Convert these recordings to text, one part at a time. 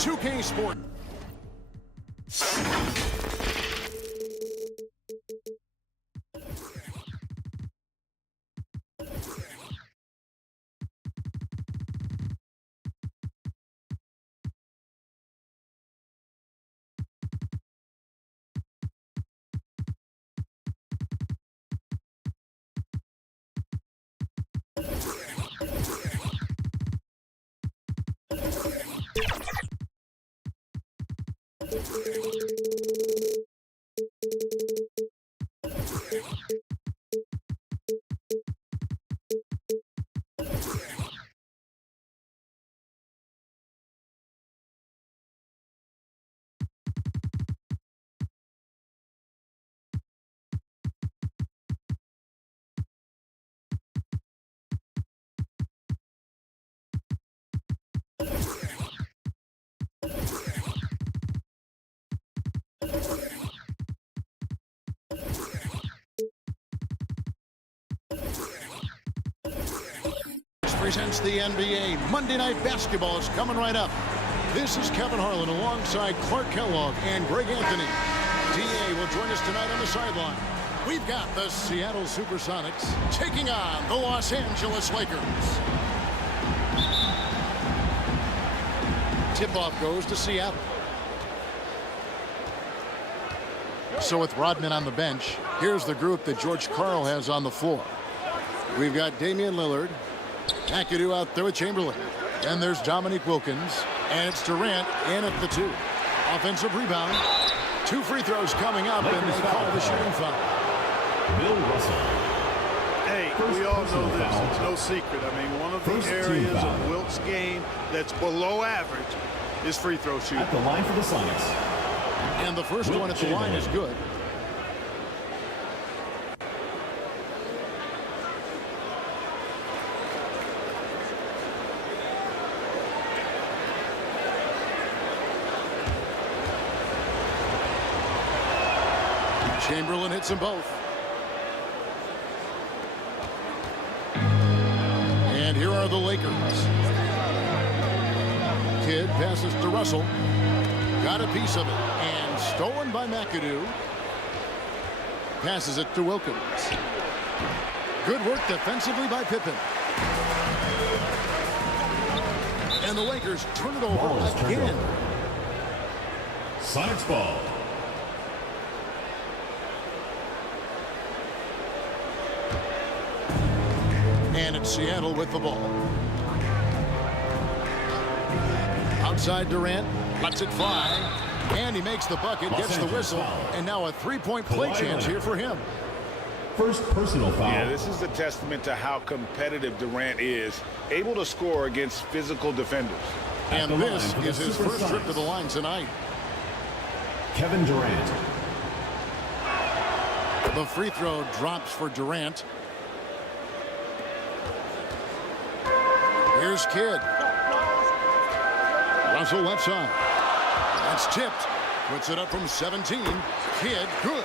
2K Sport. Presents the NBA. Monday Night Basketball is coming right up. This is Kevin Harlan alongside Clark Kellogg and Greg Anthony. DA will join us tonight on the sideline. We've got the Seattle Supersonics taking on the Los Angeles Lakers. Tip-off goes to Seattle. So with Rodman on the bench, here's the group that George Karl has on the floor. We've got Damian Lillard, McAdoo out there with Chamberlain. And there's Dominique Wilkins. And it's Durant in at the 2. Offensive rebound. 2 free throws coming up, and they call the shooting foul. Bill Russell. Hey, we all know this. It's no secret. I mean, one of the areas of Wilt's game that's below average is free throw shooting. At the line for the Sonics. And the first one at the line is good. Chamberlain hits them both. And here are the Lakers. Kidd passes to Russell. Got a piece of it. And stolen by McAdoo. Passes it to Wilkins. Good work defensively by Pippen. And the Lakers turn it over again. Sonics ball. And it's Seattle with the ball. Outside Durant, lets it fly. And he makes the bucket, gets the whistle. And now a three-point play chance here for him. First personal foul. Yeah, this is a testament to how competitive Durant is, able to score against physical defenders. And this is his first trip to the line tonight. Kevin Durant. The free throw drops for Durant. Here's Kidd. Russell left side. That's tipped. Puts it up from 17. Kidd, good.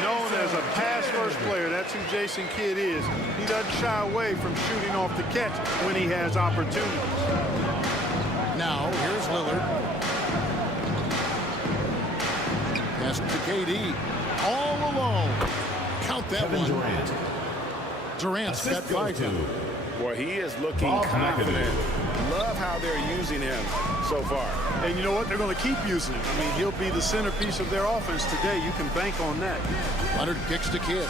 Known as a pass-first player, that's who Jason Kidd is. He doesn't shy away from shooting off the catch when he has opportunities. Now, here's Lillard. Pass to KD. All alone. Count that Kevin one. Durant. Durant's got 5 now. Boy, he is looking confident. Love how they're using him so far. And you know what? They're going to keep using him. I mean, he'll be the centerpiece of their offense today. You can bank on that. Leonard kicks to Kidd.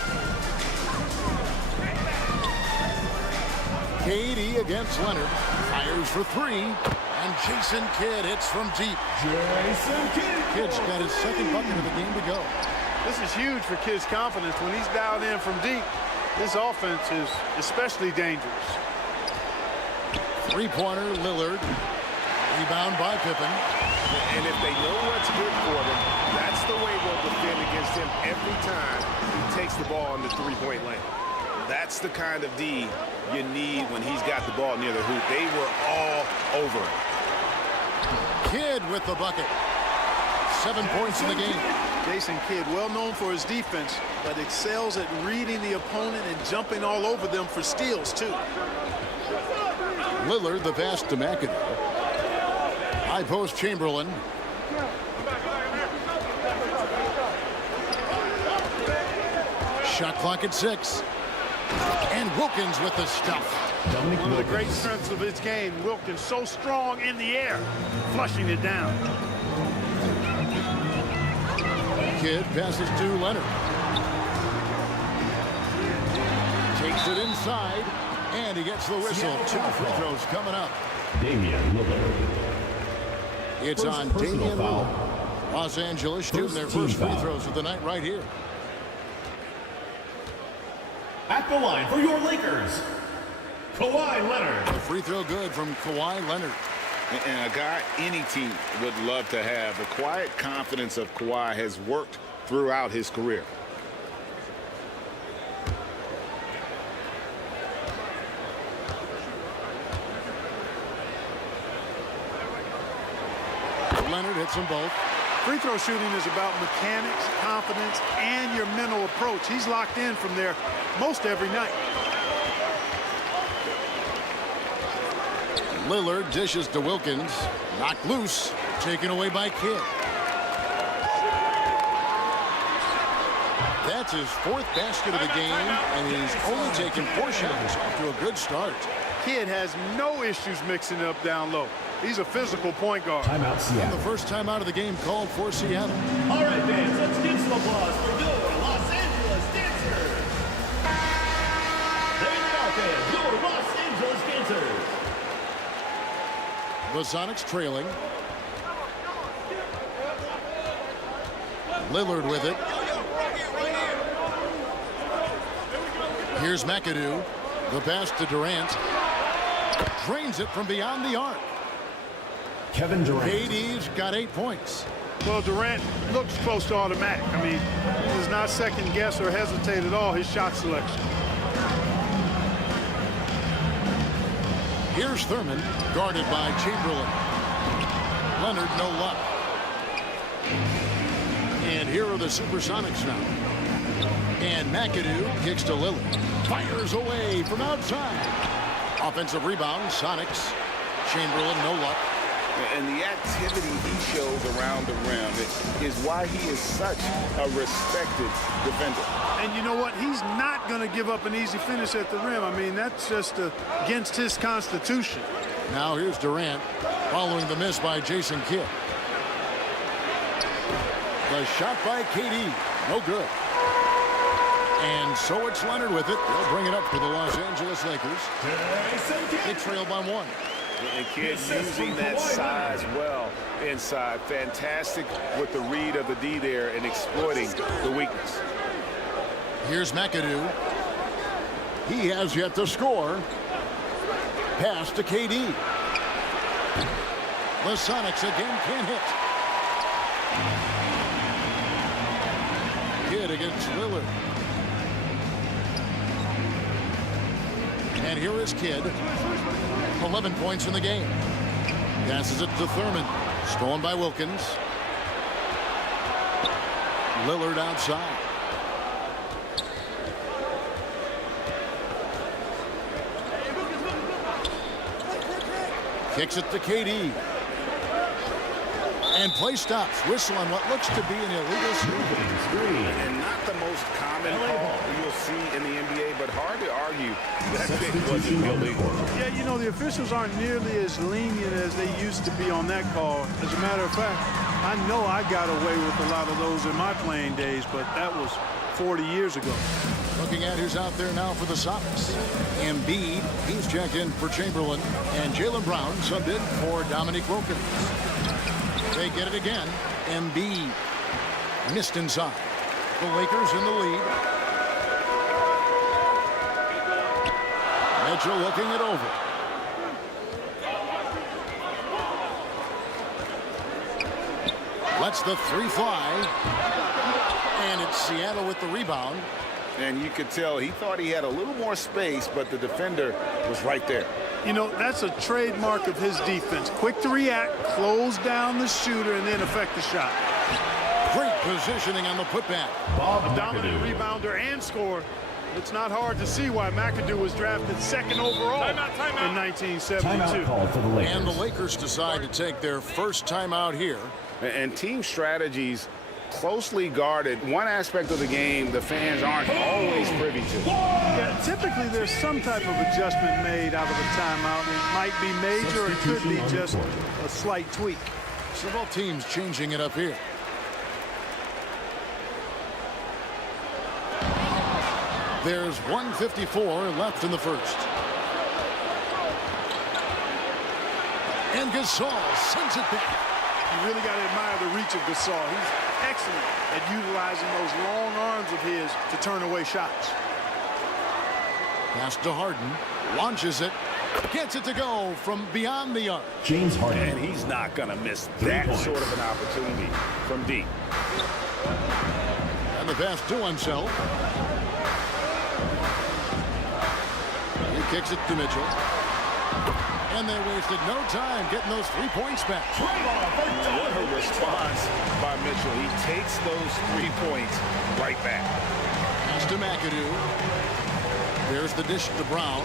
KD against Leonard. Fires for 3. And Jason Kidd hits from deep. Jason Kidd. Kidd's got his second bucket of the game to go. This is huge for Kidd's confidence. When he's dialed in from deep, this offense is especially dangerous. Three-pointer, Lillard. Rebound by Pippen. And if they know what's good for them, that's the way they'll defend against him every time he takes the ball in the three-point lane. That's the kind of D you need when he's got the ball near the hoop. They were all over it. Kidd with the bucket. 7 points in the game. Jason Kidd, well known for his defense, but excels at reading the opponent and jumping all over them for steals, too. Lillard, the pass to McAdoo. High post Chamberlain. Shot clock at 6. And Wilkins with the stuff. One of the great strengths of his game, Wilkins so strong in the air, flushing it down. Kidd passes to Leonard. Takes it inside, and he gets the whistle. 2 free throws coming up. Damian Lillard. It's on Damian Lillard. Los Angeles shooting their first free throws of the night right here. At the line for your Lakers, Kawhi Leonard. A free throw good from Kawhi Leonard. And a guy any team would love to have. The quiet confidence of Kawhi has worked throughout his career. Leonard hits them both. Free throw shooting is about mechanics, confidence, and your mental approach. He's locked in from there most every night. Lillard dishes to Wilkins. Knocked loose. Taken away by Kidd. That's his 4th basket of the game, and he's only taken portions. Off to a good start. Kidd has no issues mixing it up down low. He's a physical point guard. Timeout Seattle. The first time out of the game called for Seattle. All right, fans, let's give some applause for your Los Angeles dancers. There you are, fans, your Los Angeles dancers. The Sonics trailing. Lillard with it. Here's McAdoo. The pass to Durant. Drains it from beyond the arc. Kevin Durant. KD's got 8 points. Well, Durant looks close to automatic. I mean, he does not second guess or hesitate at all his shot selection. Here's Thurman, guarded by Chamberlain. Leonard, no luck. And here are the Supersonics now. And McAdoo kicks to Lillard. Fires away from outside. Offensive rebound, Sonics. Chamberlain, no luck. And the activity he shows around the rim is why he is such a respected defender. And you know what? He's not going to give up an easy finish at the rim. I mean, that's just against his constitution. Now here's Durant following the miss by Jason Kidd. The shot by KD, no good. And so it's Leonard with it. They'll bring it up for the Los Angeles Lakers. They trail by 1. And Kidd using that size well inside. Fantastic with the read of the D there and exploiting the weakness. Here's McAdoo. He has yet to score. Pass to KD. The Sonics again can't hit. Kidd against Lillard. And here is Kidd. 11 points in the game. Passes it to Thurman. Stolen by Wilkins. Lillard outside. Kicks it to KD. And play stops. Whistle on what looks to be an illegal screen. And not the most common call you'll see in the NBA, but hard to argue that pick wasn't illegal. Yeah, you know, the officials aren't nearly as lenient as they used to be on that call. As a matter of fact, I know I got away with a lot of those in my playing days, but that was 40 years ago. Looking at who's out there now for the Sonics. Embiid, he's checked in for Chamberlain. And Jaylen Brown subbed in for Dominique Wilkins. They get it again. Embiid missed inside. The Lakers in the lead. Mitchell looking it over. Lets the 3 fly. And it's Seattle with the rebound. And you could tell he thought he had a little more space, but the defender was right there. You know, that's a trademark of his defense. Quick to react, close down the shooter, and then affect the shot. Great positioning on the putback. A dominant rebounder and scorer. It's not hard to see why McAdoo was drafted second overall in 1972. Timeout called for the Lakers. And the Lakers decide to take their first timeout here. And team strategies closely guarded. One aspect of the game the fans aren't always privy to. Yeah, typically there's some type of adjustment made out of a timeout. It might be major, or it could be just a slight tweak. So both teams changing it up here. There's 1:54 left in the first. And Gasol sends it back. You really got to admire the reach of Gasol. He's excellent at utilizing those long arms of his to turn away shots. Pass to Harden. Launches it. Gets it to go from beyond the arc. James Harden. And he's not going to miss that sort of an opportunity from deep. And the pass to himself. He kicks it to Mitchell. And they wasted no time getting those 3 points back. What a response by Mitchell. He takes those 3 points right back. Pass to McAdoo. There's the dish to Brown.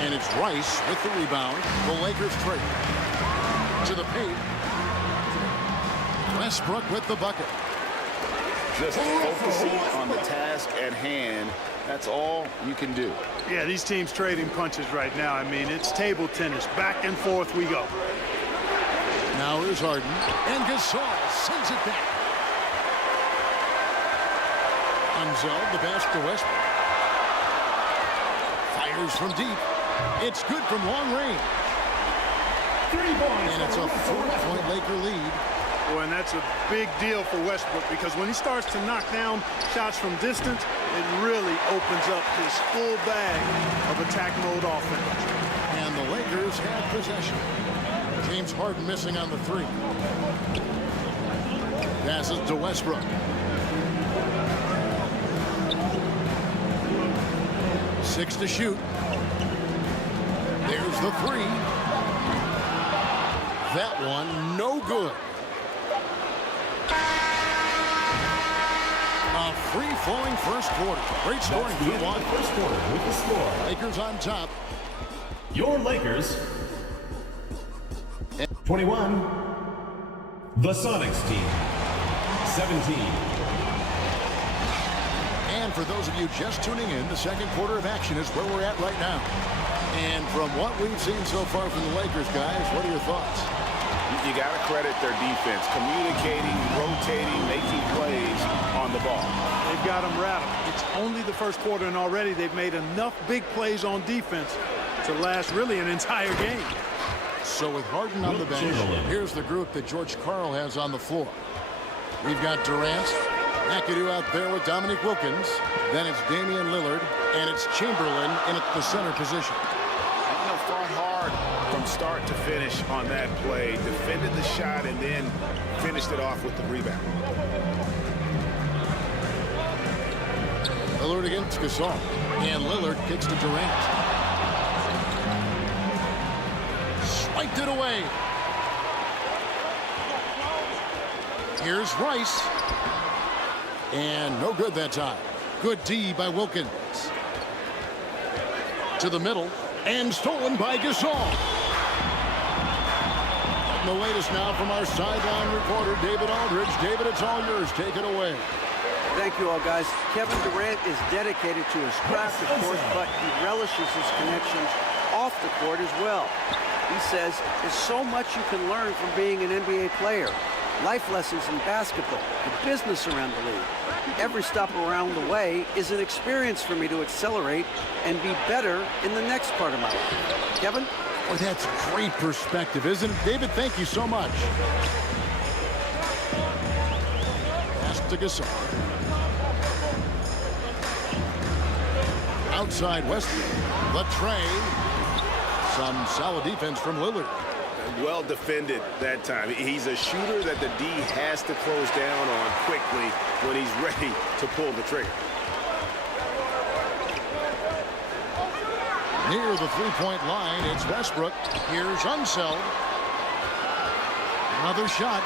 And it's Rice with the rebound. The Lakers trade. To the paint. Westbrook with the bucket. Just focusing on the task at hand. That's all you can do. Yeah, these teams trading punches right now. I mean, it's table tennis. Back and forth we go. Now here's Harden. And Gasol sends it back. Unzel, the pass to Westbrook. Fires from deep. It's good from long range. 3 points. And it's a 4-point Laker lead. Boy, and that's a big deal for Westbrook, because when he starts to knock down shots from distance, it really opens up his full bag of attack mode offense. And the Lakers have possession. James Harden missing on the 3. Passes to Westbrook. 6 to shoot. There's the 3. That one no good. A free-flowing first quarter. Great scoring That's the end of the first quarter with the score. Lakers on top. Your Lakers. 21. The Sonics team. 17. And for those of you just tuning in, the second quarter of action is where we're at right now. And from what we've seen so far from the Lakers, guys, what are your thoughts? You got to credit their defense, communicating, rotating, making plays on the ball. They've got them rattled. It's only the first quarter, and already they've made enough big plays on defense to last really an entire game. So with Harden on the bench, here's the group that George Karl has on the floor. We've got Durant, McAdoo out there with Dominique Wilkins. Then it's Damian Lillard, and it's Chamberlain in at the center position. Fought hard from start to finish on that play. Defended the shot and then finished it off with the rebound. Lillard against Gasol. And Lillard kicks to Durant. Swiped it away. Here's Rice. And no good that time. Good D by Wilkins. To the middle. And stolen by Gasol. And the latest now from our sideline reporter, David Aldridge. David, it's all yours. Take it away. Thank you all, guys. Kevin Durant is dedicated to his craft, of course, but he relishes his connections off the court as well. He says there's so much you can learn from being an NBA player. Life lessons in basketball, the business around the league. Every stop around the way is an experience for me to accelerate and be better in the next part of my life. Kevin? Well, that's great perspective, isn't it? David, thank you so much. Pass to Gasol. Outside Westbrook. The tray. Some solid defense from Lillard. Well defended that time. He's a shooter that the D has to close down on quickly when he's ready to pull the trigger. Near the three-point line, it's Westbrook. Here's Unseld. Another shot.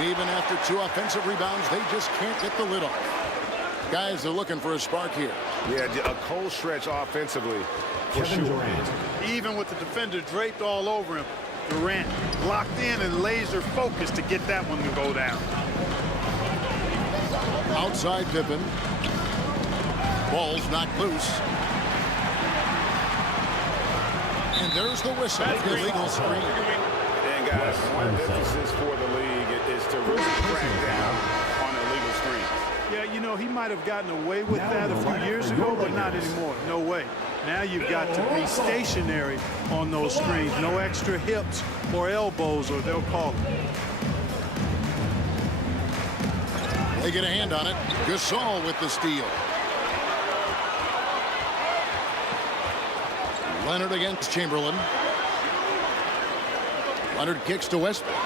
And even after 2 offensive rebounds, they just can't get the lid off. Guys are looking for a spark here. Yeah, a cold stretch offensively for Kevin sure. Durant. Even with the defender draped all over him, Durant locked in and laser focused to get that one to go down. Outside Pippen. Ball's knocked loose. And there's the whistle. Illegal screen. And guys, one emphasis for the league is to really crack down on illegal screens. Yeah, you know, he might have gotten away with that a few years ago, but not anymore. No way. Now you've got to be stationary on those screens. No extra hips or elbows, or they'll call it. They get a hand on it. Gasol with the steal. Leonard against Chamberlain. Leonard kicks to Westbrook.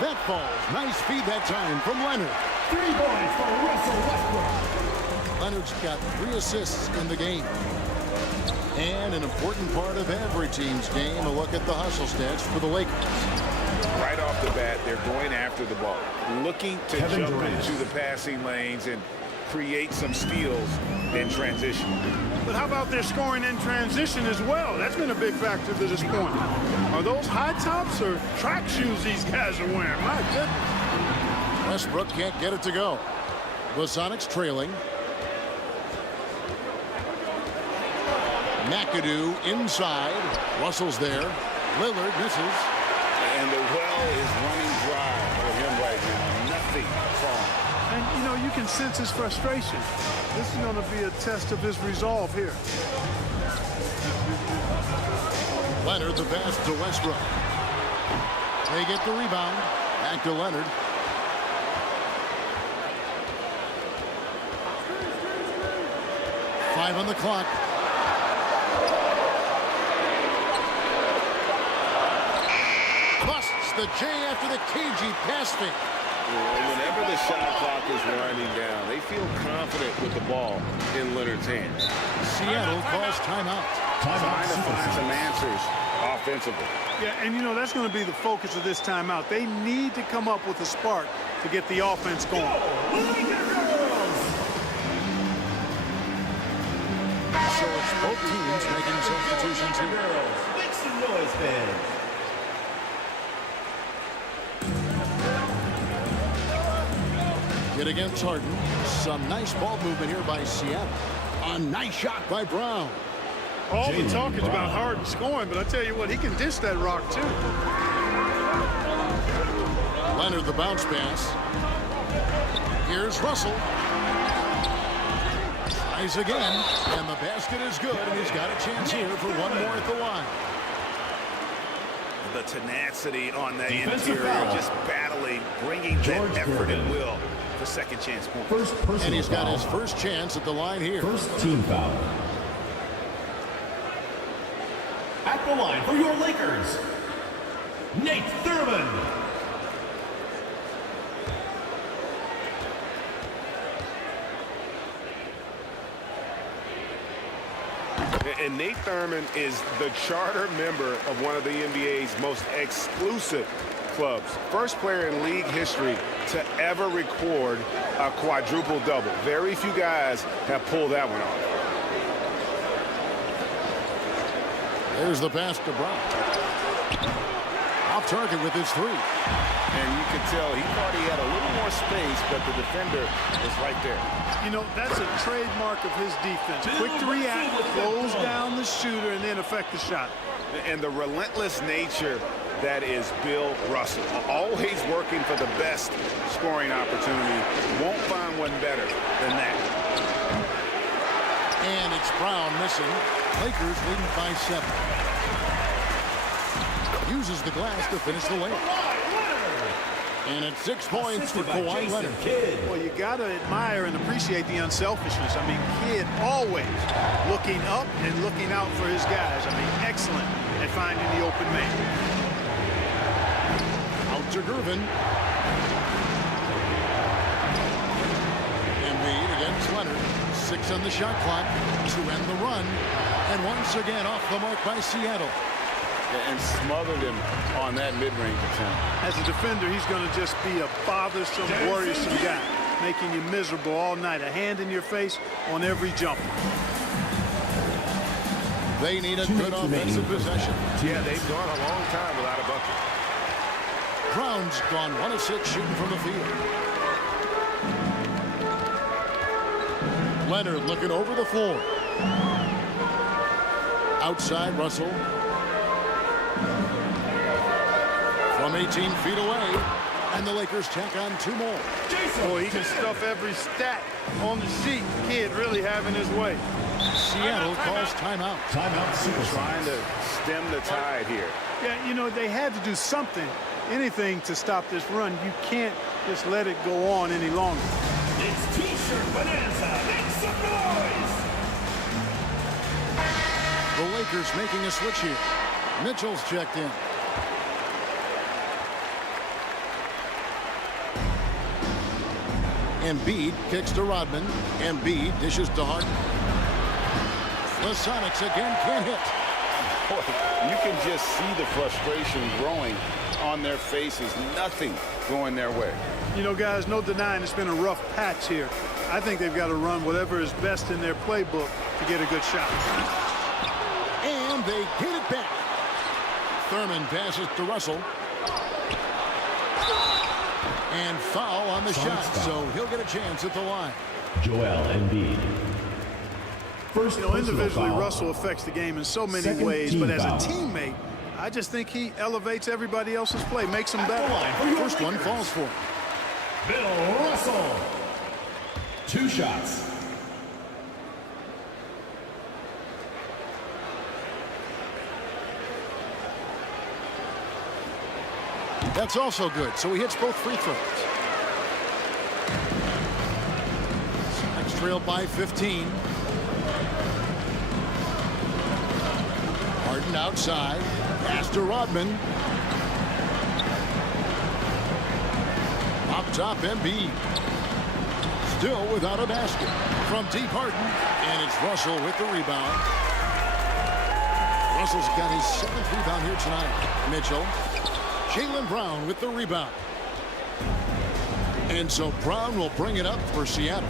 That falls. Nice feed that time from Leonard. 3 points for Russell Westbrook. Leonard's got 3 assists in the game. And an important part of every team's game, a look at the hustle stats for the Lakers. Right off the bat, they're going after the ball, looking to Kevin jump Durant. into the passing lanes and create some steals in transition. But how about their scoring in transition as well? That's been a big factor to this point. Are those high tops or track shoes these guys are wearing? My goodness. Westbrook can't get it to go. The Sonics trailing. McAdoo inside. Russell's there. Lillard misses. And the well is running dry for him right now. Nothing falling. And, you know, you can sense his frustration. This is going to be a test of his resolve here. Leonard the pass to Westbrook. They get the rebound. Back to Leonard. Five on the clock. Busts the J after the cagey pass fake. Whenever the shot clock is winding down, they feel confident with the ball in Leonard's hands. Seattle calls timeout. Trying to find some answers offensively. Yeah, and, you know, that's going to be the focus of this timeout. They need to come up with a spark to get the offense going. So it's both teams making substitutions here. Make some noise, fans. Hit against Harden. Some nice ball movement here by Seattle. A nice shot by Brown. All the talk is about Harden scoring, but I tell you what, he can dish that rock, too. Leonard the bounce pass. Here's Russell. Tries again, and the basket is good, and he's got a chance here for one more at the line. The tenacity on the Defensive interior, foul. just battling, bringing George that effort Gervin. and will for second chance points. First personal And he's got foul. his first chance at the line here. First team foul. At the line for your Lakers, Nate Thurman. And Nate Thurman is the charter member of one of the NBA's most exclusive clubs. First player in league history to ever record a quadruple-double. Very few guys have pulled that one off. There's the pass to Brown. Off target with his 3. And you could tell he thought he had a little more space, but the defender was right there. You know, that's a trademark of his defense. Quick to react, close down the shooter, and then affect the shot. And the relentless nature that is Bill Russell. Always working for the best scoring opportunity. Won't find one better than that. And it's Brown missing. Lakers leading by 7. Uses the glass to finish the layup. And it's 6 points for Kawhi Leonard. Well, you got to admire and appreciate the unselfishness. I mean, Kidd always looking up and looking out for his guys. I mean, excellent at finding the open man. Out to Gervin. Embiid against Leonard. 6 on the shot clock to end the run. And once again off the mark by Seattle. and smothered him on that mid-range attempt. As a defender, he's going to just be a bothersome, worrisome guy, making you miserable all night. A hand in your face on every jump. They need a good offensive possession. Yeah, they've gone a long time without a bucket. Brown's gone 1 of 6 shooting from the field. Leonard looking over the floor. Outside Russell. From 18 feet away. And the Lakers tack on 2 more. Boy, he can stuff every stat on the sheet. Kid really having his way. Seattle calls timeout. Trying to stem the tide here. Yeah, you know, they had to do something, anything to stop this run. You can't just let it go on any longer. It's T-shirt Bonanza. Make some noise. The Lakers making a switch here. Mitchell's checked in. Embiid kicks to Rodman. Embiid dishes to Harden. The Sonics again can't hit. Boy, you can just see the frustration growing on their faces. Nothing going their way. You know, guys, no denying it's been a rough patch here. I think they've got to run whatever is best in their playbook to get a good shot. And they get it back. Thurman passes to Russell. And foul on the shot, so he'll get a chance at the line. Joel Embiid. First, you know, individually, Russell affects the game in so many ways, but as a teammate, I just think he elevates everybody else's play, makes them better. First one falls for him. Bill Russell. 2 shots. That's also good, so he hits both free throws. Next trailed by 15. Harden outside. Pass to Rodman. Up top, Embiid. Still without a basket. From deep, Harden. And it's Russell with the rebound. Russell's got his 7th rebound here tonight. Mitchell. Jaylen Brown with the rebound. And so Brown will bring it up for Seattle.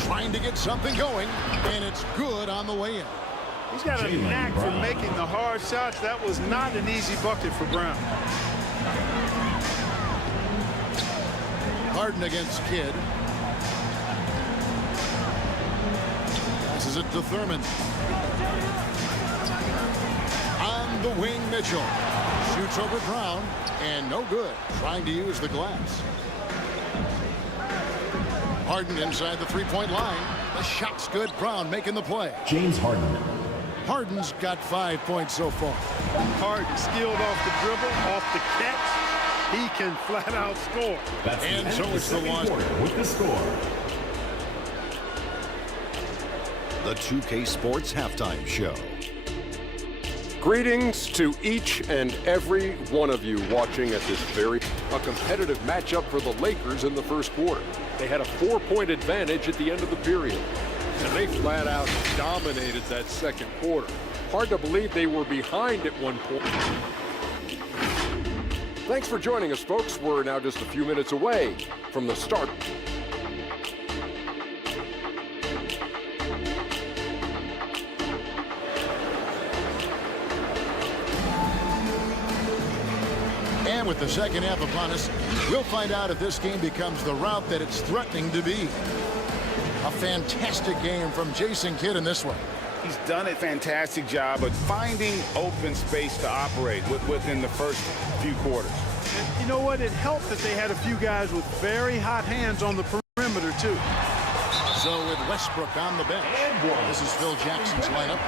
Trying to get something going, and it's good on the way in. He's got a knack for making the hard shots. That was not an easy bucket for Brown. Harden against Kidd. Passes it to Thurman. On the wing, Mitchell. Shoots over Brown, and no good. Trying to use the glass. Harden inside the three-point line. The shot's good. Brown making the play. James Harden. Harden's got 5 points so far. Harden skilled off the dribble, off the catch. He can flat out score. That's and so it's the loss with the score. The 2K Sports Halftime Show. Greetings to each and every one of you watching at this a competitive matchup for the Lakers in the first quarter. They had a 4-point advantage at the end of the period, and they flat out dominated that second quarter. Hard to believe they were behind at one point. Thanks for joining us, folks. We're now just a few minutes away from the start. And with the second half upon us, we'll find out if this game becomes the route that it's threatening to be. A fantastic game from Jason Kidd in this one. He's done a fantastic job of finding open space to operate within the first few quarters. And you know what? It helped that they had a few guys with very hot hands on the perimeter, too. So with Westbrook on the bench, this is Phil Jackson's lineup.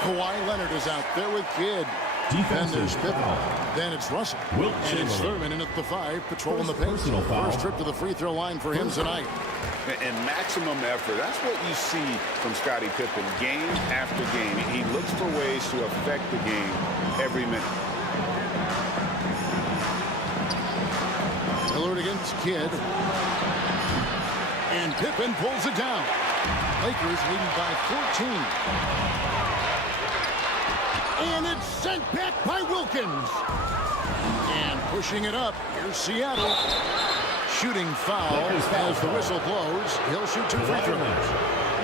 Kawhi Leonard is out there with Kidd. Then there's Pippen. Then it's Russell. And it's Thurman in at the 5, patrolling the paint. First trip to the free throw line for him tonight. And maximum effort. That's what you see from Scottie Pippen game after game. He looks for ways to affect the game every minute. Lillard against Kidd. And Pippen pulls it down. Lakers leading by 14. And it's sent back by Wilkins. And pushing it up, here's Seattle. Shooting foul as the whistle blows. He'll shoot 2 free throws.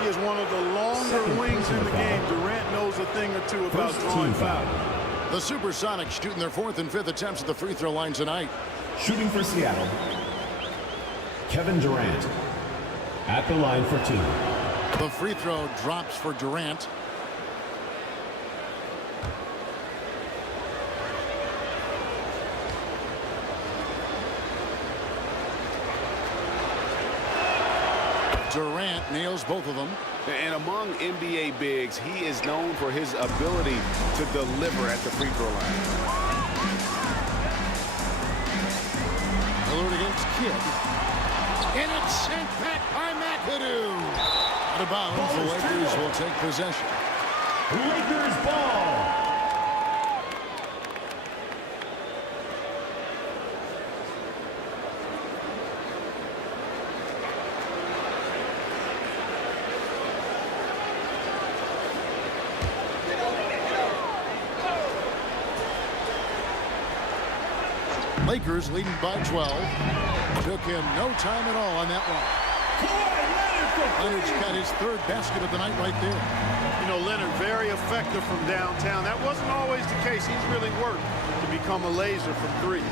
He is one of the longer wings in the game. Durant knows a thing or two about drawing fouls. The Supersonics shooting their 4th and 5th attempts at the free throw line tonight. Shooting for Seattle, Kevin Durant at the line for 2. The free throw drops for Durant. Durant nails both of them. And among NBA bigs, he is known for his ability to deliver at the free throw line. Lillard against Kidd. And it's sent back by McAdoo. Out of bounds, the Lakers will take possession. Lakers ball. Lakers leading by 12. Took him no time at all on that one. Leonard's got his 3rd basket of the night right there. You know, Leonard very effective from downtown. That wasn't always the case. He's really worked to become a laser from 3.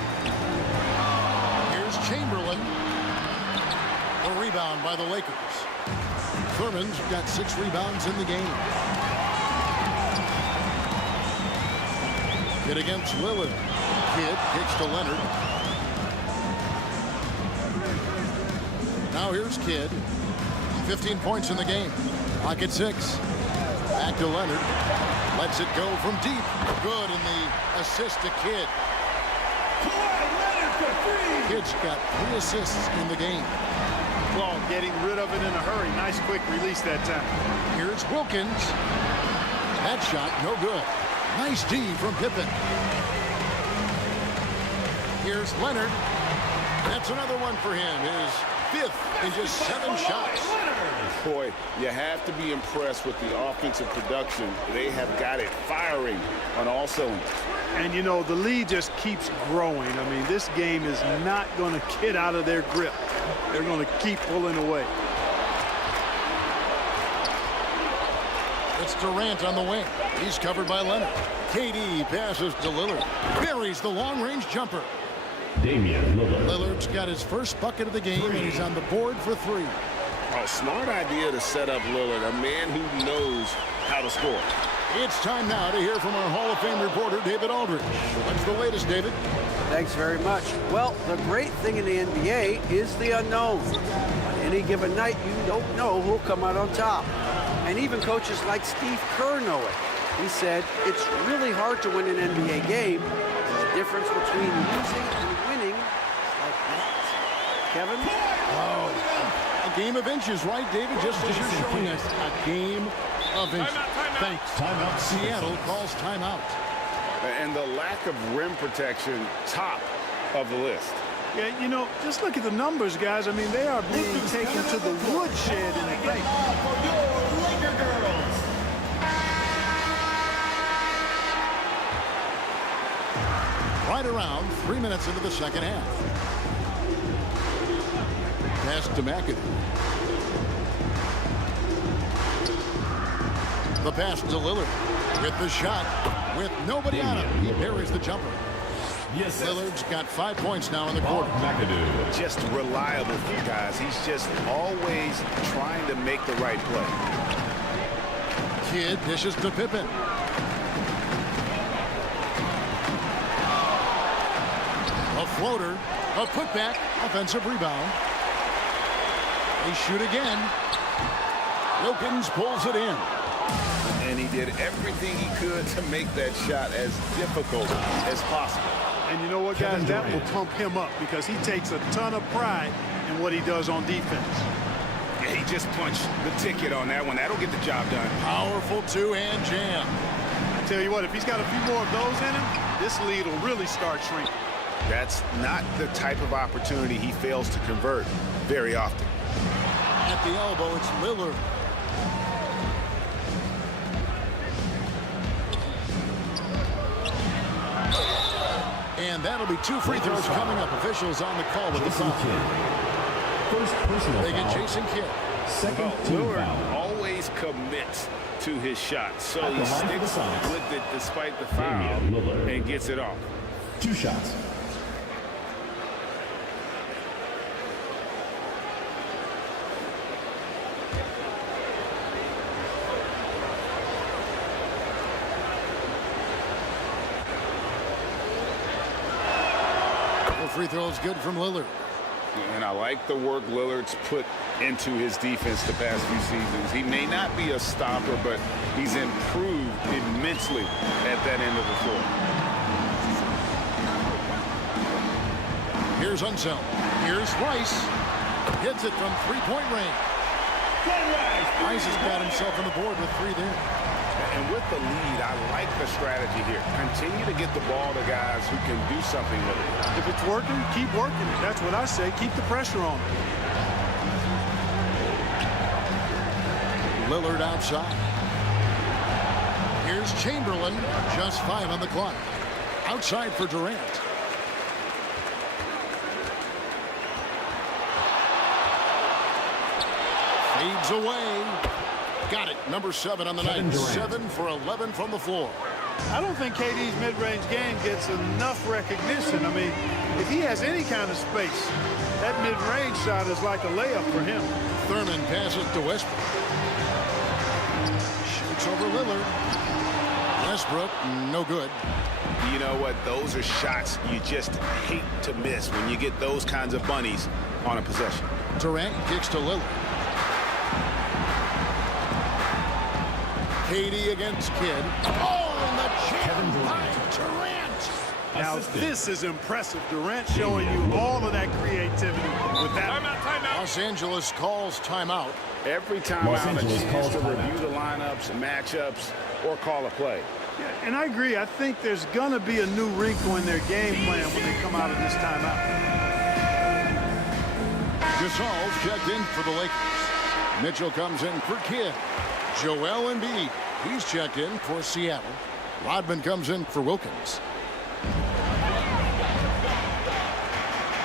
Here's Chamberlain. A rebound by the Lakers. Thurman's got 6 rebounds in the game. Kidd against Lillard. Kidd kicks to Leonard. Now here's Kidd. 15 points in the game. Clock at 6. Back to Leonard. Lets it go from deep. Good in the assist to Kidd. Kidd's got 3 assists in the game. Well, getting rid of it in a hurry. Nice quick release that time. Here's Wilkins. That shot no good. Nice D from Pippen. Here's Leonard. That's another one for him. His 5th in just 7 shots. Boy, you have to be impressed with the offensive production. They have got it firing on all cylinders. And, you know, the lead just keeps growing. I mean, this game is not going to get out of their grip. They're going to keep pulling away. It's Durant on the wing. He's covered by Leonard. KD passes to Lillard. Buries the long-range jumper. Damian Lillard. Lillard's got his first bucket of the game, and he's on the board for 3. A smart idea to set up Lillard, a man who knows how to score. It's time now to hear from our Hall of Fame reporter, David Aldridge. What's the latest, David? Thanks very much. Well, the great thing in the NBA is the unknown. On any given night, you don't know who'll come out on top. And even coaches like Steve Kerr know it. He said, it's really hard to win an NBA game, and the difference between losing and winning is like that. Kevin? Oh, a game of inches, right, David? Just as you're showing us, a game of inches. Thanks. Timeout. Seattle calls timeout. And the lack of rim protection, top of the list. Yeah, you know, just look at the numbers, guys. I mean, they are being taken to the woodshed in a game. For your Laker girls. Right around 3 minutes into the second half. Pass to McAdoo. The pass to Lillard. With the shot. With nobody on him. He buries the jumper. Yes, Lillard's got 5 points now in the quarter. McAdoo. Just reliable, guys. He's just always trying to make the right play. Kidd dishes to Pippen. A floater. A putback. Offensive rebound. They shoot again. Wilkins pulls it in. And he did everything he could to make that shot as difficult as possible. And you know what, guys? That will pump him up because he takes a ton of pride in what he does on defense. Yeah, he just punched the ticket on that one. That'll get the job done. Powerful two-hand jam. I tell you what, if he's got a few more of those in him, this lead will really start shrinking. That's not the type of opportunity he fails to convert very often. At the elbow, it's Lillard. that'll be 2 free throws coming up. Officials on the call with the foul. First personal They get foul. Jason Kidd. Second team Lillard foul. always commits to his shot, so At the he line for the sticks Suns, with it despite the foul Damian Lillard. and gets it off. 2 shots. Free throws good from Lillard. And I like the work Lillard's put into his defense the past few seasons. He may not be a stopper, but he's improved immensely at that end of the floor. Here's Unseld. Here's Rice. Hits it from three-point range. Rice has got himself on the board with 3 there. And with the lead, I like the strategy here. Continue to get the ball to guys who can do something with it. If it's working, keep working it. That's what I say. Keep the pressure on. Lillard outside. Here's Chamberlain. Just 5 on the clock. Outside for Durant. Fades away. Got it. Number 7 on the night. 7 for 11 from the floor. I don't think KD's mid-range game gets enough recognition. I mean, if he has any kind of space, that mid-range shot is like a layup for him. Thurman passes to Westbrook. Shoots over Lillard. Westbrook, no good. You know what? Those are shots you just hate to miss when you get those kinds of bunnies on a possession. Durant kicks to Lillard. KD against Kidd. Oh, and the jam by Durant. Now, this is impressive. Durant showing you all of that creativity with that. Los Angeles calls timeout. Every time Los out, a Angeles chance calls to timeout. review the lineups, matchups, or call a play. Yeah, and I agree. I think there's going to be a new wrinkle in their game plan when they come out of this timeout. Gasol's checked in for the Lakers. Mitchell comes in for Kidd. Joel Embiid, he's checked in for Seattle. Rodman comes in for Wilkins.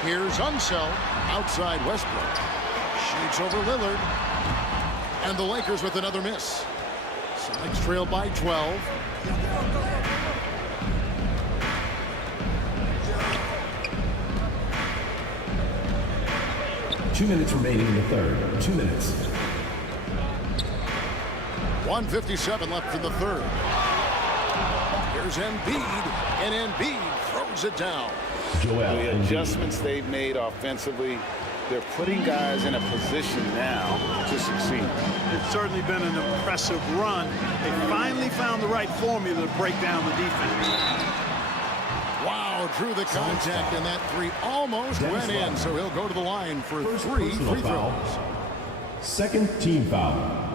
Here's Unseld, outside Westbrook. Shoots over Lillard. And the Lakers with another miss. Celtics trail by 12. Two minutes remaining in the third. 2 minutes. 1:57 left in the third. Here's Embiid, and Embiid throws it down. Joel The Embiid. adjustments they've made offensively, they're putting guys in a position now to succeed. It's certainly been an impressive run. They finally found the right formula to break down the defense. Wow, drew the contact, and that 3 almost went in, so he'll go to the line for 3 free throws. Second team foul.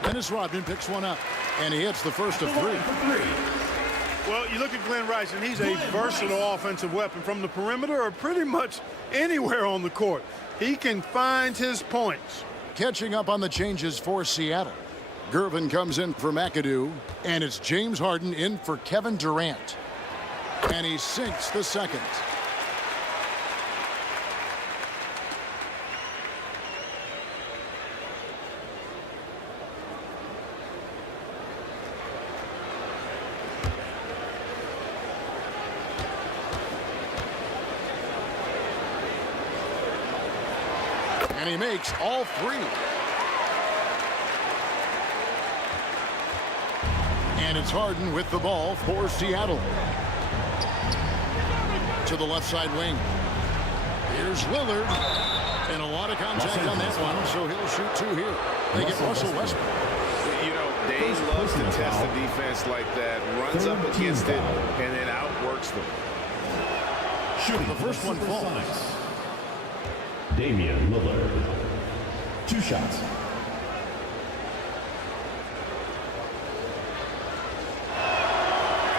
Dennis Rodman picks one up, and he hits the first of 3. Well, you look at Glenn Rice, and he's a versatile offensive weapon from the perimeter or pretty much anywhere on the court. He can find his points. Catching up on the changes for Seattle. Gervin comes in for McAdoo, and it's James Harden in for Kevin Durant. And he sinks the second. And he makes all 3. And it's Harden with the ball for Seattle. To the left side wing. Here's Lillard. And a lot of contact on that one, so he'll shoot 2 here. They get Russell Westbrook. You know, they love to test the defense like that, runs up against it, and then outworks them. Shooting The first one falls. Damian Lillard. 2 shots.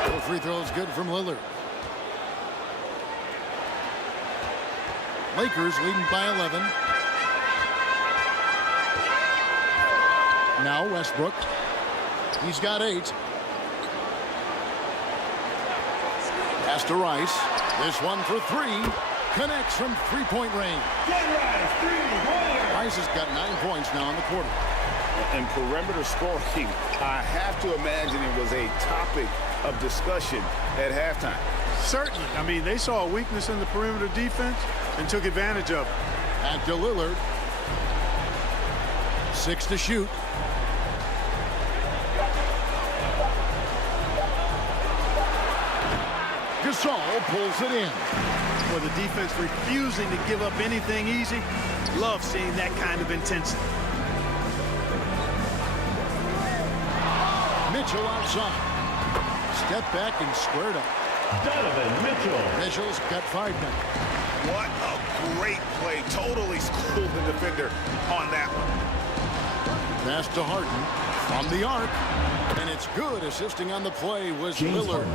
The free throw is good from Lillard. Lakers leading by 11. Now Westbrook. He's got 8. Pass to Rice. This one for three. Connects from three-point range. Rice has got 9 points now in the quarter. And perimeter scoring, I have to imagine it was a topic of discussion at halftime. Certainly. I mean, they saw a weakness in the perimeter defense and took advantage of it. Back to Lillard. 6 to shoot. Gasol pulls it in. For the defense refusing to give up anything easy, love seeing that kind of intensity. Mitchell outside. Step back and squared up. Donovan Mitchell. Mitchell's got 5 now. What a great play. Totally schooled the defender on that one. Pass to Harden from the arc. And it's good. Assisting on the play was Lillard.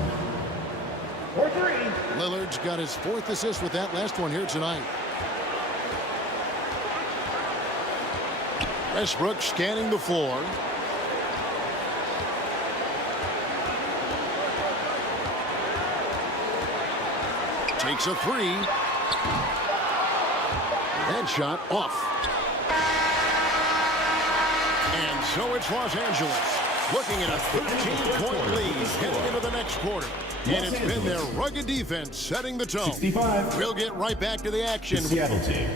For three. Lillard's got his 4th assist with that last one here tonight. Westbrook scanning the floor. Takes a 3. Headshot off. And so it's Los Angeles looking at a 13-point lead heading into the next quarter. And it's been their rugged defense setting the tone. 65. We'll get right back to the action. The Seattle team.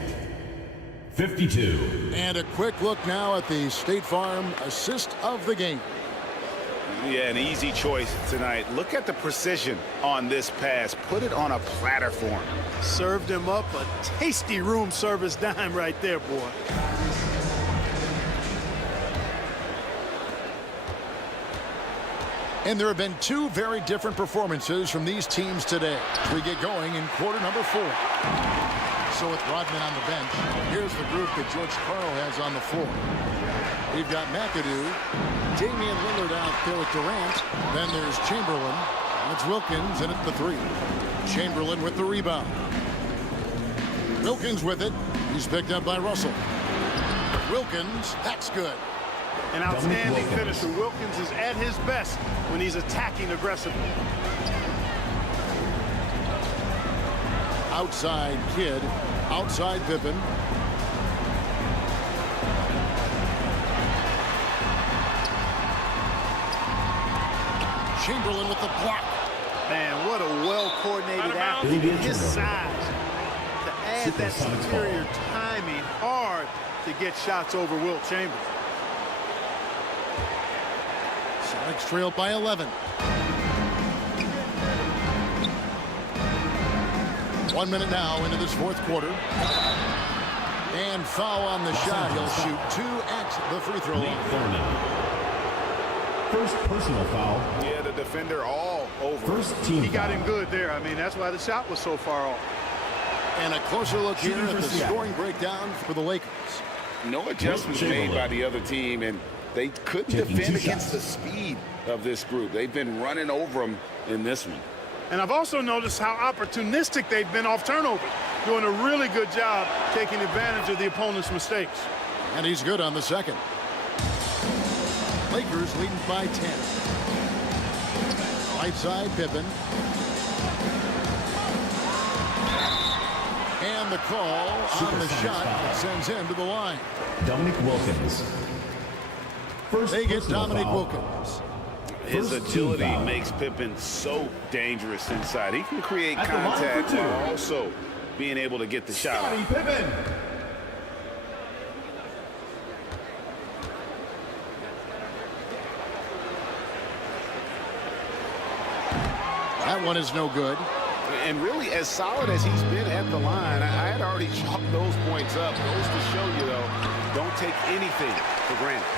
52. And a quick look now at the State Farm assist of the game. Yeah, an easy choice tonight. Look at the precision on this pass. Put it on a platter for him. Served him up a tasty room service dime right there, boy. And there have been 2 very different performances from these teams today. We get going in quarter number 4. So with Rodman on the bench, here's the group that George Karl has on the floor. We've got McAdoo, Damian Lillard out there with Durant. Then there's Chamberlain. It's Wilkins in at the 3. Chamberlain with the rebound. Wilkins with it. He's picked up by Russell. Wilkins, that's good. An outstanding finisher. Wilkins is at his best when he's attacking aggressively. Outside Kidd, outside Pippen. Chamberlain with the block. Man, what a well-coordinated athlete at his size. To add that superior timing, hard to get shots over Wilt Chamberlain. Sonics trail by 11. 1 minute now into this 4th quarter. And foul on the shot. He'll shoot 2 at the free throw line. First personal foul. Yeah, the defender all over. First team He got foul. him good there. I mean, that's why the shot was so far off. And a closer look here at the Seattle. scoring breakdown for the Lakers. No adjustments made by the other team, and they couldn't Taking defend 2 against shots. the speed of this group. They've been running over them in this one. And I've also noticed how opportunistic they've been off turnovers, doing a really good job taking advantage of the opponent's mistakes. And he's good on the second. Lakers leading by 10. Right side, Pippen. And the call on the shot that sends him to the line. Dominic Wilkins. First They get personal Dominic foul. Wilkins. His First team agility foul. makes Pippen so dangerous inside. He can create At the line for contact 2. while also being able to get the shot Scottie off. Pippen. That one is no good. And really, as solid as he's been at the line, I had already chalked those points up. Goes to show you, though, don't take anything for granted.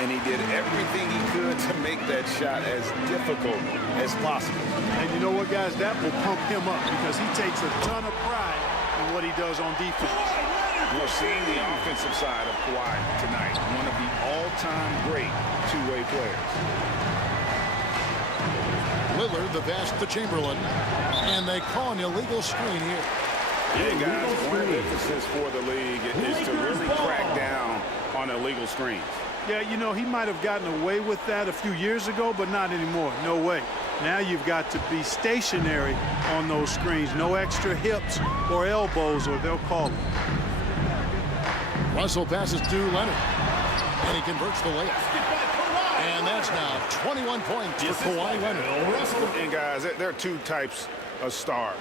And he did everything he could to make that shot as difficult as possible. And you know what, guys? That will pump him up because he takes a ton of pride in what he does on defense. We're seeing the offensive side of Kawhi tonight. One of the all-time great two-way players. Lillard, the pass to Chamberlain. And they call an illegal screen here. Yeah, guys, one of the emphasis for the league is to really crack down on illegal screens. Yeah, you know, he might have gotten away with that a few years ago, but not anymore. No way. Now you've got to be stationary on those screens. No extra hips or elbows, or they'll call it. Russell passes to Leonard, and he converts the layup. And that's now 21 points for Kawhi Leonard. And guys, there are two types of stars.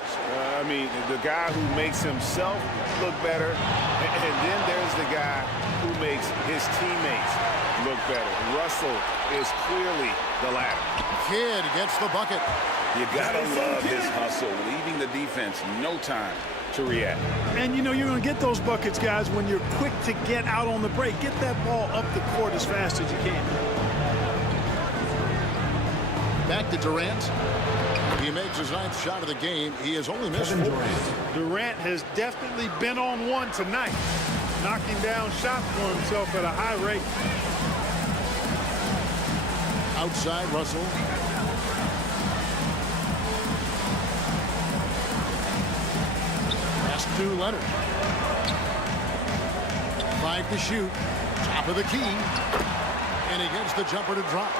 I mean, the guy who makes himself look better, and then there's the guy who makes his teammates look better. Russell is clearly the latter. Kidd gets the bucket. You gotta love his hustle, leaving the defense no time to react. And you know you're going to get those buckets, guys, when you're quick to get out on the break. Get that ball up the court as fast as you can. Back to Durant. He makes his 9th shot of the game. He has only missed 4. Durant has definitely been on one tonight, knocking down shots for himself at a high rate. Outside Russell. Pass to Leonard. 5 to shoot. Top of the key. And he gets the jumper to drop.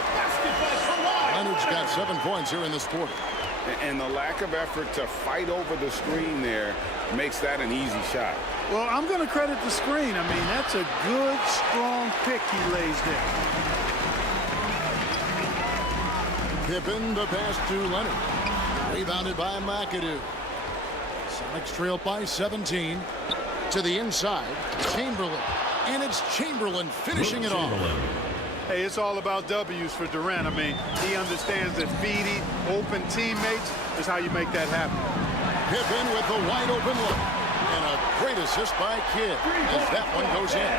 Leonard's got 7 points here in this quarter. And the lack of effort to fight over the screen there makes that an easy shot. Well, I'm going to credit the screen. I mean, that's a good, strong pick he lays there. Pippen, the pass to Leonard. Rebounded by McAdoo. Sonics trail by 17. To the inside, Chamberlain. And it's Chamberlain finishing it off. Hey, it's all about W's for Durant. I mean, he understands that feeding open teammates is how you make that happen. Pippen with the wide open look. And a great assist by Kidd as that one goes in.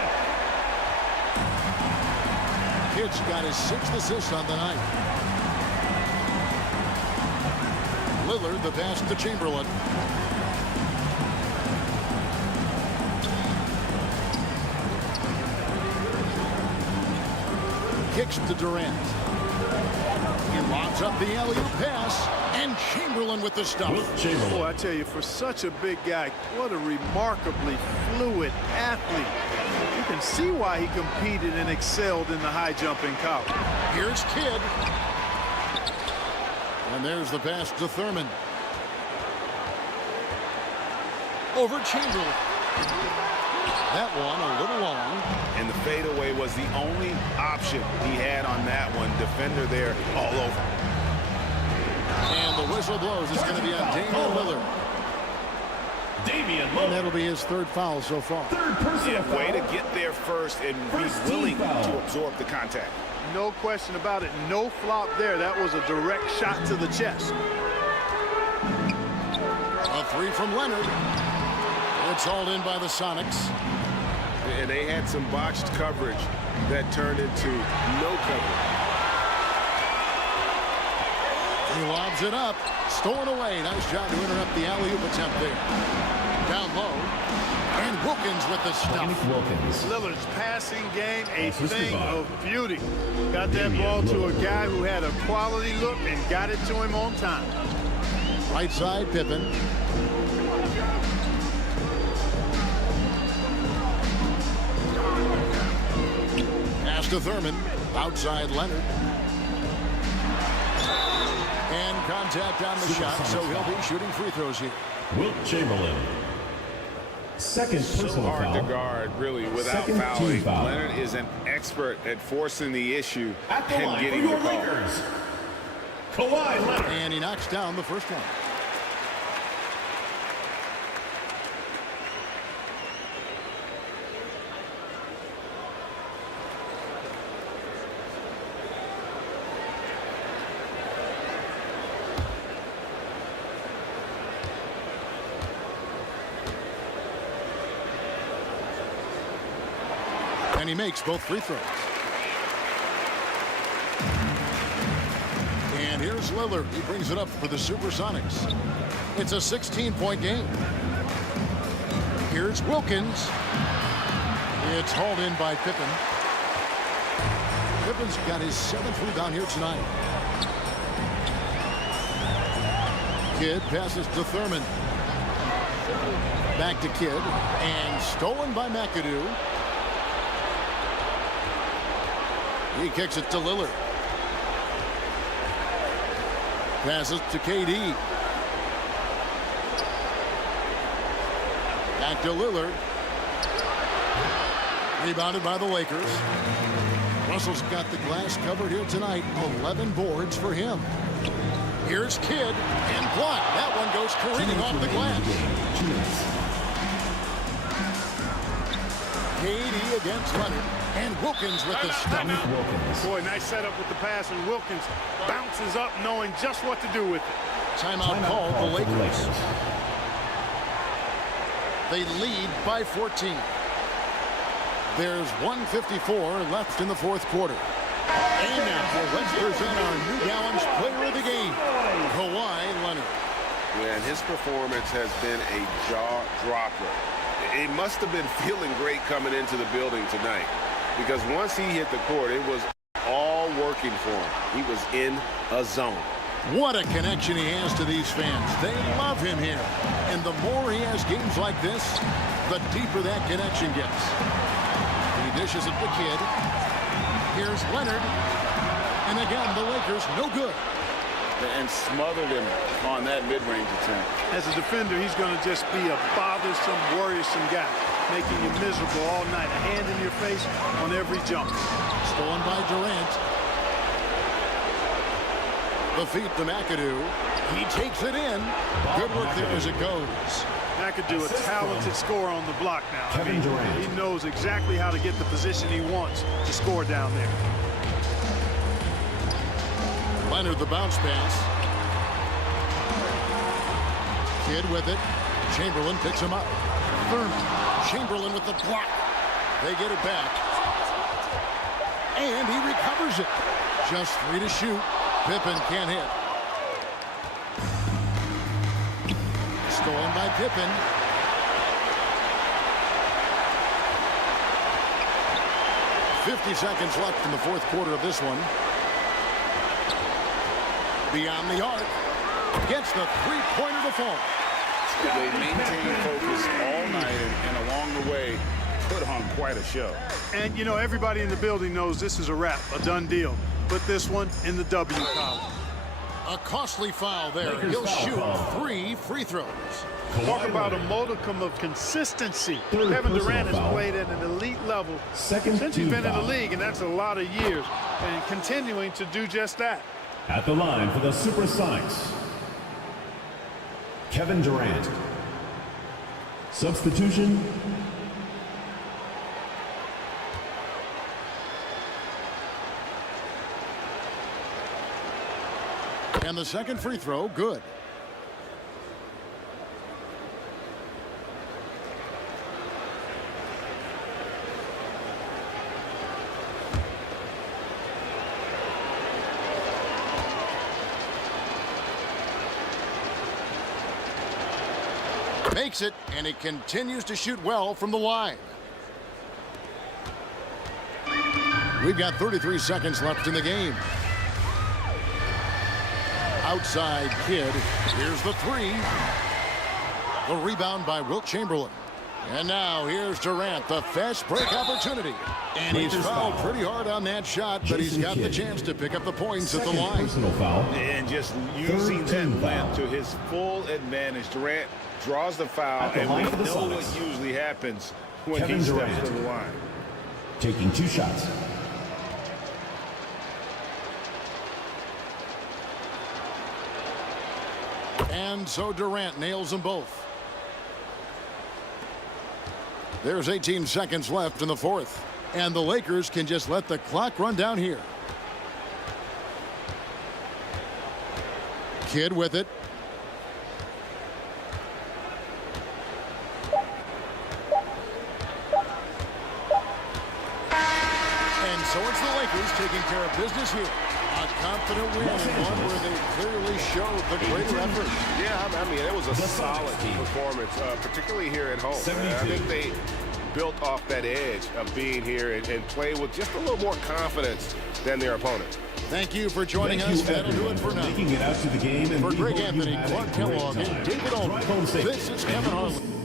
Kidd's got his 6th assist on the night. Lillard, the pass to Chamberlain. Kicks to Durant. He lobs up the alley-oop pass, and Chamberlain with the stuff. Boy, I tell you, for such a big guy, what a remarkably fluid athlete. You can see why he competed and excelled in the high jump in college. Here's Kidd. And there's the pass to Thurman. Over Chamberlain. That one a little long. And the fadeaway was the only option he had on that one. Defender there all over. And the whistle blows. It's going to be on Damian Lillard. And that'll be his 3rd foul so far. Yeah, way to get there first and be willing to absorb the contact. No question about it. No flop there. That was a direct shot to the chest. A 3 from Leonard. It's hauled in by the Sonics. And they had some botched coverage that turned into no coverage. He lobs it up. Stolen away. Nice job to interrupt the alley-oop attempt there. Down low. And Wilkins with the stuff. Lillard's passing game, a thing of beauty. Got that ball to a guy who had a quality look and got it to him on time. Right side, Pippen. Pass to Thurman. Outside Leonard. And contact on the shot, so he'll be shooting free throws here. Wilt Chamberlain. 2nd personal so hard foul. to guard, really, without fouling. Leonard is an expert at forcing the issue and getting the call. Kawhi Leonard. And he knocks down the first one. And he makes both free throws. And here's Lillard. He brings it up for the Supersonics. It's a 16-point game. Here's Wilkins. It's hauled in by Pippen. Pippen's got his 7th rebound here tonight. Kidd passes to Thurman. Back to Kidd. And stolen by McAdoo. He kicks it to Lillard. Passes to KD. Back to Lillard. Rebounded by the Lakers. Russell's got the glass covered here tonight. 11 boards for him. Here's Kidd and blocked. That one goes careening off the glass. KD against Leonard. And Wilkins with the stop. Boy, nice setup with the pass, and Wilkins bounces up knowing just what to do with it. Timeout called the Lakers. They lead by 14. There's 1:54 left in the fourth quarter. And now let's present our New Balance player of the game, Kawhi Leonard. Yeah, and his performance has been a jaw-dropper. He must have been feeling great coming into the building tonight, because once he hit the court, it was all working for him. He was in a zone. What a connection he has to these fans. They love him here. And the more he has games like this, the deeper that connection gets. He dishes it to Kidd. Here's Leonard. And again, the Lakers no good. And smothered him on that mid-range attempt. As a defender, he's going to just be a bothersome, worrisome guy, making you miserable all night. A hand in your face on every jump. Stolen by Durant. The feet to McAdoo. He takes it in. Good work there as it goes. McAdoo, a talented scorer on the block now. I mean, he knows exactly how to get the position he wants to score down there. Leonard the bounce pass. Kidd with it. Chamberlain picks him up. Thurman. Chamberlain with the block. They get it back. And he recovers it. Just 3 to shoot. Pippen can't hit. Stolen by Pippen. .50 seconds left in the fourth quarter of this one. Beyond the arc. Gets the three-pointer to fall. They maintained focus all night and along the way put on quite a show. And, you know, everybody in the building knows this is a wrap, a done deal. Put this one in the W column. A costly foul there. He'll shoot 3 free throws. Talk about a modicum of consistency. Kevin Durant has played at an elite level since he's been in the league, and that's a lot of years, and continuing to do just that. At the line for the Supersonics, Kevin Durant. Substitution, And the second free throw, good. Makes it, and he continues to shoot well from the line. We've got 33 seconds left in the game. Outside Kidd. Here's the 3. The rebound by Wilt Chamberlain. And now here's Durant, the fast break opportunity. And he's fouled pretty hard on that shot, but he's got the chance to pick up the points at the line. personal foul. And just using that length to his full advantage. Durant draws the foul, and we know what usually happens when he steps to the line. Taking 2 shots. And so Durant nails them both. There's 18 seconds left in the fourth. And the Lakers can just let the clock run down here. Kidd with it. And so it's the Lakers taking care of business here. A confident win, and one where they clearly showed the greater effort. Yeah, I mean, it was a solid performance, particularly here at home. I think they built off that edge of being here and play with just a little more confidence than their opponent. Thank you for joining us. That'll do it for now. Making it out to the game, and For we Greg hope you Anthony, had a Clark great Kellogg, and time. David Drive Olman, home safe. this is Kevin Harlan.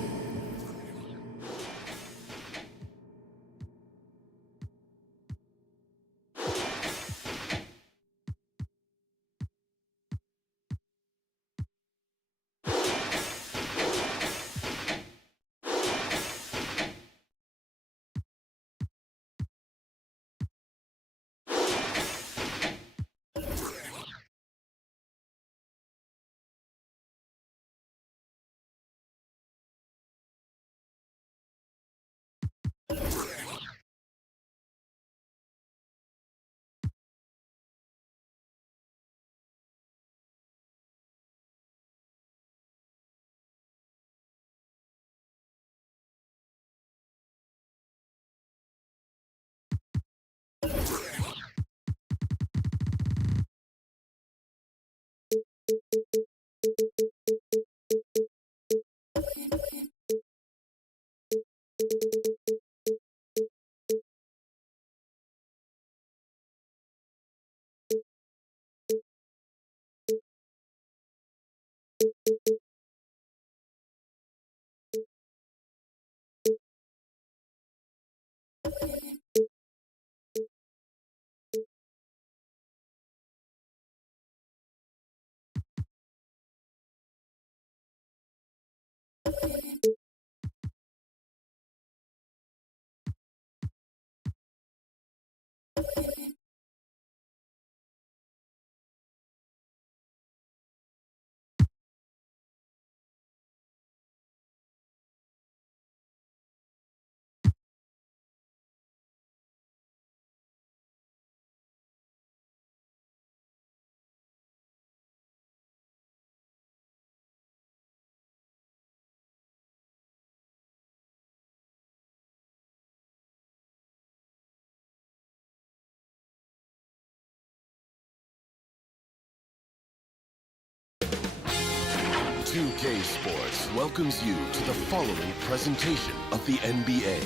2K Sports welcomes you to the following presentation of the NBA.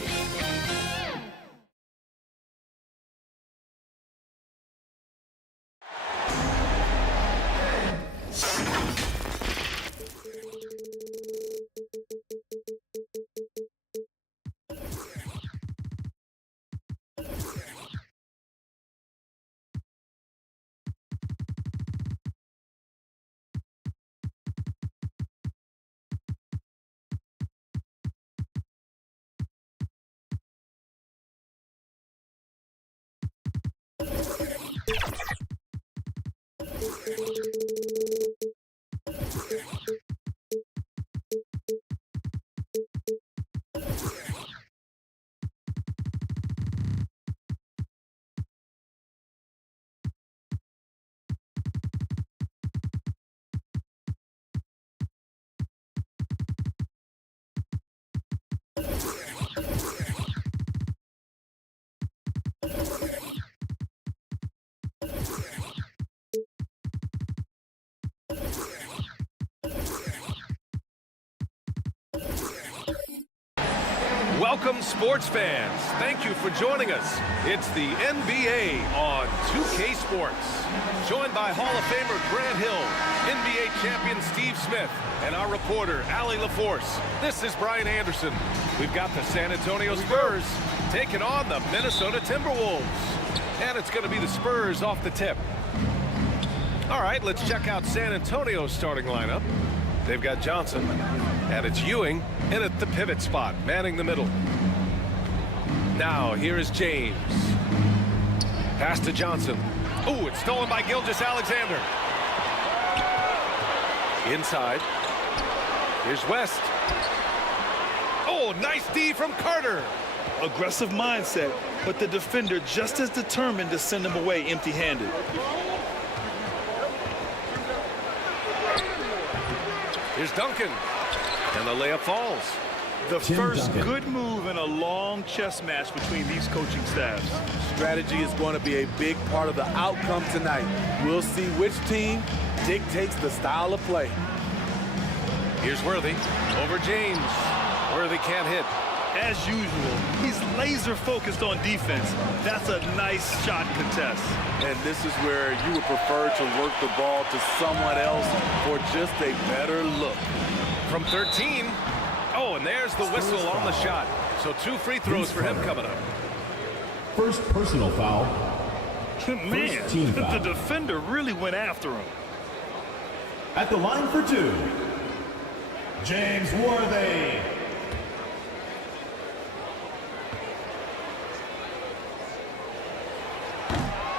Welcome, sports fans. Thank you for joining us. It's the NBA on 2K Sports. Joined by Hall of Famer Grant Hill, NBA champion Steve Smith, and our reporter, Allie LaForce. This is Brian Anderson. We've got the San Antonio Spurs taking on the Minnesota Timberwolves. And it's going to be the Spurs off the tip. All right, let's check out San Antonio's starting lineup. They've got Johnson, and it's Ewing in at the pivot spot, manning the middle. Now, here is James. Pass to Johnson. Ooh, it's stolen by GILGEOUS-ALEXANDER. Inside. Here's West. Oh, nice D from Carter. Aggressive mindset, but the defender just as determined to send him away empty-handed. Here's Duncan, and the layup falls. The first good move in a long chess match between these coaching staffs. Strategy is going to be a big part of the outcome tonight. We'll see which team dictates the style of play. Here's Worthy over James. Worthy can't hit. As usual, he's laser focused on defense. That's a nice shot contest. And this is where you would prefer to work the ball to someone else for just a better look. From 13. Oh, and there's the whistle on the shot. So 2 free throws for him coming up. First personal foul. Man, team foul. The defender really went after him. At the line for 2, James Worthy.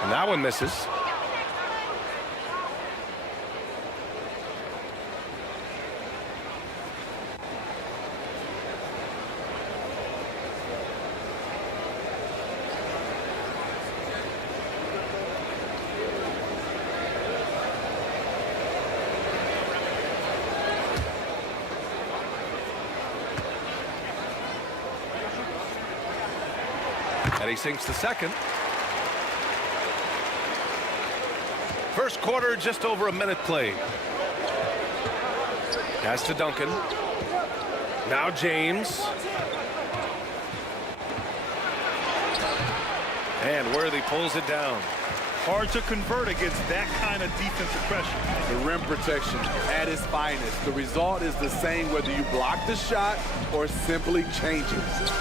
And that one misses. And he sinks the second. First quarter, just over a minute played. Pass to Duncan. Now James. And Worthy pulls it down. Hard to convert against that kind of defensive pressure. The rim protection at its finest. The result is the same whether you block the shot or simply change it.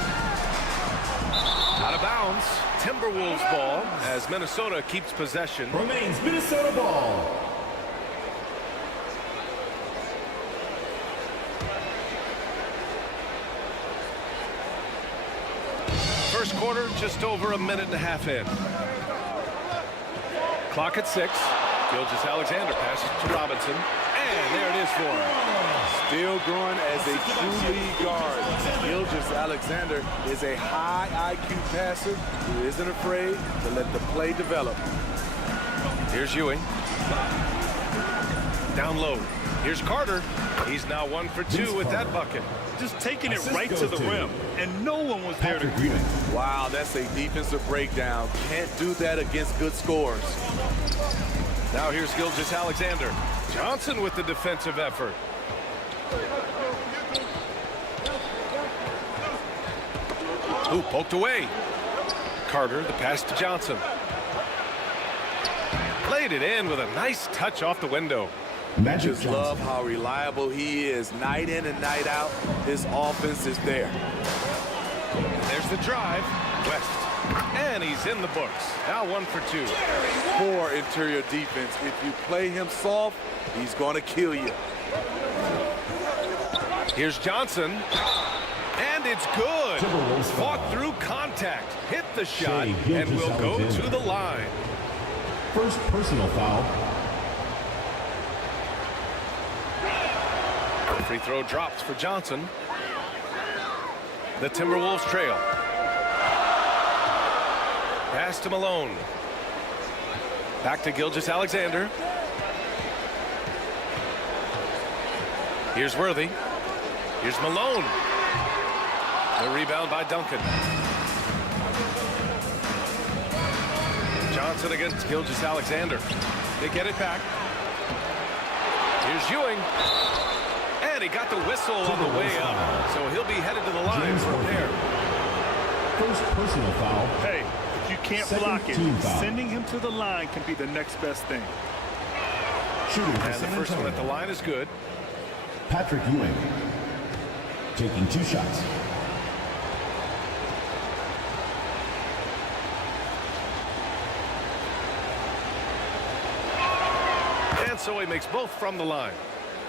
Out of bounds. Timberwolves ball as Minnesota keeps possession. Remains Minnesota ball. First quarter, just over a minute and a half in. Clock at 6. GILGEOUS-ALEXANDer passes to Robinson. And there it is for him. Still growing as a true lead guard. GILGEOUS-ALEXANDer is a high IQ passer who isn't afraid to let the play develop. Here's Ewing. Down low. Here's Carter. He's now 1 for 2 with that bucket. Just taking it right to the rim, and no one was there to greet him. Wow, that's a defensive breakdown. Can't do that against good scores. Now here's GILGEOUS-ALEXANDer. Johnson with the defensive effort. Ooh, poked away. Carter, the pass to Johnson. Laid it in with a nice touch off the window. Just love how reliable he is night in and night out. His offense is there. There's the drive. West. And he's in the books. Now 1 for 2. Poor interior defense. If you play him soft, he's going to kill you. Here's Johnson. And it's good. Fought through contact. Hit the shot. And will go to the line. First personal foul. Free throw drops for Johnson. The Timberwolves trail. Pass to Malone. Back to Gilgeous-Alexander. Here's Worthy. Here's Malone. The rebound by Duncan. Johnson against Gilgeous-Alexander. They get it back. Here's Ewing. And he got the whistle on the way up. So he'll be headed to the line from there. First personal foul. Hey, if you can't block it, sending him to the line can be the next best thing. Shooting And the first one at the line is good. Patrick Ewing taking 2 shots. And so he makes both from the line.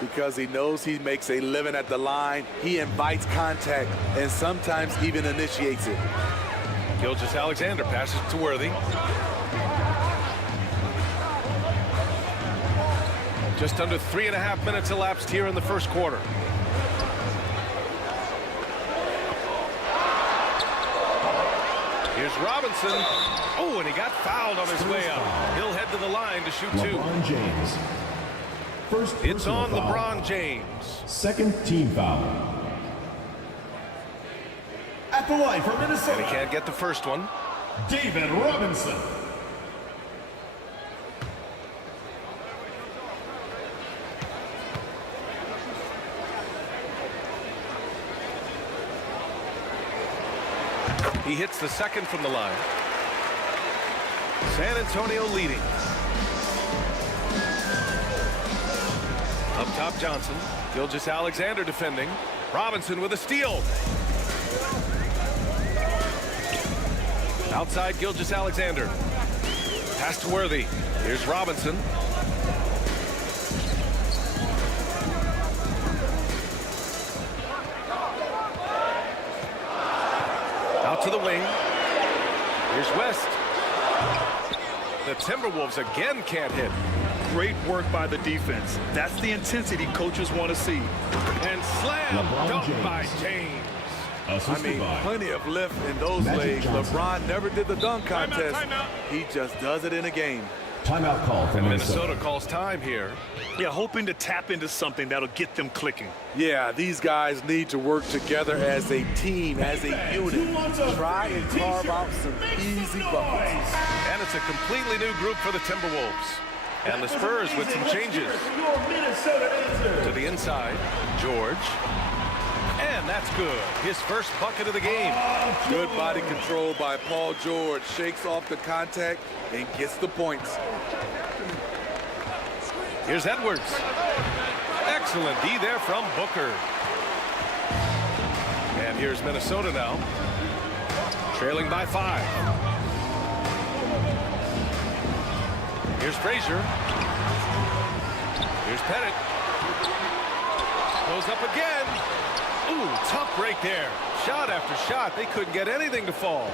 Because he knows he makes a living at the line, he invites contact and sometimes even initiates it. Gilgeous-Alexander passes to Worthy. Just under 3.5 minutes elapsed here in the first quarter. Here's Robinson. Oh, and he got fouled on his way up. He'll head to the line to shoot 2. LeBron James. First It's on foul. LeBron James. Second team foul. At the line for Minnesota. And he can't get the first one. David Robinson. He hits the second from the line. San Antonio leading. Up top, Johnson. Gilgeous-Alexander defending. Robinson with a steal. Outside, Gilgeous-Alexander. Pass to Worthy. Here's Robinson. Out to the wing. Here's West. The Timberwolves again can't hit. Great work by the defense. That's the intensity coaches want to see. And slam dunk by James. I mean, plenty of lift in those legs. LeBron never did the dunk contest. Timeout. He just does it in a game. Timeout call for Minnesota calls time here. Yeah, hoping to tap into something that'll get them clicking. Yeah, these guys need to work together as a team, as a unit. Try and carve out some easy buckets. And it's a completely new group for the Timberwolves. And the Spurs with some changes. To the inside, George. And that's good. His first bucket of the game. Good body control by Paul George. Shakes off the contact and gets the points. Here's Edwards. Excellent D there from Booker. And here's Minnesota now. Trailing by 5. Here's Frazier. Here's Pettit. Goes up again. Ooh, tough break there. Shot after shot. They couldn't get anything to fall.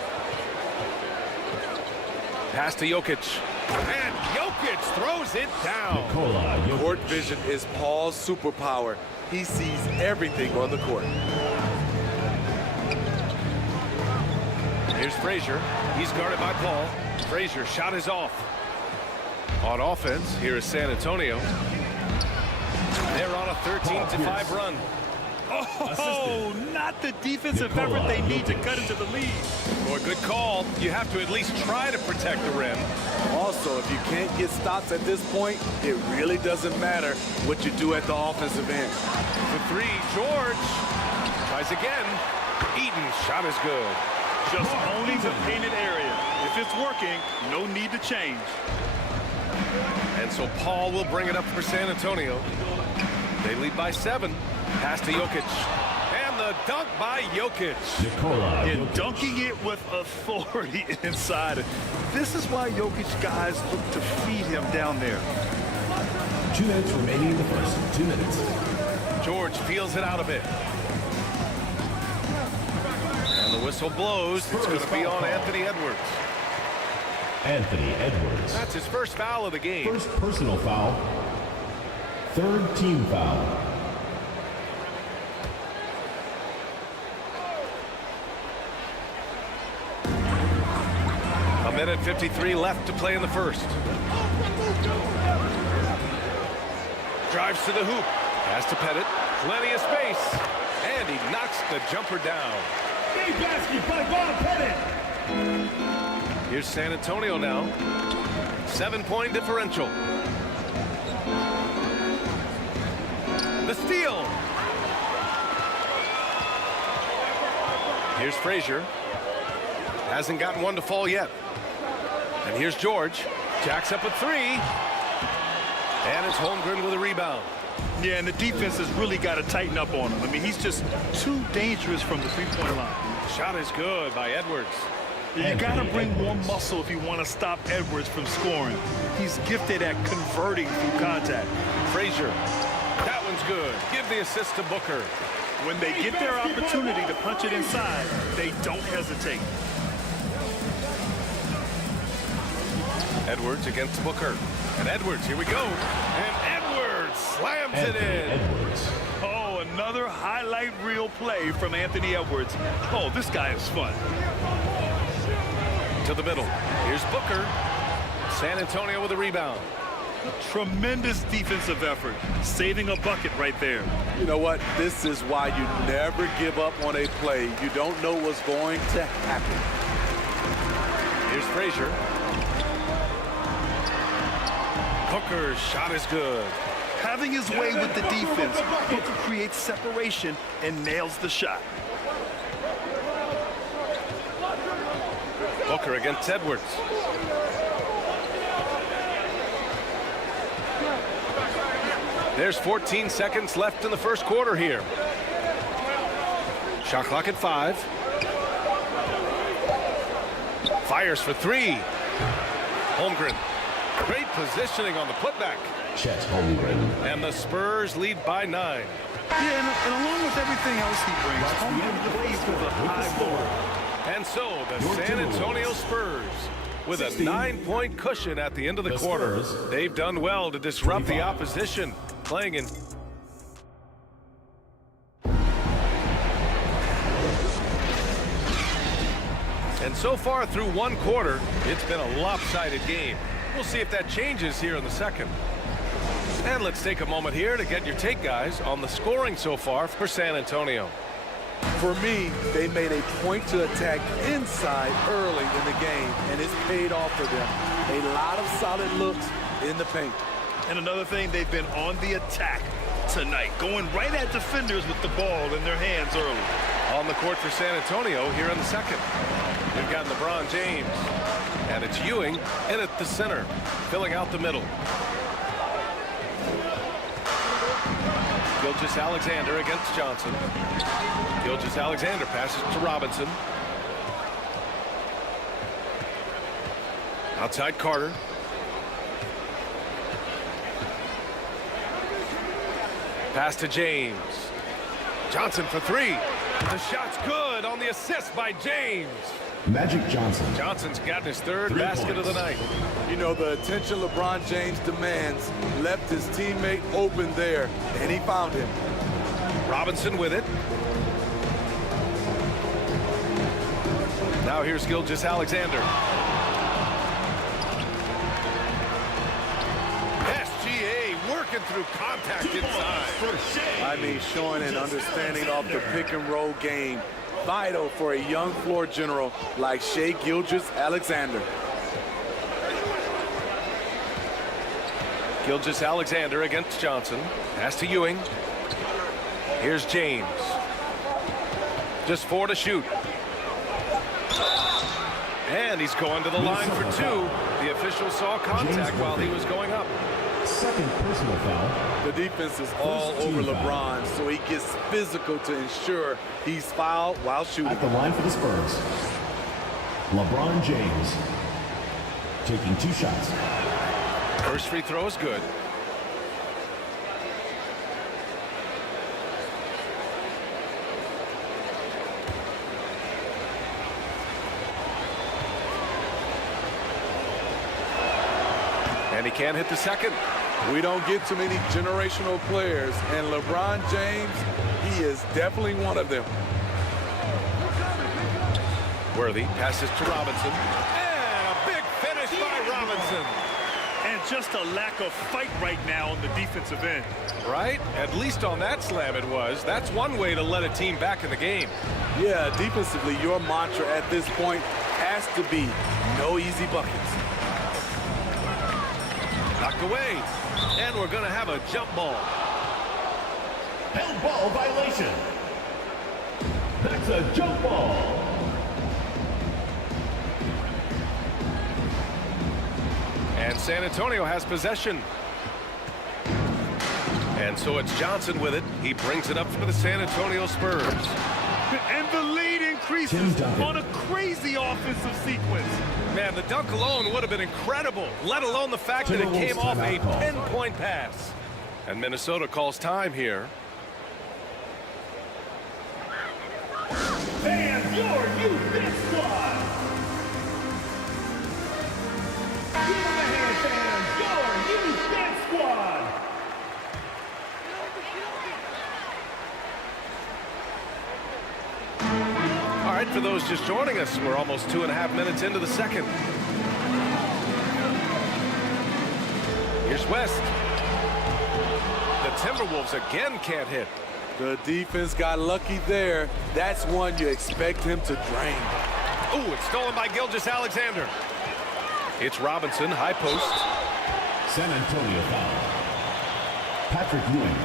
Pass to Jokic. And Jokic throws it down. NIKOLA. Court vision is Paul's superpower. He sees everything on the court. Here's Frazier. He's guarded by Paul. Frazier shot is off. On offense, here is San Antonio. They're on a 13-5 run. Oh, not the defensive effort they need to cut into the lead. Boy, good call. You have to at least try to protect the rim. Also, if you can't get stops at this point, it really doesn't matter what you do at the offensive end. For three, George tries again. Eaton's shot is good. Just owning the painted area. If it's working, no need to change. And so Paul will bring it up for San Antonio. They lead by 7. Pass to Jokic. And the dunk by Jokic. And dunking it with authority inside. This is why Jokic guys look to feed him down there. 2 minutes remaining in the first. 2 minutes. George feels it out a bit. And the whistle blows. It's going to be on Anthony Edwards. Anthony Edwards. That's his first foul of the game. First personal foul. Third team foul. A minute 53 left to play in the first. Drives to the hoop. Pass to Pettit. Plenty of space. And he knocks the jumper down. Big basket by Bob Pettit. Here's San Antonio now. 7-point differential. The steal. Here's Frazier. Hasn't gotten one to fall yet. And here's George. Jacks up a 3. And it's Holmgren with a rebound. Yeah, and the defense has really got to tighten up on him. I mean, he's just too dangerous from the three-point line. Shot is good by Edwards. You got to bring more muscle if you want to stop Edwards from scoring. He's gifted at converting through contact. Frazier. That one's good. Give the assist to Booker. When they get their opportunity to punch it inside, they don't hesitate. Edwards against Booker. And Edwards, here we go. And Edwards slams it in. Edwards. Oh, another highlight reel play from Anthony Edwards. Oh, this guy is fun. To the middle. Here's Booker. San Antonio with a rebound. Tremendous defensive effort. Saving a bucket right there. You know what? This is why you never give up on a play. You don't know what's going to happen. Here's Frazier. Booker's shot is good. Having his way with the defense, Booker creates separation and nails the shot. Booker against Edwards. There's 14 seconds left in the first quarter here. Shot clock at 5. Fires for 3. Holmgren. Great positioning on the putback. CHET HOLMGREN. And the Spurs lead by 9. Yeah, and along with everything else he brings, Holmgren plays with a high bar. And so the San Antonio Spurs with a 9-point cushion at the end of the quarter. They've done well to disrupt the opposition, playing in. And so far through one quarter, it's been a lopsided game. We'll see if that changes here in the second. And let's take a moment here to get your take, guys, on the scoring so far for San Antonio. For me, they made a point to attack inside early in the game, and it's paid off for them. A lot of solid looks in the paint. And another thing, they've been on the attack tonight, going right at defenders with the ball in their hands early. On the court for San Antonio here in the second. We've got LeBron James, and it's Ewing in at the center, filling out the middle. GILGEOUS-ALEXANDer against Johnson. GILGEOUS-ALEXANDer passes to Robinson. Outside Carter. Pass to James. Johnson for 3. The shot's good on the assist by James. Magic Johnson. Johnson's gotten his third basket of the night. You know, the attention LeBron James demands left his teammate open there, and he found him. Robinson with it. Now here's GILGEOUS-ALEXANDer. SGA working through contact inside. I mean, showing an understanding of the pick and roll game. Vital for a young floor general like SHAI GILGEOUS-ALEXANDER. GILGEOUS-ALEXANDER against Johnson. Pass to Ewing. Here's James. Just 4 to shoot. And he's going to the line for 2. The official saw contact while he was going up. Second personal foul. The defense is all over LeBron, so he gets physical to ensure he's fouled while shooting. At the line for the Spurs, LeBron James taking 2 shots. First free throw is good. And he can't hit the second. We don't get too many generational players, and LeBron James, he is definitely one of them. Worthy passes to Robinson. And a big finish by Robinson. And just a lack of fight right now on the defensive end. Right? At least on that slam it was. That's one way to let a team back in the game. Yeah, defensively, your mantra at this point has to be no easy buckets. Knocked away. And we're going to have a jump ball. Held ball violation. That's a jump ball. And San Antonio has possession. And so it's Johnson with it. He brings it up for the San Antonio Spurs. And the lead increases on a crazy offensive sequence. Man, the dunk alone would have been incredible, let alone the fact that it came off a pinpoint pass. And Minnesota calls time here. Fans, your youth this squad. Give them a hand, fans, your youth this squad. All right, for those just joining us, we're almost 2.5 minutes into the second. Here's West. The Timberwolves again can't hit. The defense got lucky there. That's one you expect him to drain. Ooh, it's stolen by GILGEOUS-ALEXANDER. It's Robinson, high post. San Antonio foul. Patrick Ewing.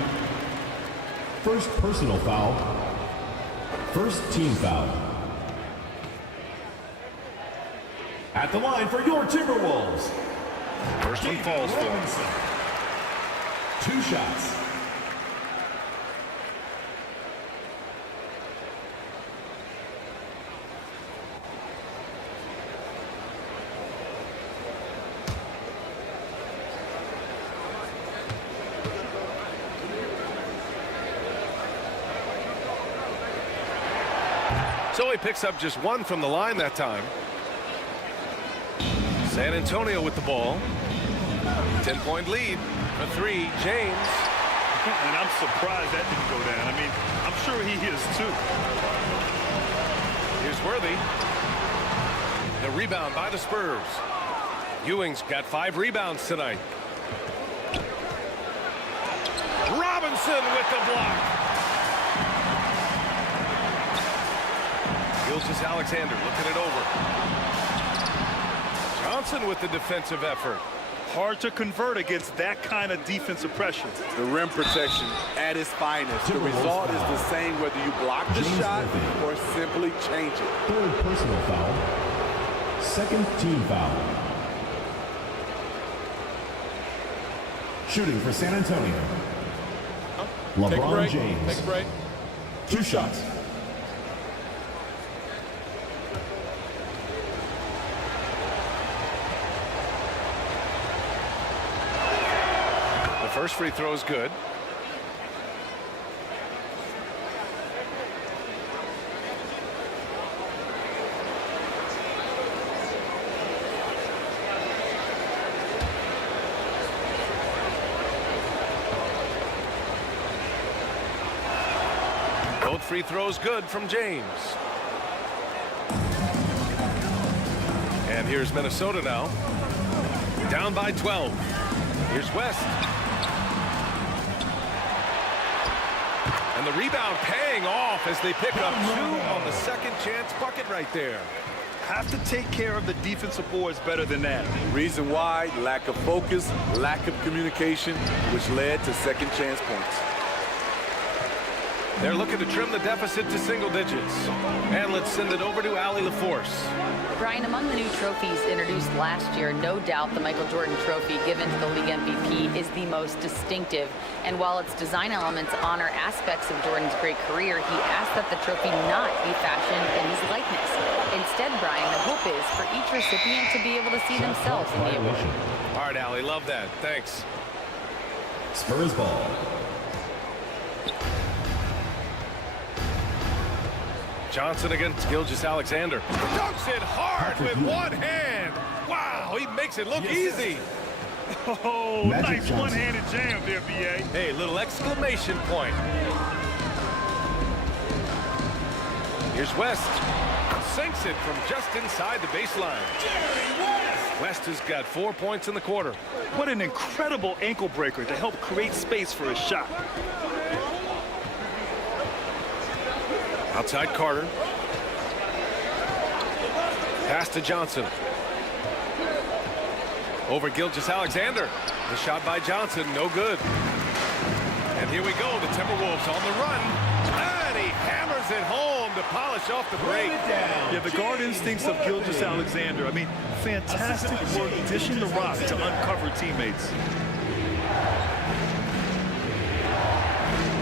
First personal foul. First team foul. At the line for your Timberwolves. First one falls for him. 2 shots. So he picks up just 1 from the line that time. San Antonio with the ball. 10-point lead for 3, James. And I'm surprised that didn't go down. I mean, I'm sure he is too. Here's Worthy. The rebound by the Spurs. Ewing's got 5 rebounds tonight. Robinson with the block. GILGEOUS-ALEXANDER looking it over. Johnson with the defensive effort. Hard to convert against that kind of defensive pressure. The rim protection at its finest. The result is the same whether you block the shot or simply change it. Third personal foul. Second team foul. Shooting for San Antonio. LeBron James. Take a break. 2 shots. First free throw is good. Both free throws good from James. And here's Minnesota now. Down by 12. Here's West. And the rebound paying off as they pick up 2 on the second chance bucket right there. Have to take care of the defensive boards better than that. Reason why, lack of focus, lack of communication, which led to second chance points. They're looking to trim the deficit to single digits. And let's send it over to Allie LaForce. Brian, among the new trophies introduced last year, no doubt the Michael Jordan Trophy given to the league MVP is the most distinctive. And while its design elements honor aspects of Jordan's great career, he asked that the trophy not be fashioned in his likeness. Instead, Brian, the hope is for each recipient to be able to see themselves in the award. All right, Allie, love that. Thanks. Spurs ball. Johnson against Gilgeous-Alexander. Dunks it hard with one hand. Wow, he makes it look easy. Oh, nice one-handed jam there, B.A. Hey, little exclamation point. Here's West. Sinks it from just inside the baseline. West has got 4 points in the quarter. What an incredible ankle breaker to help create space for his shot. Outside Carter. Pass to Johnson. Over Gilgeous-Alexander. The shot by Johnson, no good. And here we go, the Timberwolves on the run. And he hammers it home to polish off the break. Yeah, the guard instincts of Gilgeous-Alexander. I mean, fantastic work dishing the rock to uncover teammates.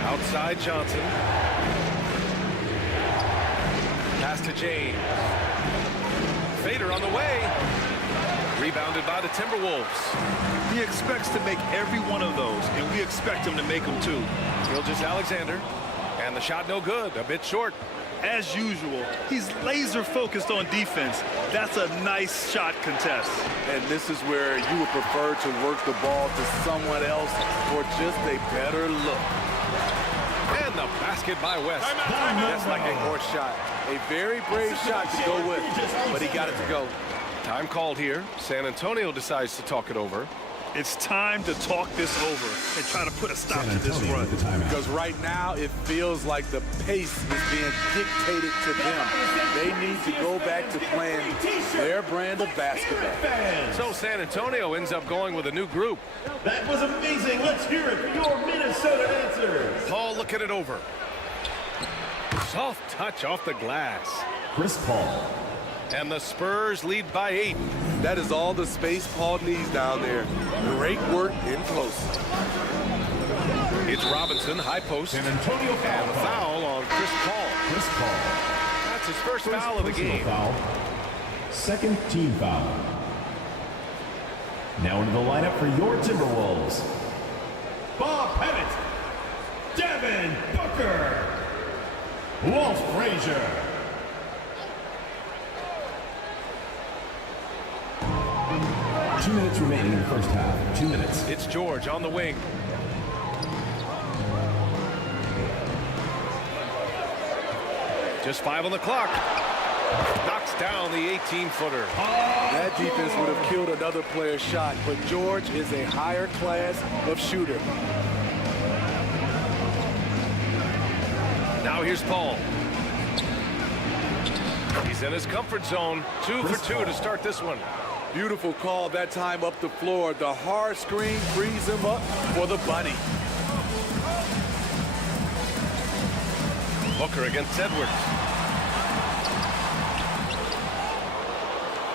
Outside Johnson. Pass to James. Fader on the way. Rebounded by the Timberwolves. He expects to make every one of those, and we expect him to make them too. Gilgeous-Alexander. And the shot no good, a bit short. As usual, he's laser focused on defense. That's a nice shot contest. And this is where you would prefer to work the ball to someone else for just a better look. And the basket by West. That's like a horse shot. A very brave shot to go with, but he got it to go. Time called here. San Antonio decides to talk it over. It's time to talk this over and try to put a stop to this run. Because right now it feels like the pace is being dictated to them. They need to go back to playing their brand of basketball. So San Antonio ends up going with a new group. That was amazing. Let's hear it for your Minnesota answers. Paul looking it over. Soft touch off the glass. Chris Paul. And the Spurs lead by 8. That is all the space Paul needs down there. Great work in close. It's Robinson, high post. San Antonio foul. And the foul on Chris Paul. Chris Paul. That's his first foul of the game. Foul. Second team foul. Now into the lineup for your Timberwolves. Bob Pettit. Devin Booker. Walt Frazier. 2 minutes remaining in the first half. 2 minutes. It's George on the wing. Just 5 on the clock. Knocks down the 18-footer. That defense would have killed another player's shot, but George is a higher class of shooter. Now here's Paul. He's in his comfort zone. 2 for 2 to start this one. Beautiful call that time up the floor. The hard screen frees him up for the bunny. Booker against Edwards.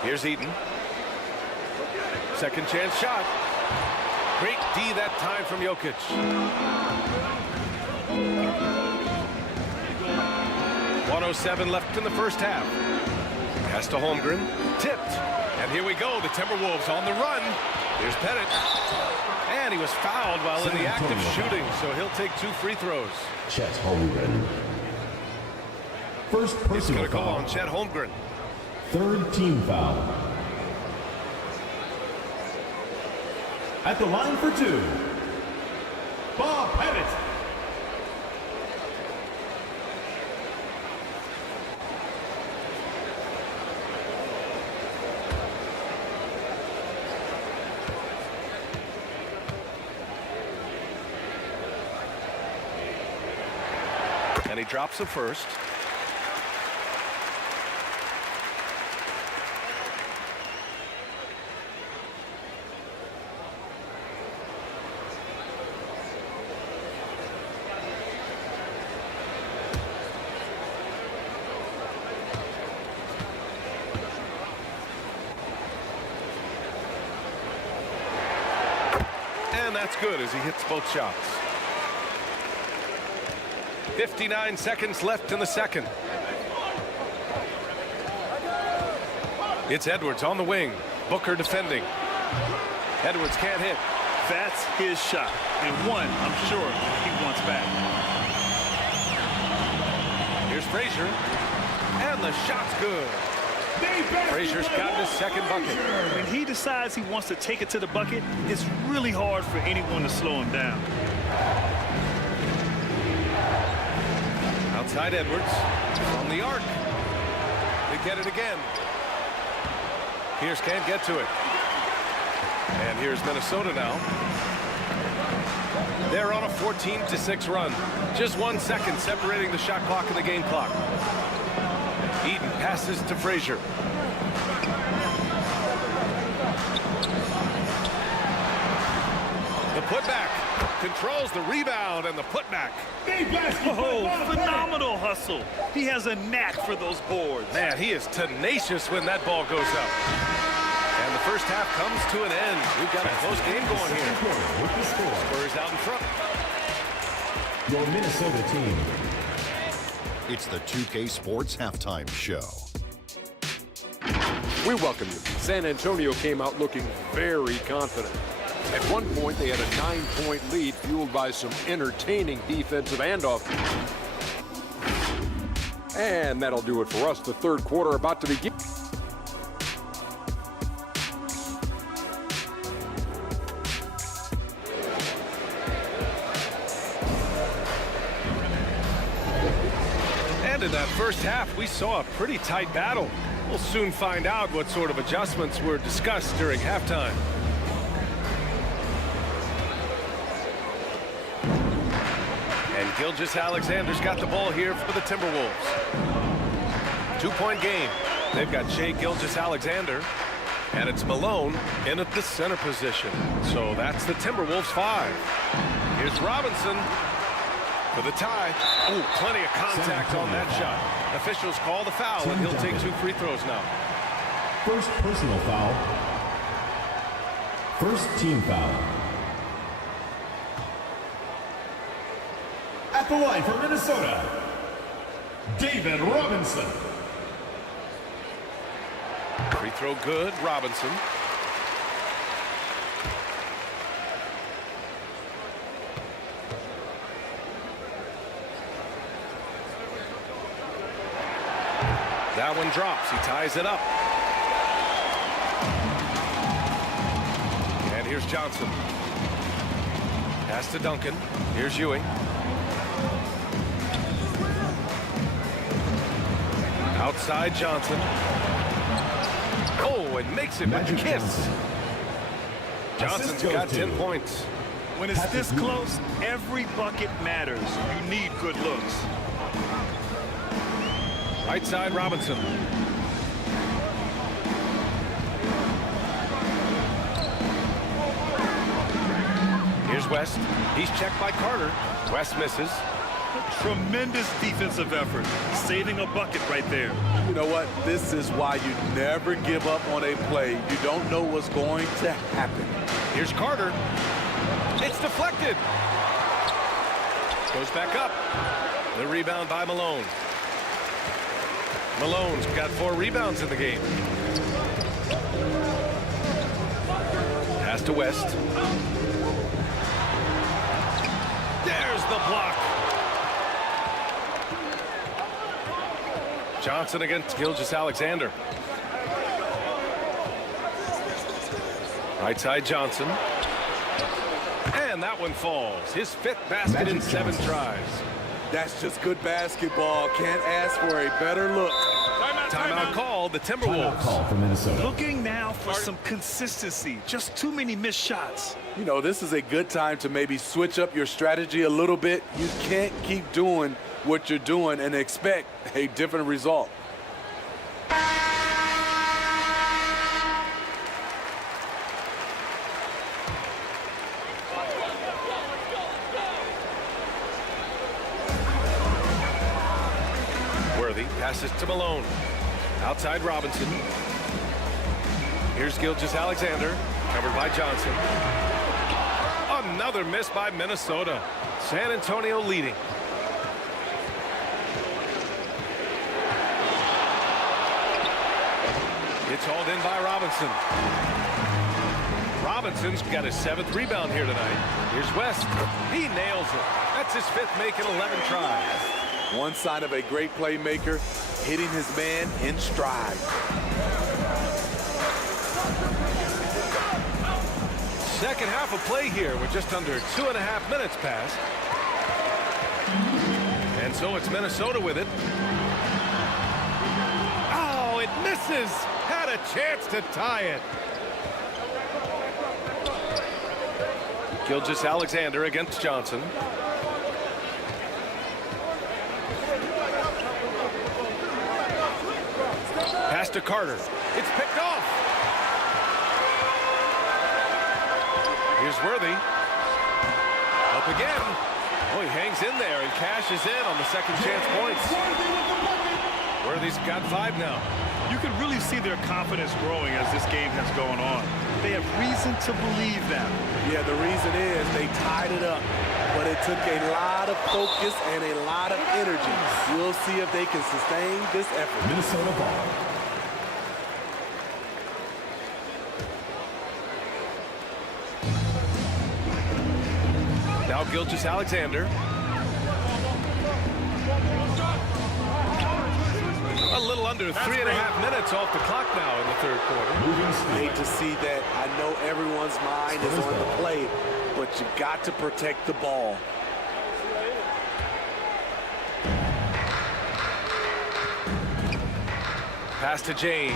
Here's Eaton. Second chance shot. Great D that time from Jokic. .107 left in the first half. Pass to Holmgren. Tipped. And here we go. The Timberwolves on the run. Here's Pettit. And he was fouled while in the act of shooting, so he'll take 2 free throws. Chet Holmgren. First personal It's going to go foul. on Chet Holmgren. Third team foul. At the line for 2, Bob Pettit. And he drops the first. And that's good as he hits both shots. 59 seconds left in the second. It's Edwards on the wing. Booker defending. Edwards can't hit. That's his shot. And one, I'm sure, he wants back. Here's Frazier. And the shot's good. Frazier's gotten his second bucket. When he decides he wants to take it to the bucket, it's really hard for anyone to slow him down. Outside Edwards from the arc. They get it again. Pierce can't get to it. And here's Minnesota now. They're on a 14-6 run. Just 1 second separating the shot clock and the game clock. Eden passes to Frazier. The putback controls the rebound and the putback. Oh, phenomenal hustle. He has a knack for those boards. Man, he is tenacious when that ball goes up. And the first half comes to an end. We've got a close game going here. Spurs out in front. Your Minnesota team. It's the 2K Sports Halftime Show. We welcome you. San Antonio came out looking very confident. At one point, they had a 9-point lead fueled by some entertaining defensive and offense. And that'll do it for us. The third quarter about to begin. And in that first half, we saw a pretty tight battle. We'll soon find out what sort of adjustments were discussed during halftime. And GILGEOUS-Alexander's got the ball here for the Timberwolves. 2-point game. They've got SHAI GILGEOUS-Alexander, and it's Malone in at the center position. So that's the Timberwolves 5. Here's Robinson for the tie. Oh, plenty of contact on that shot. Officials call the foul, and he'll take 2 free throws now. First personal foul. First team foul. At the line for Minnesota, David Robinson. Free throw good, Robinson. That one drops. He ties it up. And here's Johnson. Pass to Duncan. Here's Ewing. Outside Johnson. Oh, and makes it with a kiss. Johnson's got 10 points. When it's this close, every bucket matters. You need good looks. Right side, Robinson. Here's West. He's checked by Carter. West misses. Tremendous defensive effort. Saving a bucket right there. You know what? This is why you never give up on a play. You don't know what's going to happen. Here's Carter. It's deflected. Goes back up. The rebound by Malone. Malone's got 4 rebounds in the game. Pass to West. There's the block. Johnson against GILGEOUS-Alexander. Right side Johnson. And that one falls. His 5th basket in 7 tries. That's just good basketball. Can't ask for a better look. Timeout call, the Timberwolves. Call for Minnesota. Looking now for some consistency. Just too many missed shots. You know, this is a good time to maybe switch up your strategy a little bit. You can't keep doing what you're doing and expect a different result. Passes to Malone. Outside Robinson. Here's Gilgeous-Alexander. Covered by Johnson. Another miss by Minnesota. San Antonio leading. It's hauled in by Robinson. Robinson's got his 7th rebound here tonight. Here's West. He nails it. That's his 5th make in 11 tries. One sign of a great playmaker, hitting his man in stride. Second half of play here with just under 2.5 minutes passed. And so it's Minnesota with it. Oh, it misses. Had a chance to tie it. Gilgeous-Alexander against Johnson. Pass to Carter. It's picked off. Here's Worthy. Up again. Oh, he hangs in there and cashes in on the second chance points. Worthy's got 5 now. You can really see their confidence growing as this game has gone on. They have reason to believe that. Yeah, the reason is they tied it up, but it took a lot of focus and a lot of energy. We'll see if they can sustain this effort. Minnesota ball. Now Gilgeous-Alexander. A little under 3.5 minutes off the clock now in the 3rd quarter. Hate to see that. I know everyone's mind is on the play, but you got to protect the ball. Pass to James.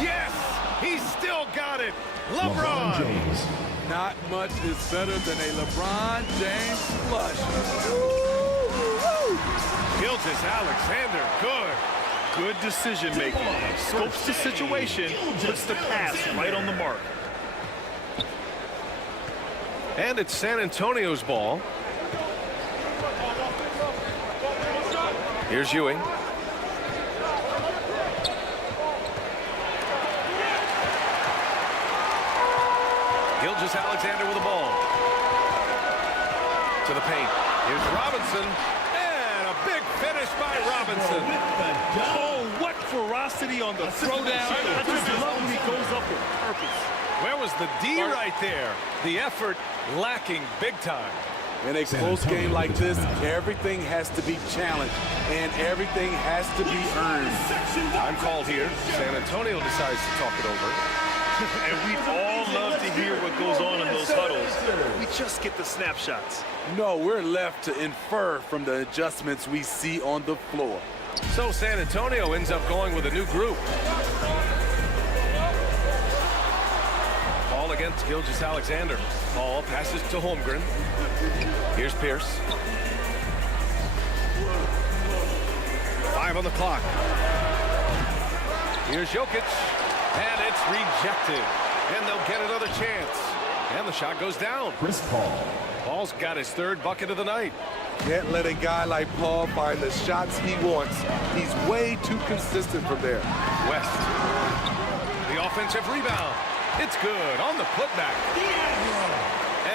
Yes! He's still got it! LeBron James. Not much is better than a LeBron James flush. Gilgeous-Alexander, good. Good decision making. Scopes the situation, puts the pass right on the mark. And it's San Antonio's ball. Here's Ewing. Gilgeous-Alexander with the ball. To the paint. Here's Robinson. And a big finish by Robinson. Oh, what ferocity on the throwdown. I just love when he goes up with purpose. Where was the D right there? The effort lacking big time. In a close game like this, everything has to be challenged and everything has to be earned. Time called here. San Antonio decides to talk it over. And we all love to hear what goes on in those huddles. We just get the snapshots. No, we're left to infer from the adjustments we see on the floor. So San Antonio ends up going with a new group. Ball against Gilgeous-Alexander. Ball passes to Holmgren. Here's Pierce. 5 on the clock. Here's Jokic. And it's rejected. And they'll get another chance. And the shot goes down. Chris Paul. Paul's got his 3rd bucket of the night. Can't let a guy like Paul find the shots he wants. He's way too consistent from there. West. The offensive rebound. It's good on the putback.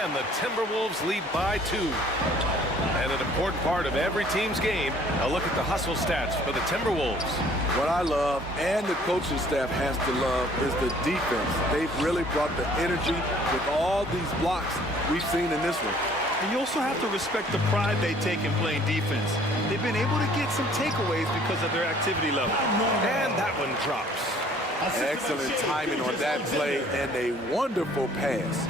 And the Timberwolves lead by 2. And an important part of every team's game, a look at the hustle stats for the Timberwolves. What I love, and the coaching staff has to love, is the defense. They've really brought the energy with all these blocks we've seen in this one. And you also have to respect the pride they take in playing defense. They've been able to get some takeaways because of their activity level. And that one drops. Excellent timing on that play and a wonderful pass.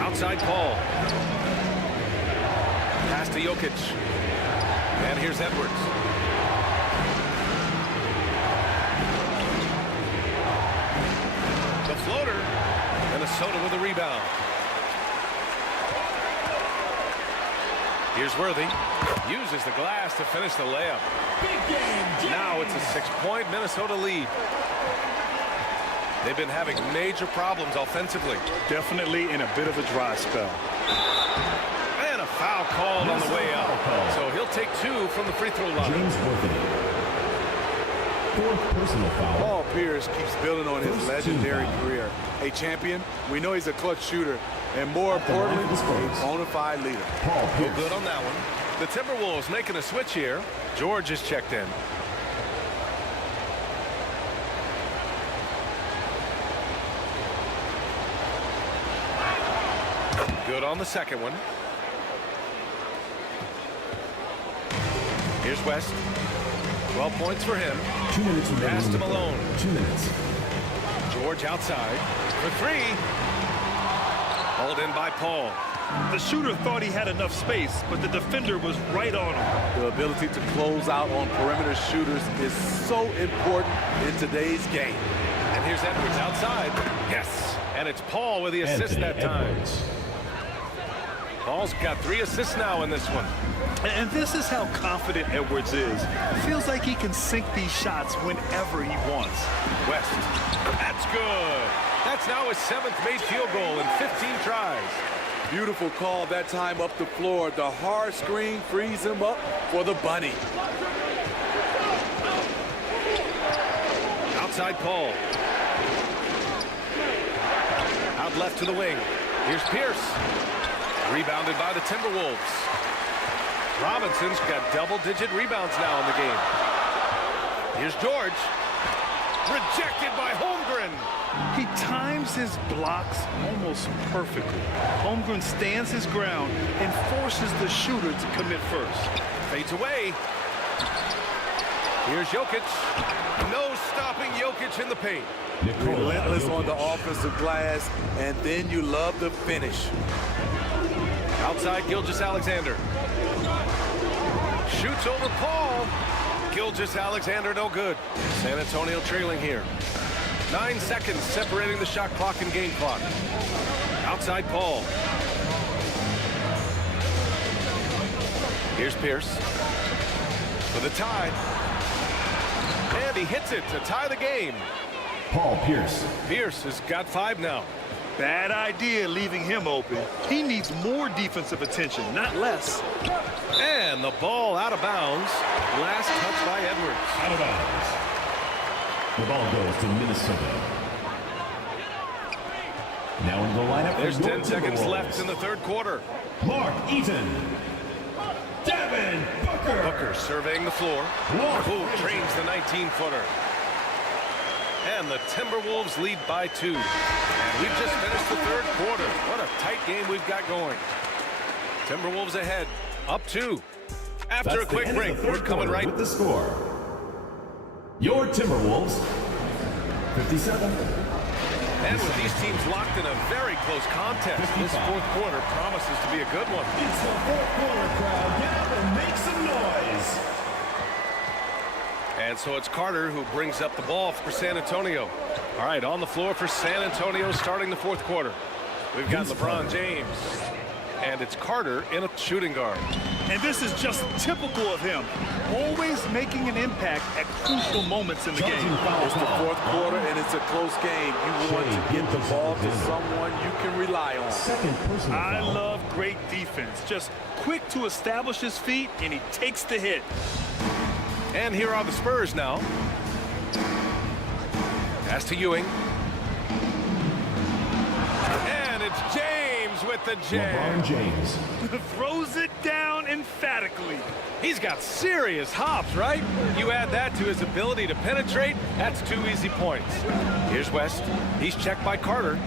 Outside Paul. Pass to Jokic. And here's Edwards. The floater. Minnesota with a rebound. Here's Worthy. Uses the glass to finish the layup. Now it's a 6-point Minnesota lead. They've been having major problems offensively. Definitely in a bit of a dry spell. And a foul called on the way out. So he'll take 2 from the free throw line. James Worthy. 4th personal foul. Paul Pierce keeps building on his legendary career. A champion, we know he's a clutch shooter, and more importantly, a bona fide leader. No good on that one. The Timberwolves making a switch here. George is checked in. Good on the second one. Here's West. 12 points for him. 2 minutes remaining. Pass to Malone. 2 minutes. George outside for 3. Hauled in by Paul. The shooter thought he had enough space, but the defender was right on him. The ability to close out on perimeter shooters is so important in today's game. And here's Edwards outside. Yes. And it's Paul with the assist that time. Paul's got 3 assists now in this one. And this is how confident Edwards is. Feels like he can sink these shots whenever he wants. West. That's good. That's now his 7th made field goal in 15 tries. Beautiful call that time up the floor. The hard screen frees him up for the bunny. Outside Paul. Out left to the wing. Here's Pierce. Rebounded by the Timberwolves. Robinson's got double-digit rebounds now in the game. Here's George. Rejected by Holmgren. He times his blocks almost perfectly. Holmgren stands his ground and forces the shooter to commit first. Fades away. Here's Jokic. No stopping Jokic in the paint. Relentless on the offensive glass, and then you love the finish. Outside Gilgeous-Alexander. Shoots over Paul. Gilgeous-Alexander no good. San Antonio trailing here. 9 seconds separating the shot clock and game clock. Outside Paul. Here's Pierce for the tie. And he hits it to tie the game. Paul Pierce. Pierce has got 5 now. Bad idea leaving him open. He needs more defensive attention, not less. And the ball out of bounds. Last touch by Edwards. Out of bounds. The ball goes to Minnesota. Now in the lineup. There's 10 seconds left in the 3rd quarter. Mark Eaton. Devin Booker. Booker surveying the floor. Who trains the 19-footer. And the Timberwolves lead by 2. And we've just finished the 3rd quarter. What a tight game we've got going. Timberwolves ahead, up 2. After a quick break, we're coming right with the score. Your Timberwolves, 57. And with these teams locked in a very close contest, 55. This 4th quarter promises to be a good one. It's the 4th quarter, crowd. Get up and make some noise. And so it's Carter who brings up the ball for San Antonio. All right, on the floor for San Antonio starting the 4th quarter. We've got LeBron James. And it's Carter in a shooting guard. And this is just typical of him. Always making an impact at crucial moments in the game. It's the 4th quarter and it's a close game. You want to get the ball to someone you can rely on. I love great defense. Just quick to establish his feet, and he takes the hit. And here are the Spurs now. Pass to Ewing. And it's James with the jam. LeBron James. Throws it down emphatically. He's got serious hops, right? You add that to his ability to penetrate, that's 2 easy points. Here's West. He's checked by Carter.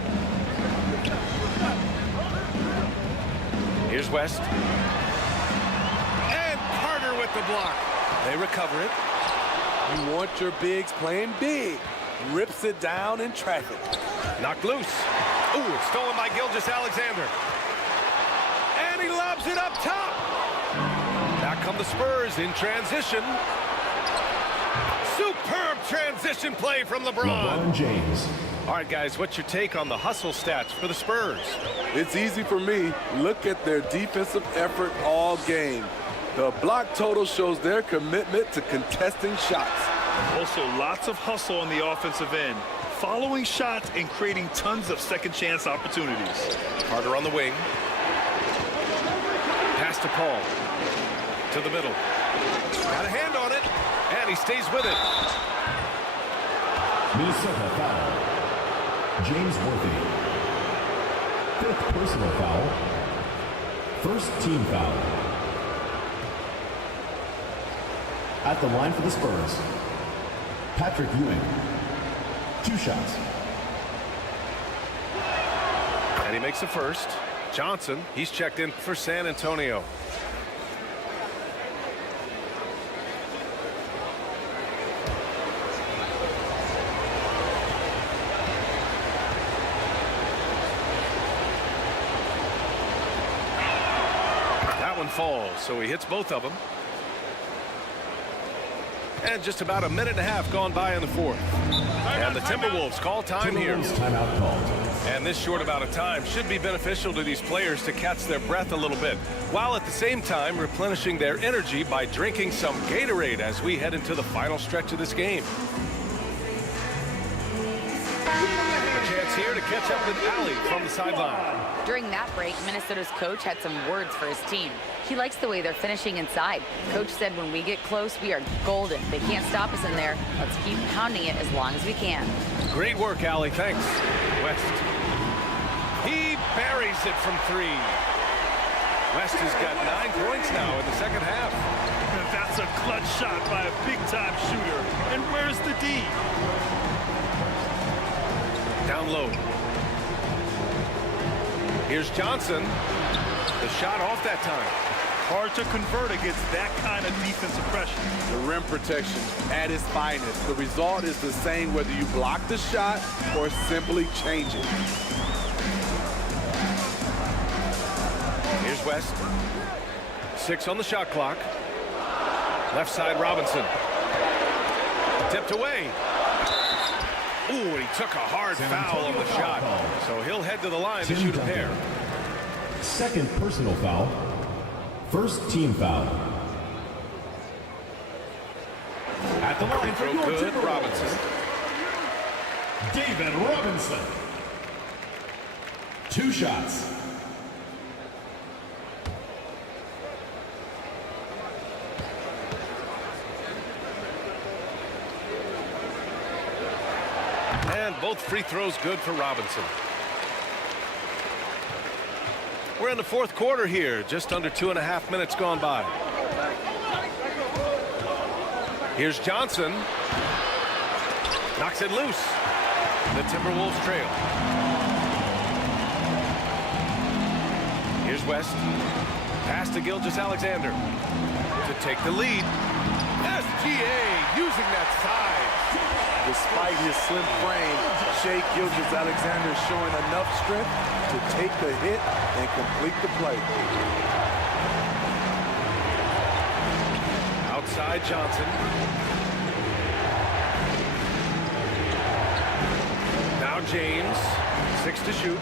Here's West. And Carter with the block. They recover it. You want your bigs playing big. Rips it down in traffic. Knocked loose. Ooh, it's stolen by Gilgeous-Alexander. And he lobs it up top. Back come the Spurs in transition. Superb transition play from LeBron James. All right, guys, what's your take on the hustle stats for the Spurs? It's easy for me. Look at their defensive effort all game. The block total shows their commitment to contesting shots. Also, lots of hustle on the offensive end, following shots and creating tons of second chance opportunities. Carter on the wing. Pass to Paul. To the middle. Got a hand on it, and he stays with it. Minnesota foul. James Worthy. 5th personal foul. 1st team foul. At the line for the Spurs, Patrick Ewing. 2 shots. And he makes the first. Johnson, he's checked in for San Antonio. That one falls, so he hits both of them. And just about a minute and a half gone by in the 4th. And the Timberwolves call time here. Timeout called. And this short amount of time should be beneficial to these players to catch their breath a little bit, while at the same time replenishing their energy by drinking some Gatorade as we head into the final stretch of this game. A chance here to catch up with Allie from the sideline. During that break, Minnesota's coach had some words for his team. He likes the way they're finishing inside. Coach said when we get close, we are golden. They can't stop us in there. Let's keep pounding it as long as we can. Great work, Allie. Thanks. West. He buries it from 3. West has got 9 points now in the second half. That's a clutch shot by a big-time shooter. And where's the D? Down low. Here's Johnson. The shot off that time. Hard to convert against that kind of defensive pressure. The rim protection at its finest. The result is the same whether you block the shot or simply change it. Here's West. 6 on the shot clock. Left side, Robinson. Tipped away. Ooh, he took a hard foul on the shot. So he'll head to the line to shoot a pair. 2nd personal foul. 1st team foul. At the line for your good, Robinson. David Robinson. 2 shots. And both free throws good for Robinson. We're in the 4th quarter here, just under 2.5 minutes gone by. Here's Johnson. Knocks it loose. The Timberwolves trail. Here's West. Pass to Gilgeous-Alexander to take the lead. SGA using that size. Despite his slim frame, SHAI Gilgeous-Alexander is showing enough strength to take the hit and complete the play. Outside Johnson. Now James. 6 to shoot.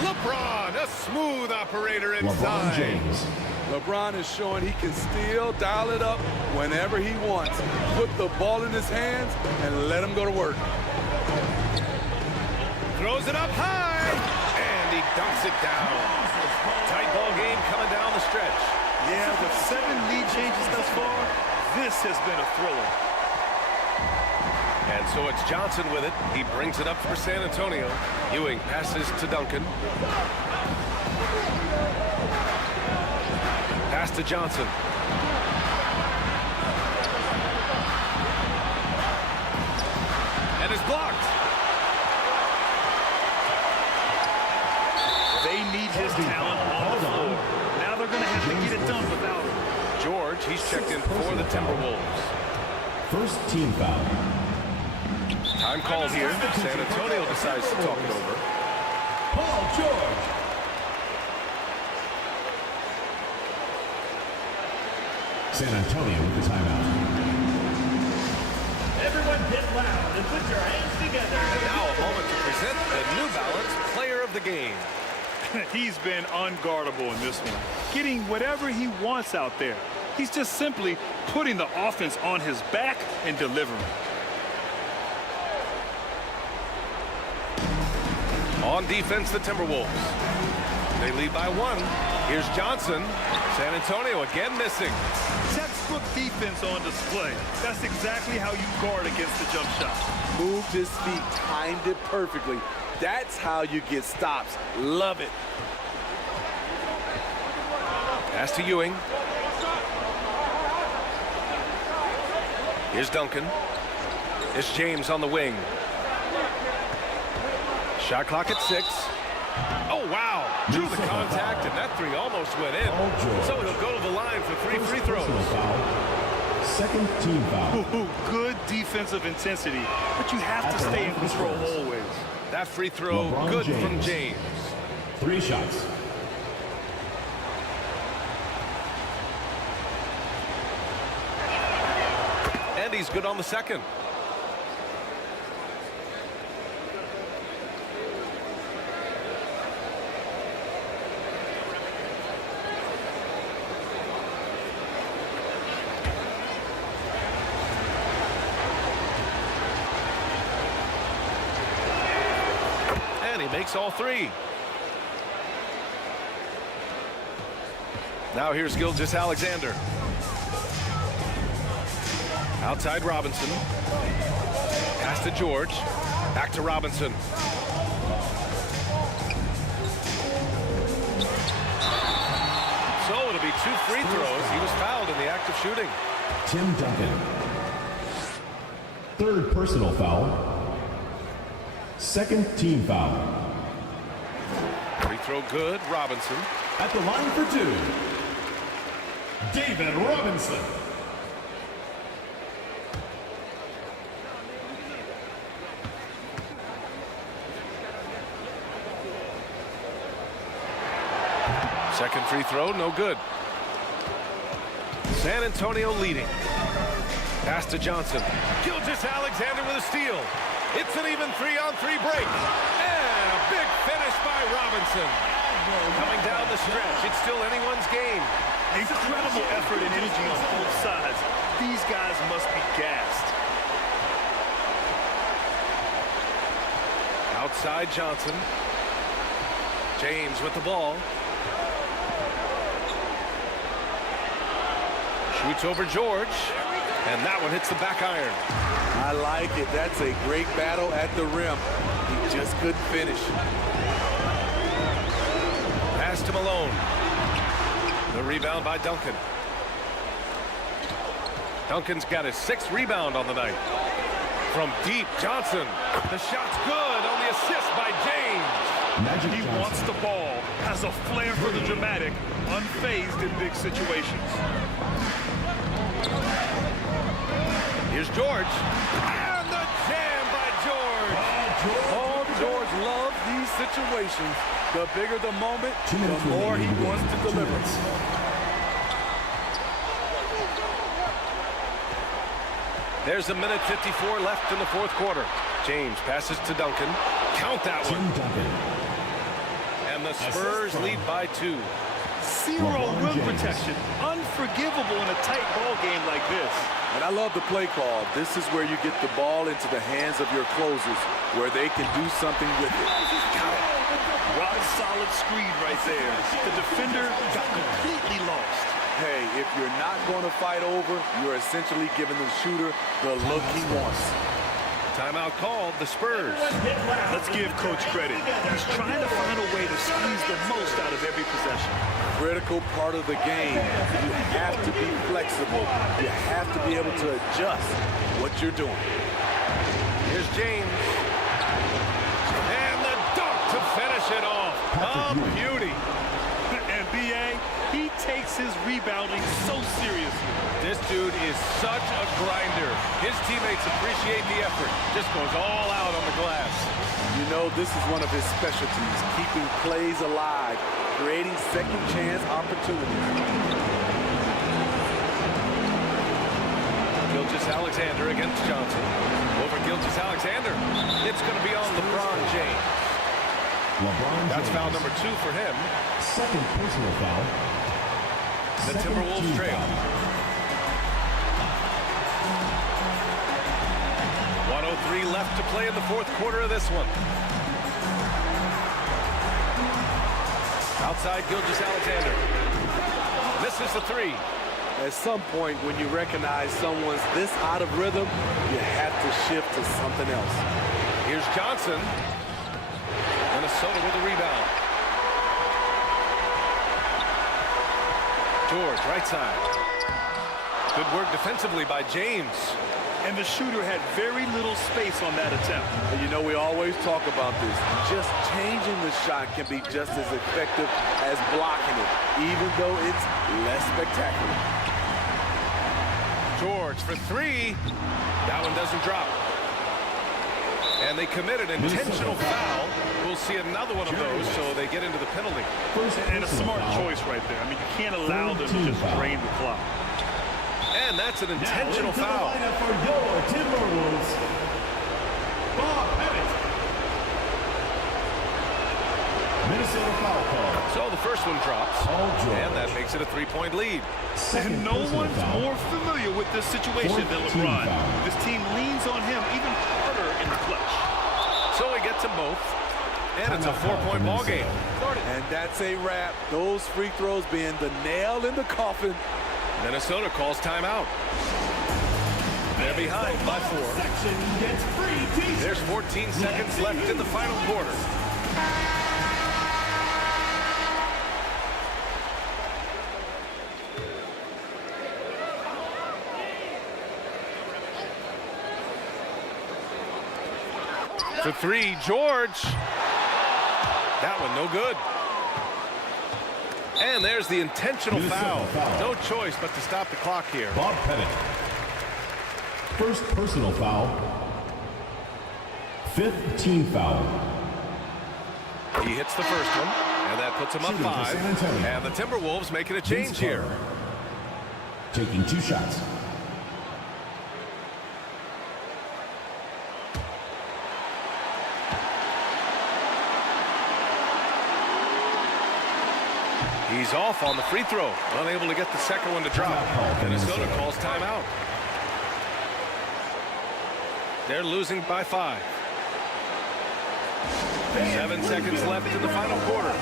LeBron, a smooth operator inside. LeBron James. LeBron is showing he can still dial it up whenever he wants. Put the ball in his hands and let him go to work. Throws it up high, and he dunks it down. Tight ball game coming down the stretch. Yeah, with 7 lead changes thus far, this has been a thriller. And so it's Johnson with it. He brings it up for San Antonio. Ewing passes to Duncan. Pass to Johnson. And is blocked. They need his talent on the floor. Now they're going to have to get it done without him. George, he's checked in for the Timberwolves. 1st team foul. Time called here. San Antonio decides to talk it over. Paul George. San Antonio with the timeout. Everyone get loud and put your hands together. And now a moment to present the New Balance Player of the Game. He's been unguardable in this one, getting whatever he wants out there. He's just simply putting the offense on his back and delivering. On defense, the Timberwolves. They lead by 1. Here's Johnson. San Antonio again missing. Textbook defense on display. That's exactly how you guard against the jump shot. Moved his feet, timed it perfectly. That's how you get stops. Love it. Pass to Ewing. Here's Duncan. It's James on the wing. Shot clock at 6. Oh, wow. Drew the contact, and that 3 almost went in. So he'll go to the line for 3 free throws. Second team foul. Ooh, good defensive intensity, but you have to stay in control always. That free throw, good from James. 3 shots. And he's good on the second. And he makes all 3. Now here's Gilgeous-Alexander. Outside Robinson. Pass to George. Back to Robinson. So it'll be 2 free throws. He was fouled in the act of shooting. Tim Duncan. 3rd personal foul. 2nd team foul. Free throw good, Robinson. At the line for 2, David Robinson. Second free throw, no good. San Antonio leading. Pass to Johnson. Gilgeous-Alexander with a steal. It's an even 3-on-3 break. And a big finish by Robinson. Coming down the stretch, it's still anyone's game. Incredible effort and energy on both sides. These guys must be gassed. Outside Johnson. James with the ball. Shoots over George. And that one hits the back iron. I like it. That's a great battle at the rim. He just couldn't finish. Pass to Malone. The rebound by Duncan. Duncan's got his 6th rebound on the night. From deep, Johnson. The shot's good on the assist by James. He wants the ball, has a flair for the dramatic, unfazed in big situations. Here's George. And the jam by George. Oh, George loves these situations. The bigger the moment, the more he wants to deliver. There's a minute 54 left in the 4th quarter. James passes to Duncan. Count that one. And the Spurs lead by 2. Zero rim protection. Unforgivable in a tight ball game like this. And I love the play call. This is where you get the ball into the hands of your closers, where they can do something with it. Rock solid screen right there. The defender got completely lost. Hey, if you're not going to fight over, you're essentially giving the shooter the look he wants. Timeout called, the Spurs. Let's give Coach credit. He's trying to find a way to squeeze the most out of every possession. Critical part of the game. You have to be flexible. You have to be able to adjust what you're doing. Here's James. And the dunk to finish it off. A beauty. And B.A., he takes his rebounding so seriously. This dude is such a grinder. His teammates appreciate the effort. Just goes all out on the glass. You know, this is one of his specialties, keeping plays alive, creating second chance opportunities. Gilgeous-Alexander against Johnson. Over Gilgeous-Alexander. It's going to be on LeBron James. That's foul number 2 for him. Second personal foul. The Timberwolves trail. 1:03 left to play in the fourth quarter of this one. Outside Gilgeous-Alexander. Misses the 3. At some point, when you recognize someone's this out of rhythm, you have to shift to something else. Here's Johnson. Minnesota with a rebound. George, right side. Good work defensively by James. And the shooter had very little space on that attempt. And you know, we always talk about this. Just changing the shot can be just as effective as blocking it, even though it's less spectacular. George for 3. That one doesn't drop. And they committed an intentional foul. We'll see another one of those, so they get into the penalty. And a smart choice right there. I mean, you can't allow them to just drain the clock. And that's an intentional foul. For your Timberwolves, Bob Pettit. Minnesota foul call. So the first one drops, and that makes it a 3-point lead. And no one's more familiar with this situation than LeBron. This team leans on him even harder in the clutch. So he gets them both, and it's a 4-point ball game. And that's a wrap. Those free throws being the nail in the coffin. Minnesota calls timeout. They're behind by 4. There's 14 seconds left in the final quarter. For 3, George. That one no good. And there's the intentional foul. No choice but to stop the clock here. Bob Pettit. First personal foul. 5th team foul. He hits the first one, and that puts him up 5. And the Timberwolves making a change here. Taking 2 shots. He's off on the free throw, unable to get the second one to drop. Minnesota calls timeout. They're losing by 5. 7 seconds left in the final quarter.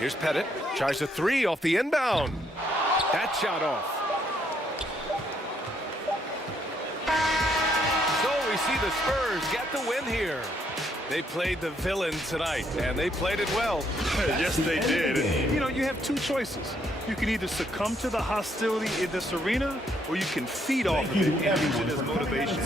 Here's Pettit, tries a 3 off the inbound. That shot off. We see the Spurs get the win here. They played the villain tonight, and they played it well. Yes, they did. You know, you have 2 choices. You can either succumb to the hostility in this arena, or you can feed off of it and use it as motivation.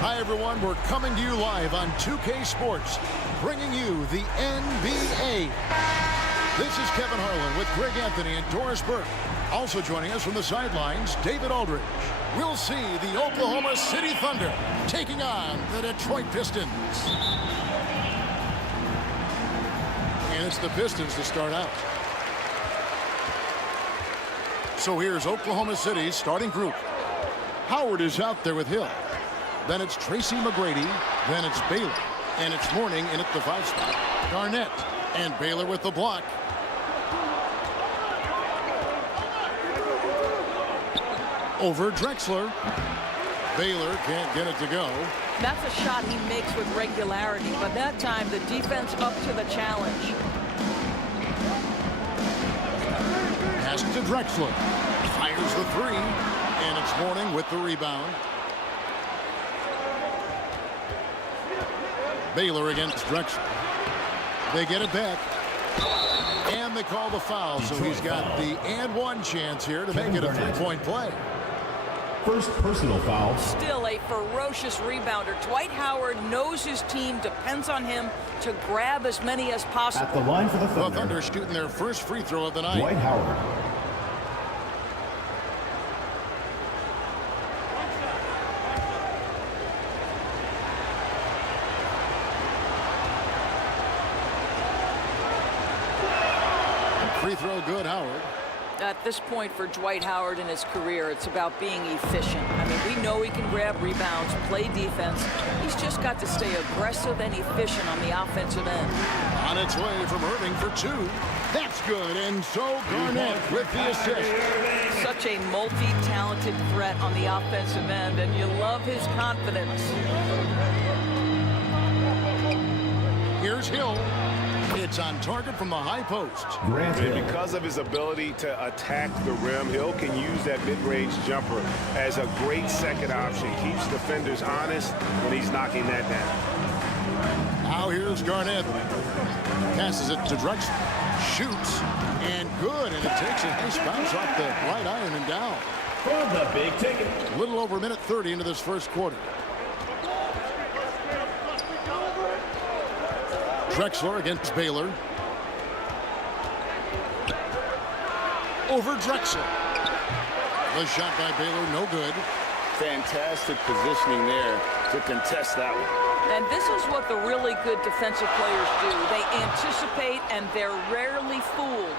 Hi, everyone. We're coming to you live on 2K Sports, bringing you the NBA. This is Kevin Harlan with Greg Anthony and Doris Burke. Also joining us from the sidelines, David Aldridge. We'll see the Oklahoma City Thunder taking on the Detroit Pistons. And it's the Pistons to start out. So here's Oklahoma City's starting group. Howard is out there with Hill. Then it's Tracy McGrady. Then it's Baylor. And it's Mourning in at the 5 spot. Garnett. And Baylor with the block. Over Drexler. Baylor can't get it to go. That's a shot he makes with regularity, but that time the defense up to the challenge. Pass to Drexler. Fires the 3. And it's Mourning with the rebound. Baylor against Drexler. They get it back. And they call the foul, so he's got the and one chance here to make it a 3-point play. First personal foul. Still a ferocious rebounder. Dwight Howard knows his team depends on him to grab as many as possible. At the line for the Thunder. The Thunder shooting their first free throw of the night. Dwight Howard. Free throw good, Howard. At this point for Dwight Howard in his career, it's about being efficient. I mean, we know he can grab rebounds, play defense. He's just got to stay aggressive and efficient on the offensive end. On its way from Irving for 2. That's good, and so Garnett with the assist. Such a multi-talented threat on the offensive end, and you love his confidence. Here's Hill. It's on target from the high post. And because of his ability to attack the rim, Hill can use that mid-range jumper as a great second option. Keeps defenders honest when he's knocking that down. Now here's Garnett. Passes it to Drexler. Shoots. And good. And it takes a nice bounce off the right iron and down. From the big ticket. A little over a minute 30 into this first quarter. Drexler against Baylor. Over Drexler. The shot by Baylor, no good. Fantastic positioning there to contest that one. And this is what the really good defensive players do. They anticipate, and they're rarely fooled.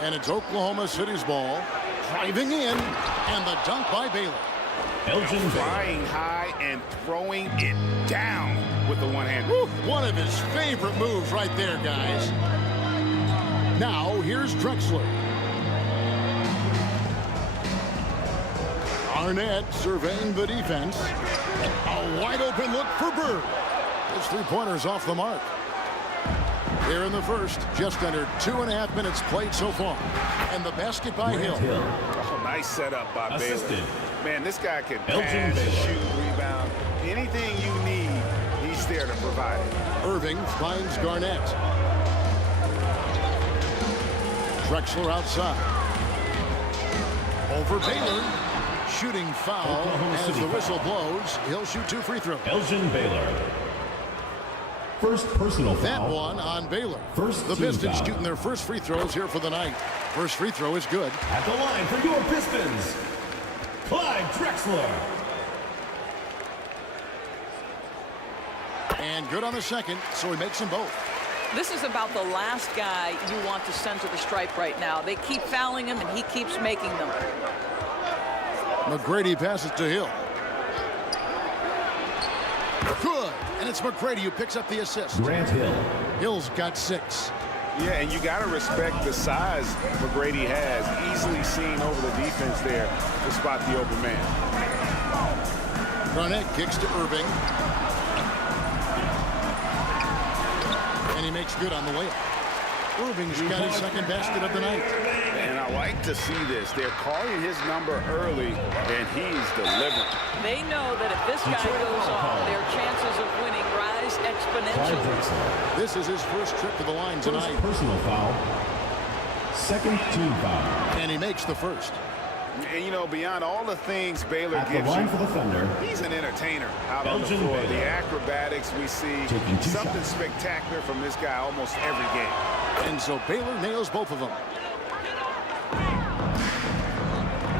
And it's Oklahoma City's ball. Driving in, and the dunk by Baylor. Flying high and throwing it down with the one hand. One of his favorite moves right there, guys. Now, here's Drexler. Arnett surveying the defense. A wide open look for Bird. His 3-pointer's off the mark. Here in the first, just under 2.5 minutes played so far. And the basket by Hill. Oh, nice setup by Baylor. Man, this guy can pass, shoot, rebound. Anything you need, he's there to provide it. Irving finds Garnett. Drexler outside. Over Baylor. Shooting foul as the whistle blows. He'll shoot 2 free throws. Elgin Baylor. First personal foul. That one on Baylor. The Pistons shooting their first free throws here for the night. First free throw is good. At the line for your Pistons, Clyde Drexler. And good on the second, so he makes them both. This is about the last guy you want to send to the stripe right now. They keep fouling him, and he keeps making them. McGrady passes to Hill. Good. And it's McGrady who picks up the assist. Grant Hill. Hill's got 6. Yeah, and you got to respect the size McGrady has. Easily seen over the defense there to spot the open man. Garnett kicks to Irving. And he makes good on the layup. Irving's got his second basket of the night. And I like to see this. They're calling his number early, and he's delivering. They know that if this guy goes on, their chances of winning rise exponentially. This is his first trip to the line tonight. First personal foul. Second team foul. And he makes the first. And, you know, beyond all the things Baylor At the gives line you, for the Thunder, he's an entertainer out on the Belgian floor. Baylor. The acrobatics we see, Taking 2 something shots. spectacular from this guy almost every game. And so Baylor nails both of them.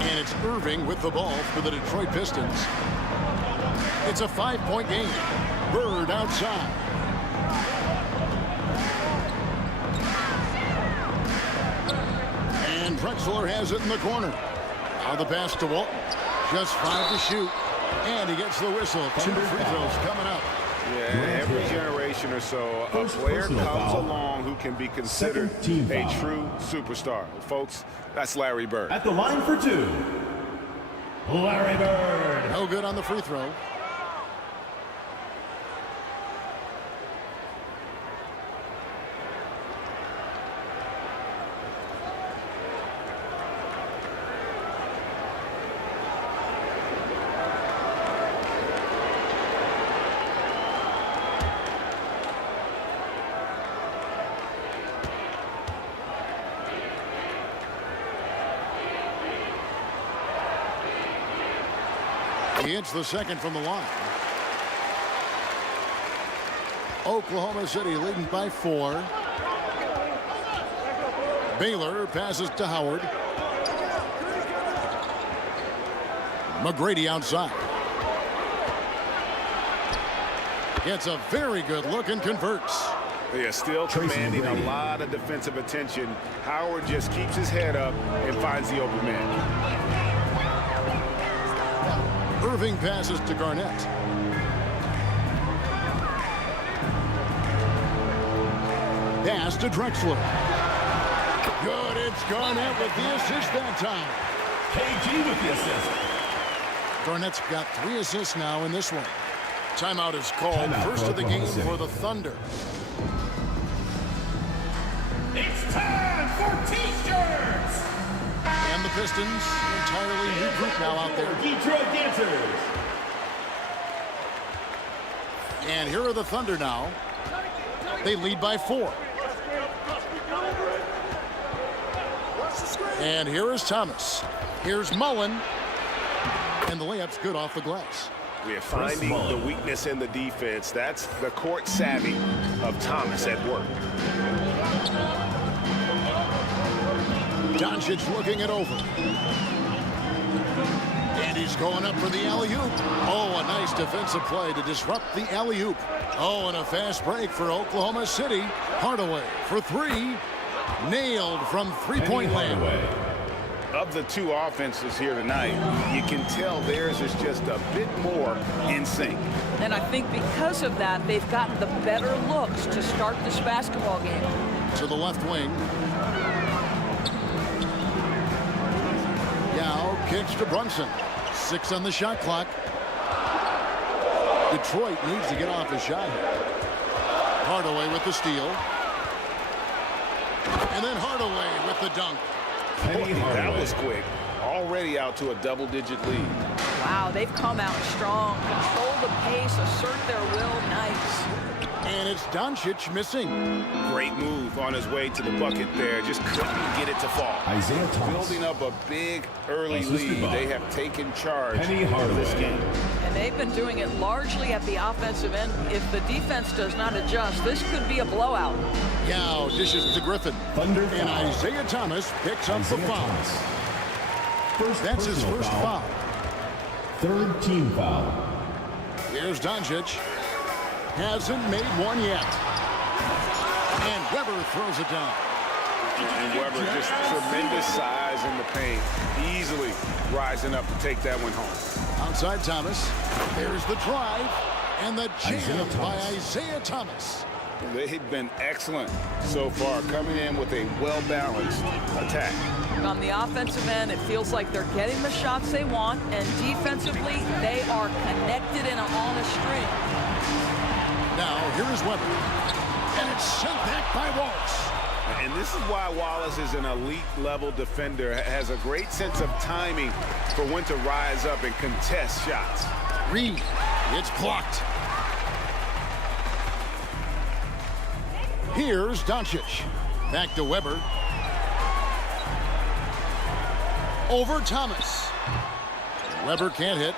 And it's Irving with the ball for the Detroit Pistons. It's a 5-point game. Bird outside. And Drexler has it in the corner. Now the pass to Walton. Just 5 to shoot. And he gets the whistle. 2 free throws coming up. Yeah, every generation or so, a player comes along who can be considered a true superstar. Folks, that's Larry Bird. At the line for 2, Larry Bird. No good on the free throw. He hits the second from the line. Oklahoma City leading by 4. Baylor passes to Howard. McGrady outside. Gets a very good look and converts. Yeah, still commanding a lot of defensive attention. Howard just keeps his head up and finds the open man. Irving passes to Garnett. Pass to Drexler. Good, it's Garnett with the assist that time. KG with the assist. Garnett's got 3 assists now in this one. Timeout is called. Timeout First of the game Oklahoma for the Thunder. It's time for T-shirts. And the Pistons, entirely new group now out there. Detroit Dancers. And here are the Thunder now. They lead by 4. And here is Thomas. Here's Mullen. And the layup's good off the glass. We're finding the weakness in the defense. That's the court savvy of Thomas at work. Doncic looking it over. And he's going up for the alley-oop. Oh, a nice defensive play to disrupt the alley-oop. Oh, and a fast break for Oklahoma City. Hardaway for 3. Nailed from three-point land. Of the 2 offenses here tonight, you can tell theirs is just a bit more in sync. And I think because of that, they've gotten the better looks to start this basketball game. To the left wing. Yao kicks to Brunson. 6 on the shot clock. Detroit needs to get off a shot. Hardaway with the steal. And then Hardaway with the dunk. Boy, that was quick. Already out to a double-digit lead. Wow, they've come out strong. Control the pace, assert their will. Nice. And it's Doncic missing. Great move on his way to the bucket there. Just couldn't get it to fall. Isaiah Thomas. Building up a big early lead. They have taken charge of Hardaway. this game. And they've been doing it largely at the offensive end. If the defense does not adjust, this could be a blowout. Yao dishes to Griffin. Thunder And foul. Isaiah Thomas picks up the foul. That's his personal first foul. 3rd team foul. Here's Doncic. Hasn't made one yet. And Weber throws it down. And Weber just tremendous size in the paint. Easily rising up to take that one home. Outside Thomas. There's the drive. And the jam Isaiah by Thomas. Isaiah Thomas. They've been excellent so far, coming in with a well-balanced attack. On the offensive end, it feels like they're getting the shots they want, and defensively, they are connected and on a string. Now, here is Weber. And it's sent back by Wallace. And this is why Wallace is an elite-level defender, has a great sense of timing for when to rise up and contest shots. Reed, it's blocked. Here's Doncic. Back to Weber. over Thomas. Weber can't hit.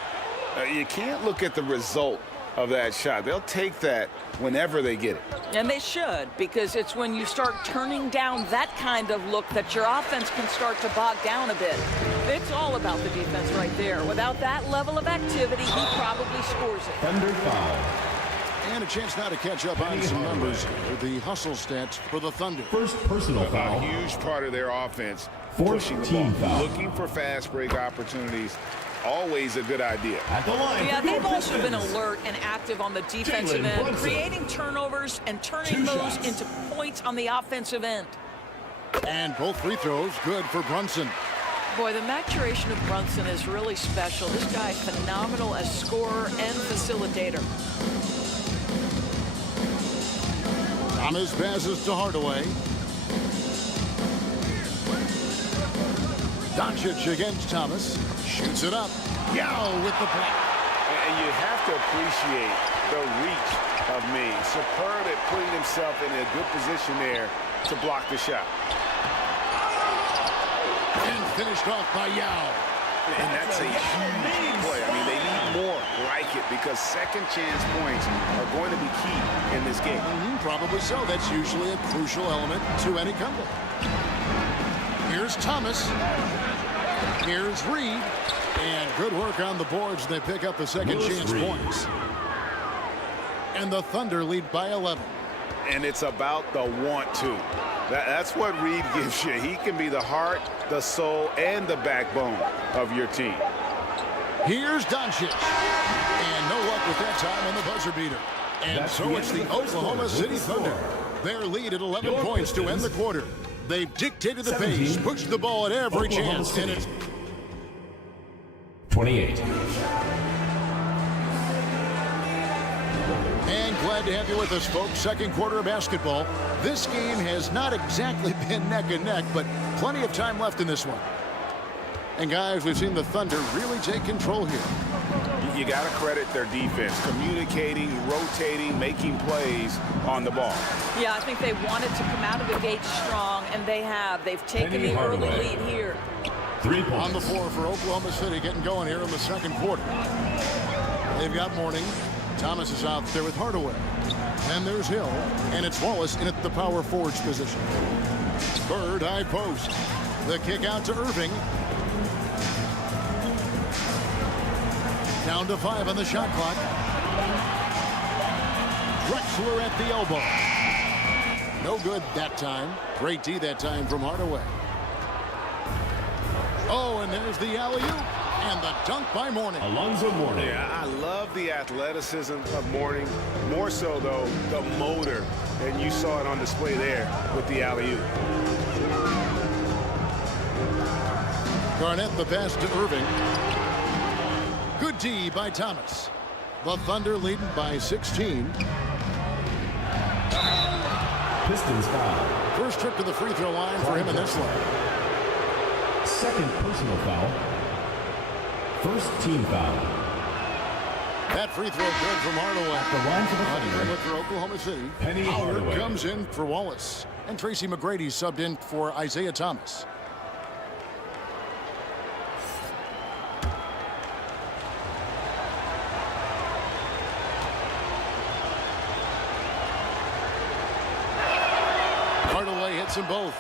You can't look at the result of that shot. They'll take that whenever they get it. And they should, because it's when you start turning down that kind of look that your offense can start to bog down a bit. It's all about the defense right there. Without that level of activity, he probably scores it. Thunder foul. And a chance now to catch up on some numbers here. The hustle stats for the Thunder. First personal foul. A huge part of their offense, Fourth pushing the team ball, foul. looking for fast break opportunities. Always a good idea. At the line. Yeah, for they've your also been Pistons. alert and active on the defensive Jalen end, Brunson. creating turnovers and turning Two those shots. into points on the offensive end. And both free throws good for Brunson. Boy, the maturation of Brunson is really special. This guy, phenomenal as scorer and facilitator. Thomas passes to Hardaway. Doncic against Thomas. Shoots it up. Yao with the block. And you have to appreciate the reach of Ming. Superb at putting himself in a good position there to block the shot. And finished off by Yao. And that's a huge play. I mean, they need more like it because second chance points are going to be key in this game. Probably so. That's usually a crucial element to any comeback. Here's Thomas. Here's Reed. And good work on the boards. They pick up the second chance points. And the Thunder lead by 11. And it's about the want to. That's what Reed gives you. He can be the heart, the soul, and the backbone of your team. Here's Doncic. And no luck with that time on the buzzer beater. And That's so the it's end the of the first Oklahoma quarter. City With the Thunder. score. Their lead at 11 Your points to end Pistons. the quarter. They've dictated the 17. pace, pushed the ball at every Oklahoma chance. City. And it's 28. And glad to have you with us, folks. Second quarter of basketball. This game has not exactly been neck and neck, but plenty of time left in this one. And guys, we've seen the Thunder really take control here. You got to credit their defense, communicating, rotating, making plays on the ball. Yeah, I think they wanted to come out of the gate strong, and they have. They've taken the early lead here. 3 points. On the floor for Oklahoma City, getting going here in the second quarter. They've got Mourning. Thomas is out there with Hardaway. And there's Hill. And it's Wallace in at the power forwards position. Bird, high post. The kick out to Irving. Down to 5 on the shot clock. Drexler at the elbow. No good that time. Great D that time from Hardaway. Oh, and there's the alley-oop. And the dunk by Mourning. Alonzo Mourning. Yeah, I love the athleticism of Mourning. More so, though, the motor. And you saw it on display there with the alley-oop. Garnett the pass to Irving. Good D by Thomas. The Thunder leading by 16. Pistons foul. First trip to the free throw line for him in this one. Second personal foul. First team foul. That free throw good from Hardaway. At the line for the Thunder. Look for Oklahoma City. Penny Hardaway. Comes in for Wallace. And Tracy McGrady subbed in for Isaiah Thomas. Hardaway hits them both.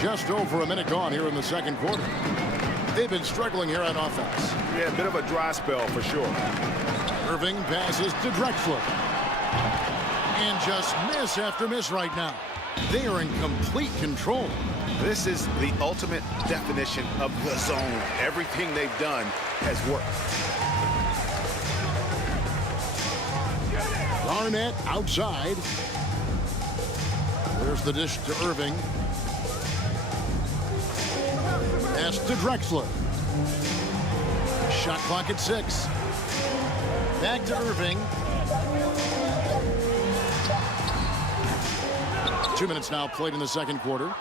Just over a minute gone here in the second quarter. They've been struggling here on offense. Yeah, a bit of a dry spell for sure. Irving passes to Drexler. And just miss after miss right now. They are in complete control. This is the ultimate definition of the zone. Everything they've done has worked. Garnett outside. There's the dish to Irving. Pass to Drexler. Shot clock at 6. Back to Irving. 2 minutes now played in the second quarter.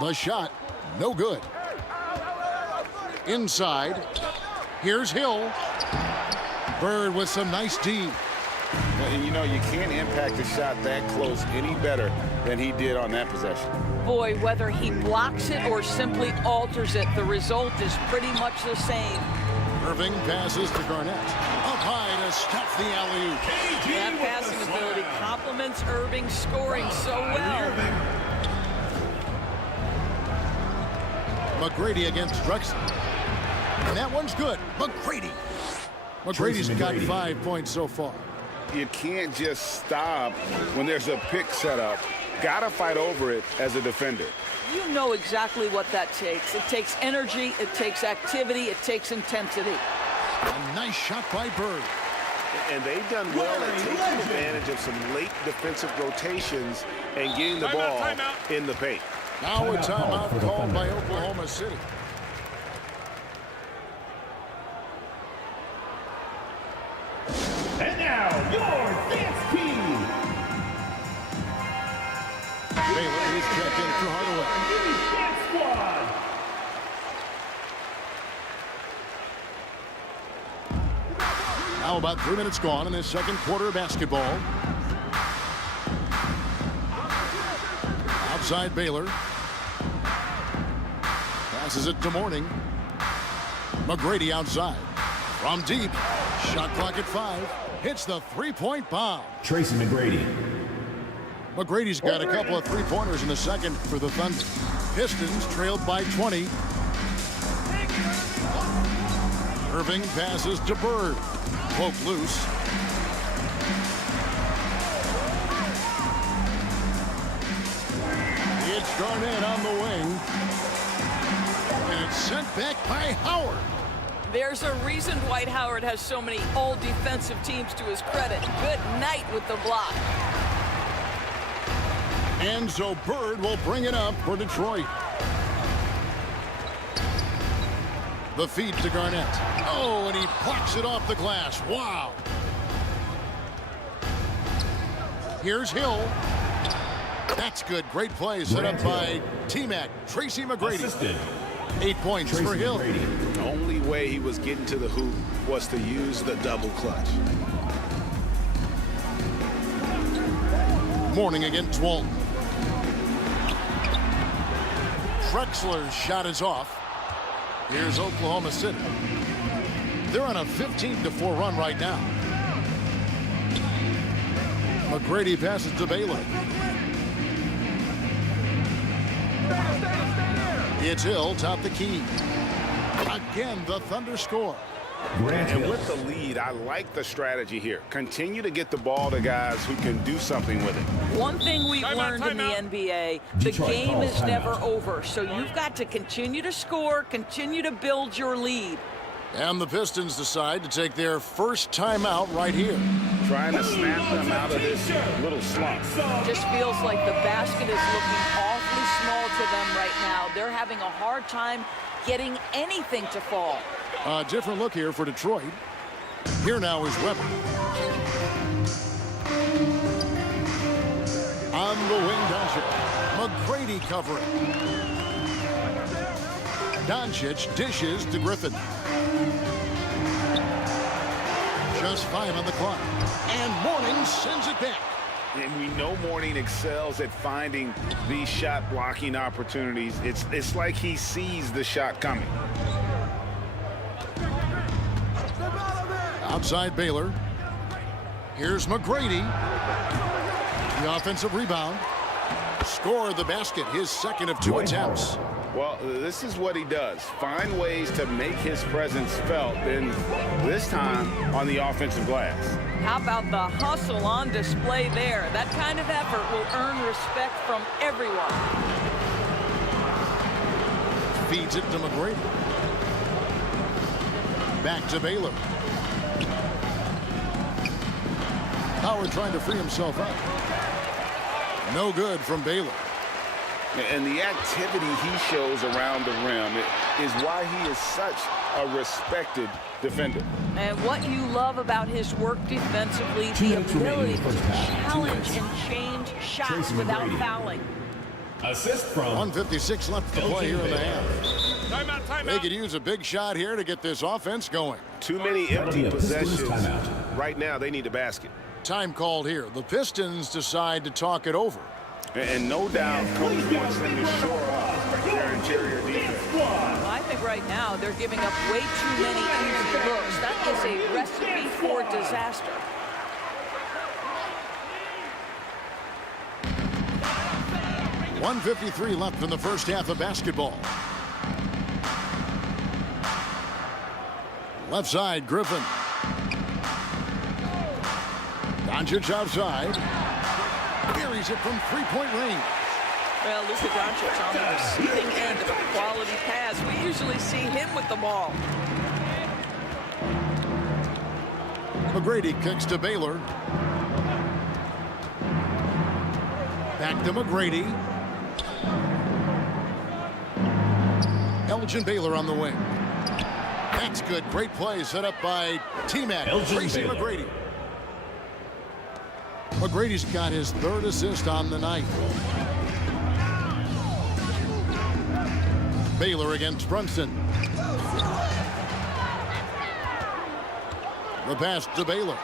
The shot, no good. Inside. Here's Hill. Bird with some nice D. The And you know, you can't impact a shot that close any better than he did on that possession. Boy, whether he blocks it or simply alters it, the result is pretty much the same. Irving passes to Garnett. Up high to stuff the alley-oop. That passing ability complements Irving's scoring so well. McGrady against Drexler. And that one's good. McGrady. McGrady's got 5 points so far. You can't just stop when there's a pick set up. Gotta fight over it as a defender. You know exactly what that takes. It takes energy, it takes activity, it takes intensity. A nice shot by Bird. And they've done well at taking advantage of some late defensive rotations and getting the ball in the paint. Now a timeout called by Oklahoma City. And now, your dance team. Baylor is checking for Hardaway. Dance squad. Now about 3 minutes gone in this second quarter of basketball. Outside Baylor. Passes it to Mourning. McGrady outside. From deep. Shot clock at 5. Hits the three-point bomb. Tracy McGrady. McGrady's got a couple of three-pointers in the second for the Thunder. Pistons trailed by 20. Irving passes to Bird. Poke loose. It's Garnett on the wing. And it's sent back by Howard. There's a reason Dwight Howard has so many all-defensive teams to his credit. Good night with the block. And so Bird will bring it up for Detroit. The feed to Garnett. Oh, and he blocks it off the glass. Wow. Here's Hill. That's good. Great play set up by T-Mac. Tracy McGrady. Assisted. 8 points for Hill. The only way he was getting to the hoop was to use the double clutch. Mourning against Walton. Drexler's shot is off. Here's Oklahoma City. They're on a 15-4 run right now. McGrady passes to Baylor. It's Hill, top the key. Again, the Thunder score. And with the lead, I like the strategy here. Continue to get the ball to guys who can do something with it. One thing we've learned in the NBA, the game is never over. So you've got to continue to score, continue to build your lead. And the Pistons decide to take their first timeout right here. Trying to snap them out of this little slump. Just feels like the basket is looking awfully small to them right now. They're having a hard time getting anything to fall. A different look here for Detroit. Here now is Weber. On the wing, Doncic. McGrady covering. Doncic dishes to Griffin. Just 5 on the clock. And Mourning sends it back. And we know Mourning excels at finding these shot blocking opportunities. It's like he sees the shot coming. Outside Baylor. Here's McGrady. The offensive rebound. Score the basket, his second of 2 attempts. Well, this is what he does. Find ways to make his presence felt, and this time on the offensive glass. How about the hustle on display there? That kind of effort will earn respect from everyone. Feeds it to McGrady. Back to Baylor. Howard trying to free himself up. No good from Baylor. And the activity he shows around the rim is why he is such a respected defender. And what you love about his work defensively, the ability to challenge and change shots without fouling. Assist from 1:56 left to play here in the half. Timeout. They could use a big shot here to get this offense going. Too many empty possessions. Right now, they need a basket. time called here. The Pistons decide to talk it over. And no doubt, Coach wants them to shore up their interior defense. I think right now they're giving up way too many easy looks. That is a recipe for disaster. .153 left in the first half of basketball. Left side, Griffin. Doncic outside. Carries it from three-point range. Well, Luka Doncic on the receiving end of a quality pass. We usually see him with the ball. McGrady kicks to Baylor. Back to McGrady. Elgin Baylor on the wing. That's good. Great play set up by T-Mac. Tracy McGrady. McGrady's got his third assist on the night. Baylor against Brunson. The pass to Baylor.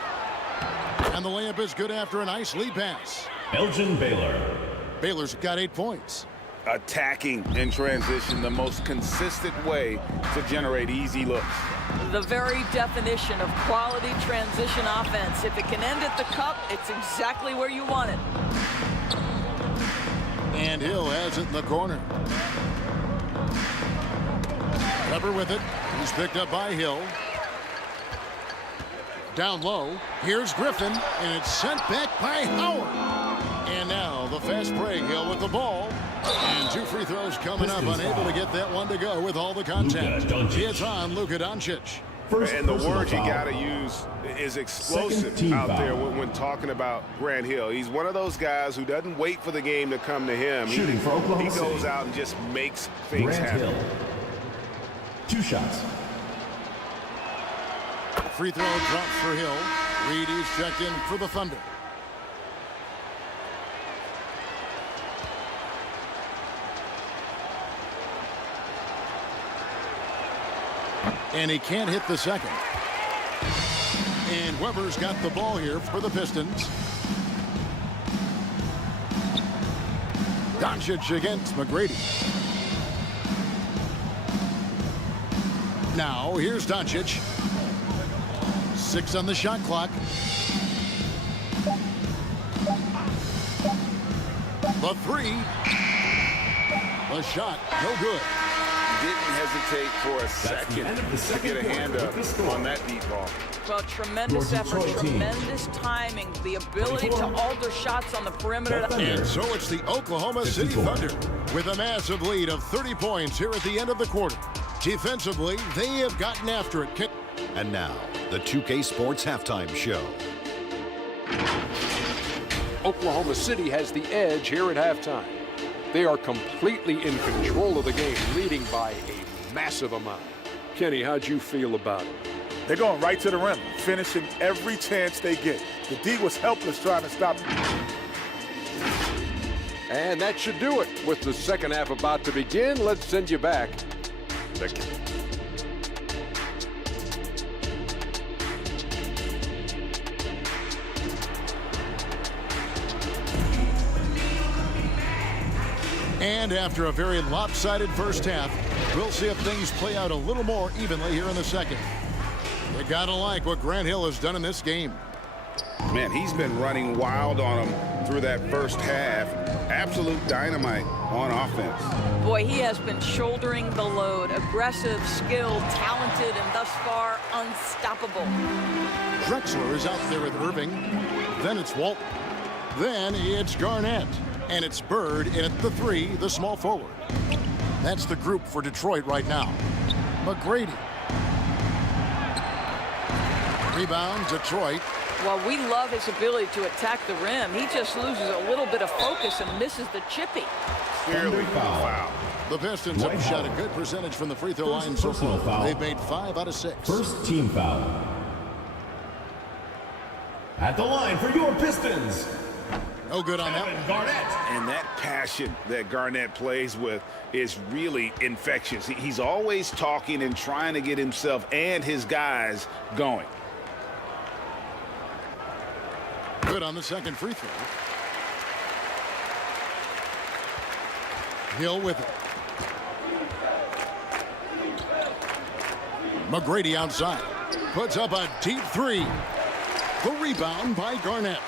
And the layup is good after a nice lead pass. Elgin Baylor. Baylor's got 8 points. Attacking in transition, the most consistent way to generate easy looks. The very definition of quality transition offense. If it can end at the cup, it's exactly where you want it. And Hill has it in the corner. Weber with it. He's picked up by Hill. Down low. Here's Griffin, and it's sent back by Howard. And now the fast break. Hill with the ball. And 2 free throws coming up, unable to get that one to go with all the contact. It's on Luka Doncic. And the word you got to use is explosive out there when talking about Grant Hill. He's one of those guys who doesn't wait for the game to come to him. He goes out and just makes things happen. 2 shots. Free throw drops for Hill. Reed is checked in for the Thunder. And he can't hit the second. And Weber's got the ball here for the Pistons. Doncic against McGrady. Now here's Doncic. 6 on the shot clock. The 3. The shot, no good. Didn't hesitate for a second to get a hand up on that deep ball. Well, tremendous effort, tremendous timing, the ability to alter shots on the perimeter. And so it's the Oklahoma City Thunder with a massive lead of 30 points here at the end of the quarter. Defensively, they have gotten after it. And now, the 2K Sports Halftime Show. Oklahoma City has the edge here at halftime. They are completely in control of the game, leading by a massive amount. Kenny, how'd you feel about it? They're going right to the rim, finishing every chance they get. The D was helpless trying to stop them. And that should do it. With the second half about to begin, let's send you back. And after a very lopsided first half, we'll see if things play out a little more evenly here in the second. You gotta like what Grant Hill has done in this game. Man, he's been running wild on him through that first half. Absolute dynamite on offense. Boy, he has been shouldering the load. Aggressive, skilled, talented, and thus far unstoppable. Drexler is out there with Irving. Then it's Walton. Then it's Garnett. And it's Bird in at the 3, the small forward. That's the group for Detroit right now. McGrady. Rebound, Detroit. Well, we love his ability to attack the rim. He just loses a little bit of focus and misses the chippy. Clearly foul. The Pistons have shot a good percentage from the free throw line so far. They've made 5 out of 6. First team foul. At the line for your Pistons. No good on that one. Garnett. And that passion that Garnett plays with is really infectious. He's always talking and trying to get himself and his guys going. Good on the second free throw. Hill with it. McGrady outside. Puts up a deep three. The rebound by Garnett.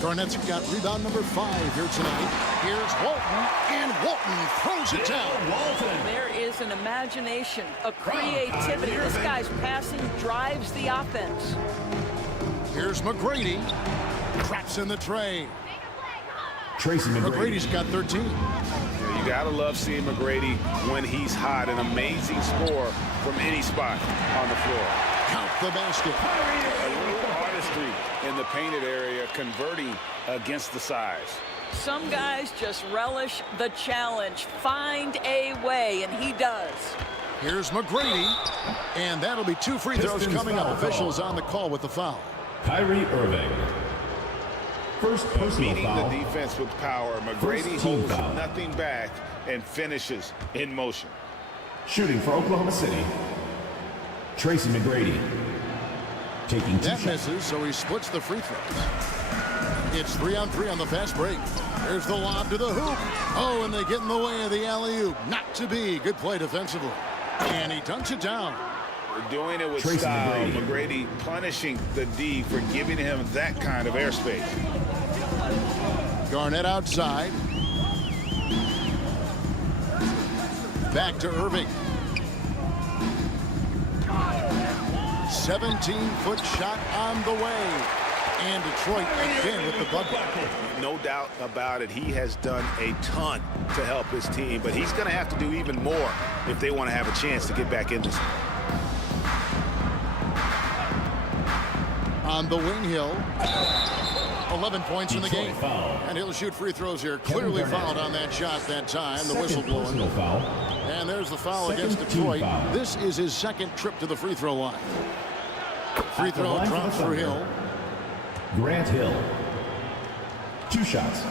Garnett's got rebound number 5 here tonight. Here's Walton, and Walton throws it down. There is an imagination, a creativity. This guy's passing drives the offense. Here's McGrady. Traps in the tray. Tracy McGrady. McGrady's got 13. You gotta love seeing McGrady when he's hot. An amazing score from any spot on the floor. Count the basket. A little artistry in the painted area, converting against the size. Some guys just relish the challenge. Find a way, and he does. Here's McGrady, and that'll be 2 free throws Pistons coming up. foul Officials on the call with the foul. Kyrie Irving. First personal Meeting foul. the defense with power. McGrady holds nothing back and finishes in motion. Shooting for Oklahoma City, Tracy McGrady. Taking 2 That shots. misses, so he splits the free throws. It's 3-on-3 on the fast break. There's the lob to the hoop. Oh, and they get in the way of the alley-oop. Not to be. Good play defensively. And he dunks it down. They're doing it with Tracy style. McGrady. McGrady punishing the D for giving him that kind of airspace. Garnett outside. Back to Irving. 17-foot shot on the way. And Detroit again with the bucket. No doubt about it. He has done a ton to help his team, but he's going to have to do even more if they want to have a chance to get back in this. On the wing, Hill. 11 points in the game. Foul. And he'll shoot free throws here. Clearly fouled on that shot that time. The whistle blowing. Foul. And there's the foul Second against Detroit. team foul. This is his second trip to the free throw line. Free throw drops for Hill. Grant Hill. 2 shots.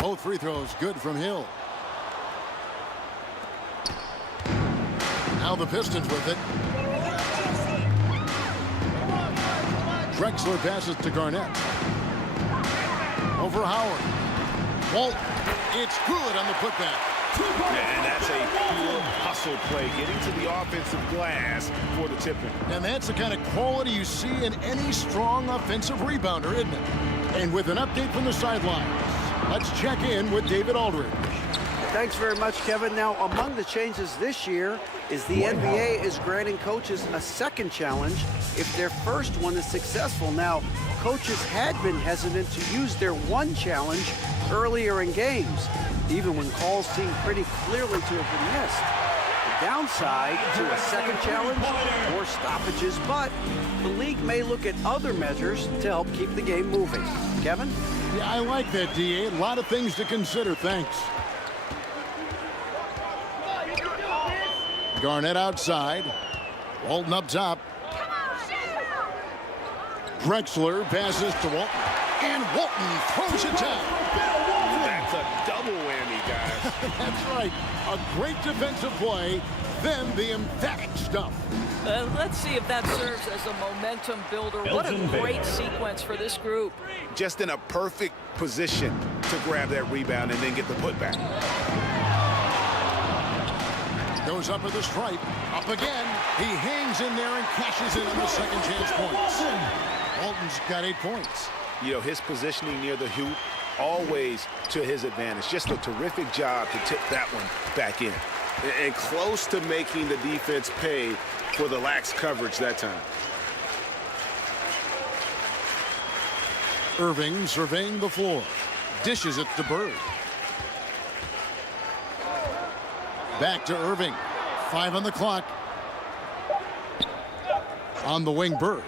Both free throws good from Hill. Now the Pistons with it. Drexler passes to Garnett. Over Howard. Walt. It's good on the putback. And that's a pure hustle play, getting to the offensive glass for the tipping. And that's the kind of quality you see in any strong offensive rebounder, isn't it? And with an update from the sidelines, let's check in with David Aldridge. Thanks very much, Kevin. Now, among the changes this year is the NBA is granting coaches a second challenge if their first one is successful. Now, coaches had been hesitant to use their one challenge earlier in games, even when calls seemed pretty clearly to have been missed. The downside to a second challenge, more stoppages, but the league may look at other measures to help keep the game moving. Kevin? Yeah, I like that, DA. A lot of things to consider. Thanks. Garnett outside. Walton up top. Drexler passes to Walton. And Walton throws it down. That's a double whammy, guys. That's right. A great defensive play, then the emphatic stuff. Let's see if that serves as a momentum builder. What a great sequence for this group. Just in a perfect position to grab that rebound and then get the putback. Goes up with the stripe. Up again. He hangs in there and cashes in on the second chance points. Walton's got 8 points. You know, his positioning near the hoop, always to his advantage. Just a terrific job to tip that one back in. And close to making the defense pay for the lax coverage that time. Irving surveying the floor. Dishes it to Bird. Back to Irving. 5 on the clock. On the wing, Bird.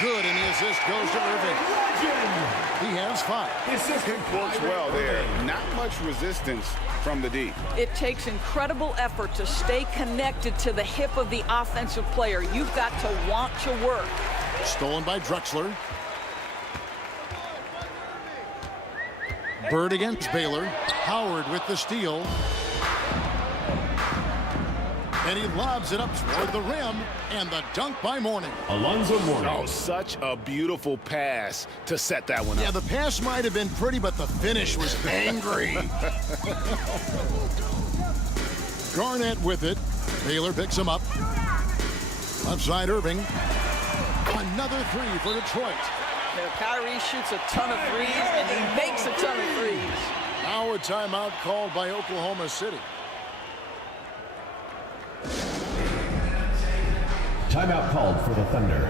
Good, and the assist goes to Irving. He has 5. Works well there. Not much resistance from the D. It takes incredible effort to stay connected to the hip of the offensive player. You've got to want to work. Stolen by Drexler. Bird against Baylor. Howard with the steal. And he lobs it up toward the rim, and the dunk by Mourning. Alonzo Mourning. Oh, such a beautiful pass to set that one up. Yeah, the pass might have been pretty, but the finish was angry. Garnett with it. Taylor picks him up. Left side, Irving. Another three for Detroit. Now, Kyrie shoots a ton of threes, and he makes a ton of threes. Now a timeout called by Oklahoma City. Timeout called for the Thunder.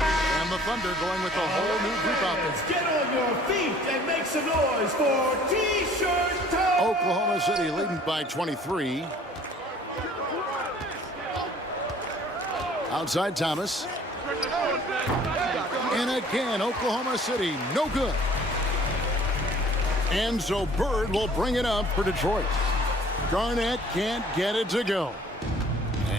And the Thunder going with a whole new group out there. Get on your feet and make some noise for T-shirt time. Oklahoma City leading by 23. Outside Thomas. And again, Oklahoma City, no good. And so Bird will bring it up for Detroit. Garnett can't get it to go.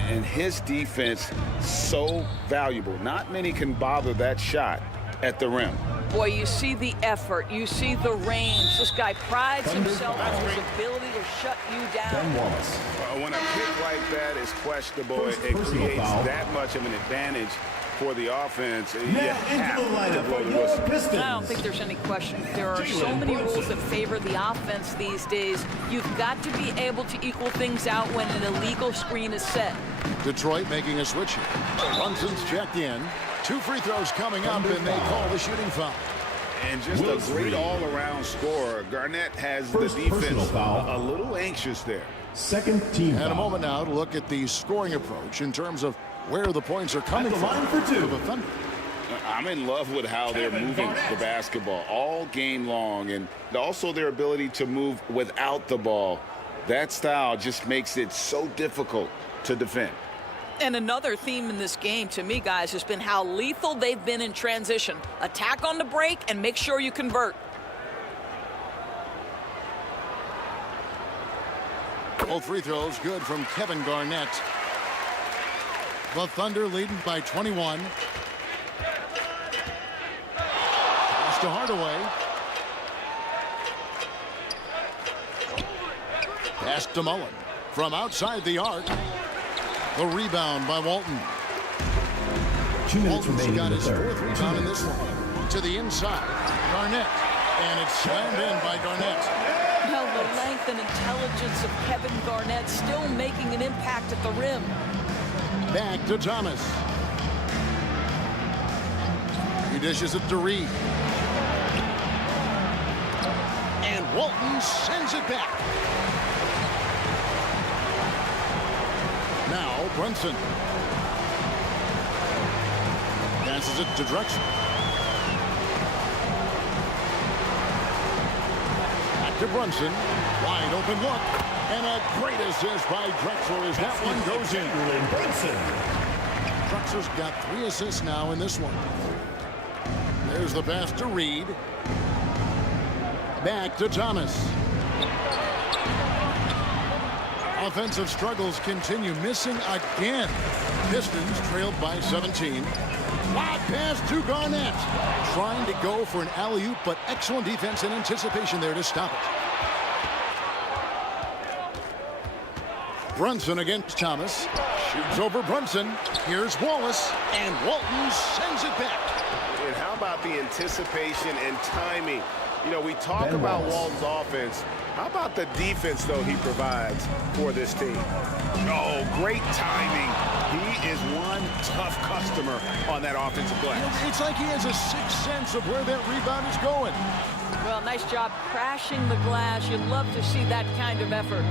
And his defense, so valuable. Not many can bother that shot at the rim. Boy, you see the effort. You see the range. This guy prides himself on his ability to shut you down. Ben Wallace. When a pick like that is questionable, it Personal creates foul. that much of an advantage for the offense. You Now have into the to lineup blow for the your whistle. Pistons. I don't think there's any question. There are so many rules that favor the offense these days. You've got to be able to equal things out when an illegal screen is set. Detroit making a switch here. Brunson's checked in. 2 free throws coming up, and they call the shooting foul. And just a great all-around scorer. Garnett has the defense a little anxious there. Second team And a foul. moment now to look at the scoring approach in terms of where the points are coming At the line for two. from the Thunder. I'm in love with how they're moving the basketball all game long, and also their ability to move without the ball. That style just makes it so difficult to defend. And another theme in this game, to me, guys, has been how lethal they've been in transition. Attack on the break and make sure you convert. Both free throws good from Kevin Garnett. The Thunder leading by 21. Pass to Hardaway. Pass to Mullen. From outside the arc. The rebound by Walton. 2 minutes Walton's remaining got in the his third. 4th rebound in this one. To the inside. Garnett. And it's slammed in by Garnett. Now the length and intelligence of Kevin Garnett still making an impact at the rim. Back to Thomas. He dishes it to Reed. And Walton sends it back. Now Brunson. Passes it to Drexler. Back to Brunson. Wide open look. And a great assist by Drexler as that one goes in. Drexler's got 3 assists now in this one. There's the pass to Reed. Back to Thomas. Offensive struggles continue, missing again. Pistons trailed by 17. Wide pass to Garnett. Trying to go for an alley-oop, but excellent defense and anticipation there to stop it. Brunson against Thomas. Shoots over Brunson. Here's Wallace. And Walton sends it back. And how about the anticipation and timing? You know, we talk about Walton's offense. How about the defense, though, he provides for this team? Oh, great timing. He is one tough customer on that offensive glass. It's like he has a sixth sense of where that rebound is going. Well, nice job crashing the glass. You'd love to see that kind of effort.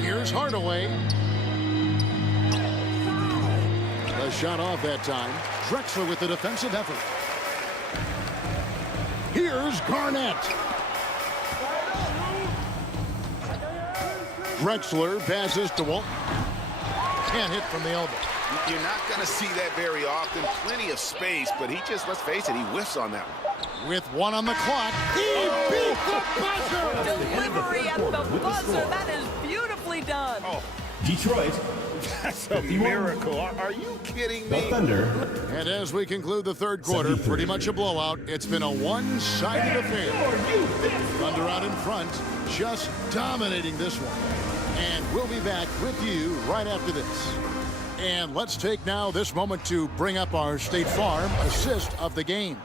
Here's Hardaway. The shot off that time. Drexler with the defensive effort. Here's Garnett. Drexler passes to Walton. Can't hit from the elbow. You're not going to see that very often. Plenty of space, but he just, let's face it, he whiffs on that one. With 1 on the clock, he beat the buzzer. Delivery at the buzzer. That is beautifully done. Oh, Detroit. That's a miracle. Are you kidding The me? Thunder. And as we conclude the third quarter, 73. pretty much a blowout. It's been a one-sided affair. Thunder out in front, just dominating this one. And we'll be back with you right after this. And let's take now this moment to bring up our State Farm assist of the game.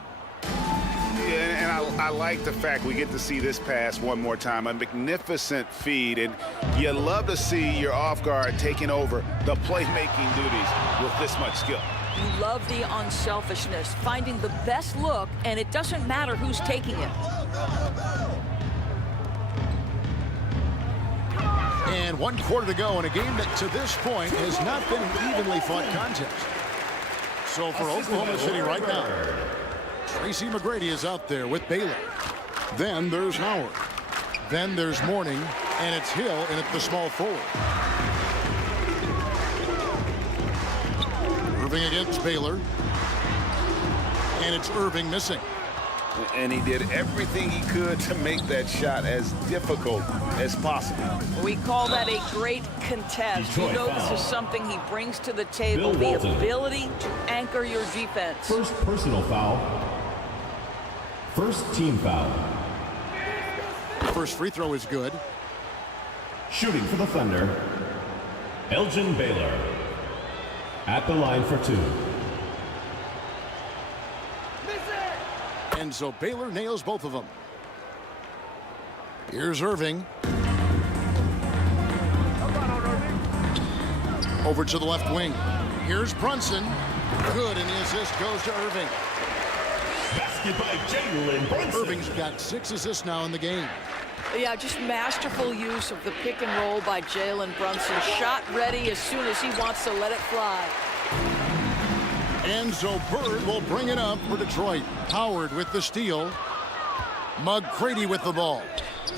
Yeah, and I like the fact we get to see this pass one more time. A magnificent feed, and you love to see your off guard taking over the playmaking duties with this much skill. You love the unselfishness, finding the best look, and it doesn't matter who's taking it. And 1 quarter to go in a game that to this point has not been an evenly fought contest. So for Oklahoma City right now, Tracy McGrady is out there with Baylor. Then there's Howard. Then there's Mourning, and it's Hill in at the small forward. Irving against Baylor. And it's Irving missing. And he did everything he could to make that shot as difficult as possible. We call that a great contest. You know this is something he brings to the table, the ability to anchor your defense. First personal foul. First team foul. First free throw is good. Shooting for the Thunder, Elgin Baylor. At the line for 2. And so Baylor nails both of them. Here's Irving. Over to the left wing. Here's Brunson. Good, and the assist goes to Irving. Basket by Jalen Brunson. Irving's got 6 assists now in the game. Yeah, just masterful use of the pick and roll by Jalen Brunson. Shot ready as soon as he wants to let it fly. And so Bird will bring it up for Detroit. Howard with the steal. McGrady with the ball.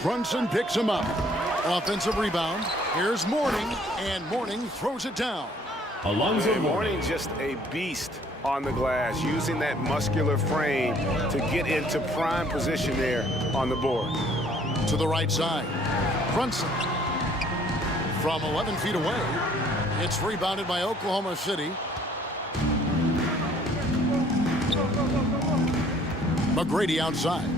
Brunson picks him up. Offensive rebound. Here's Mourning, and Mourning throws it down. Alonzo Mourning just a beast on the glass, using that muscular frame to get into prime position there on the board. To the right side. Brunson from 11 feet away. It's rebounded by Oklahoma City. McGrady outside.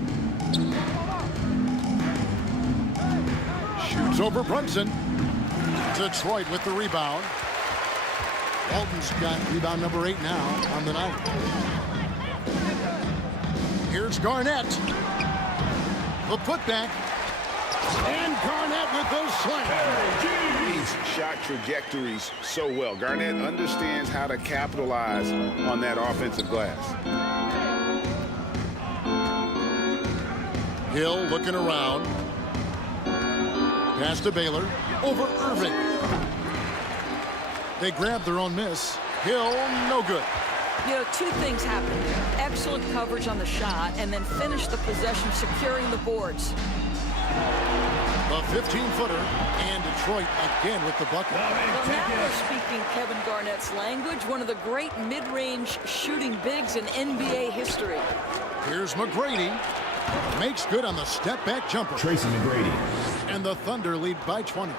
Shoots over Brunson. Detroit with the rebound. Walton's got rebound number 8 now on the night. Here's Garnett. The putback. And Garnett with those slams. These shot trajectories so well. Garnett understands how to capitalize on that offensive glass. Hill looking around. Pass to Baylor. Over Irving. They grab their own miss. Hill, no good. You know, 2 things happened there. Excellent coverage on the shot, and then finish the possession securing the boards. The 15-footer, and Detroit again with the bucket. Well, now we're speaking Kevin Garnett's language, one of the great mid-range shooting bigs in NBA history. Here's McGrady. Makes good on the step-back jumper. Tracy McGrady. And the Thunder lead by 20.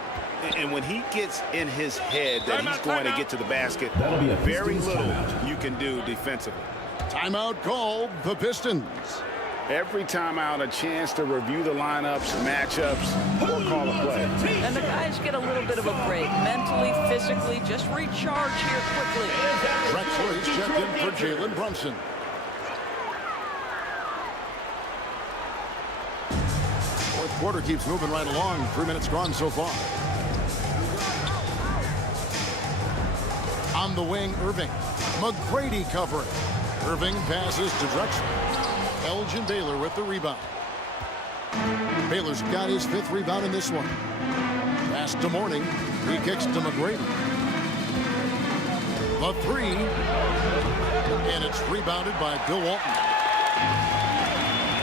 And when he gets in his head that he's going to get to the basket, That'll be a very Pistons little timeout. you can do defensively. Timeout called the Pistons. Every timeout, a chance to review the lineups, matchups, or call a play. And the guys get a little bit of a break, mentally, physically, just recharge here quickly. Drexler is checked in for Jalen Brunson. Fourth quarter keeps moving right along. 3 minutes gone so far. On the wing, Irving. McGrady covering. Irving passes to Drexler. Elgin Baylor with the rebound. Baylor's got his 5th rebound in this one. Pass to Mourning. He kicks to McGrady. The 3. And it's rebounded by Bill Walton.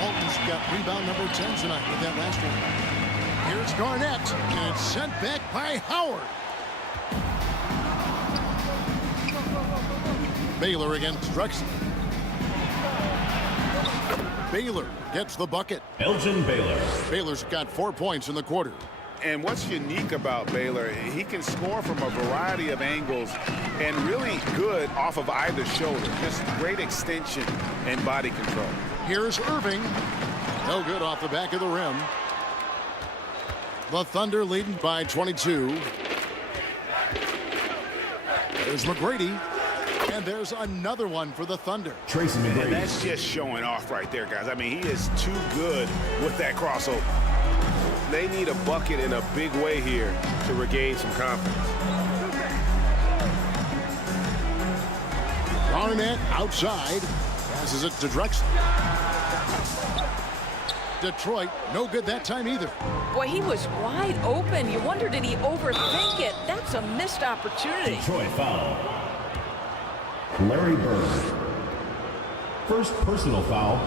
Walton's got rebound number 10 tonight with that last one. Here's Garnett. And it's sent back by Howard. Baylor against Drexler. Baylor gets the bucket. Elgin Baylor. Baylor's got 4 points in the quarter. And what's unique about Baylor, he can score from a variety of angles and really good off of either shoulder. Just great extension and body control. Here's Irving. No good off the back of the rim. The Thunder leading by 22. There's McGrady. And there's another one for the Thunder. Tracy McGrady. And that's just showing off right there, guys. I mean, he is too good with that crossover. They need a bucket in a big way here to regain some confidence. Garnett outside. Passes it to Drexler. Detroit, no good that time either. Boy, he was wide open. You wonder, did he overthink it? That's a missed opportunity. Detroit foul. Larry Bird. First personal foul.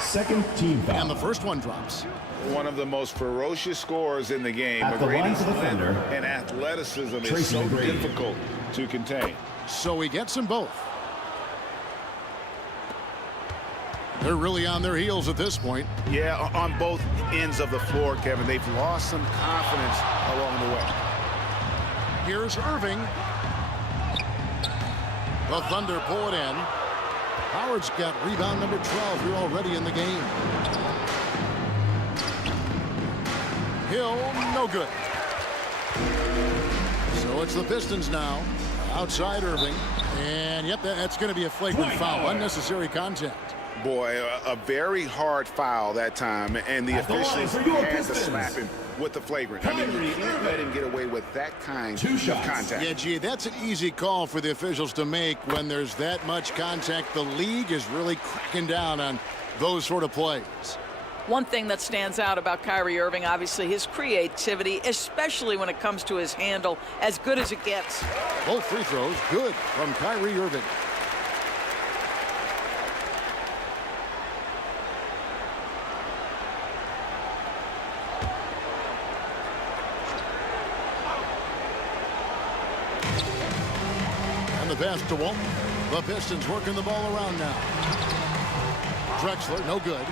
Second team foul. And the first one drops. One of the most ferocious scorers in the game. At the line for the Thunder. And athleticism Tracy is so McGrady. difficult to contain. So he gets them both. They're really on their heels at this point. Yeah, on both ends of the floor, Kevin. They've lost some confidence along the way. Here's Irving. The Thunder pull it in. Howard's got rebound number 12 here already in the game. Hill, no good. So it's the Pistons now. Outside Irving. And yep, that's going to be a flagrant foul. Unnecessary contact. Boy, a very hard foul that time, and the officials had to slap him with the flagrant. I mean, you can't let him get away with that kind of contact. Yeah, gee, that's an easy call for the officials to make when there's that much contact. The league is really cracking down on those sort of plays. One thing that stands out about Kyrie Irving, obviously, his creativity, especially when it comes to his handle, as good as it gets. Both free throws good from Kyrie Irving. And the pass to Walton. The Pistons working the ball around now. Drexler, no good.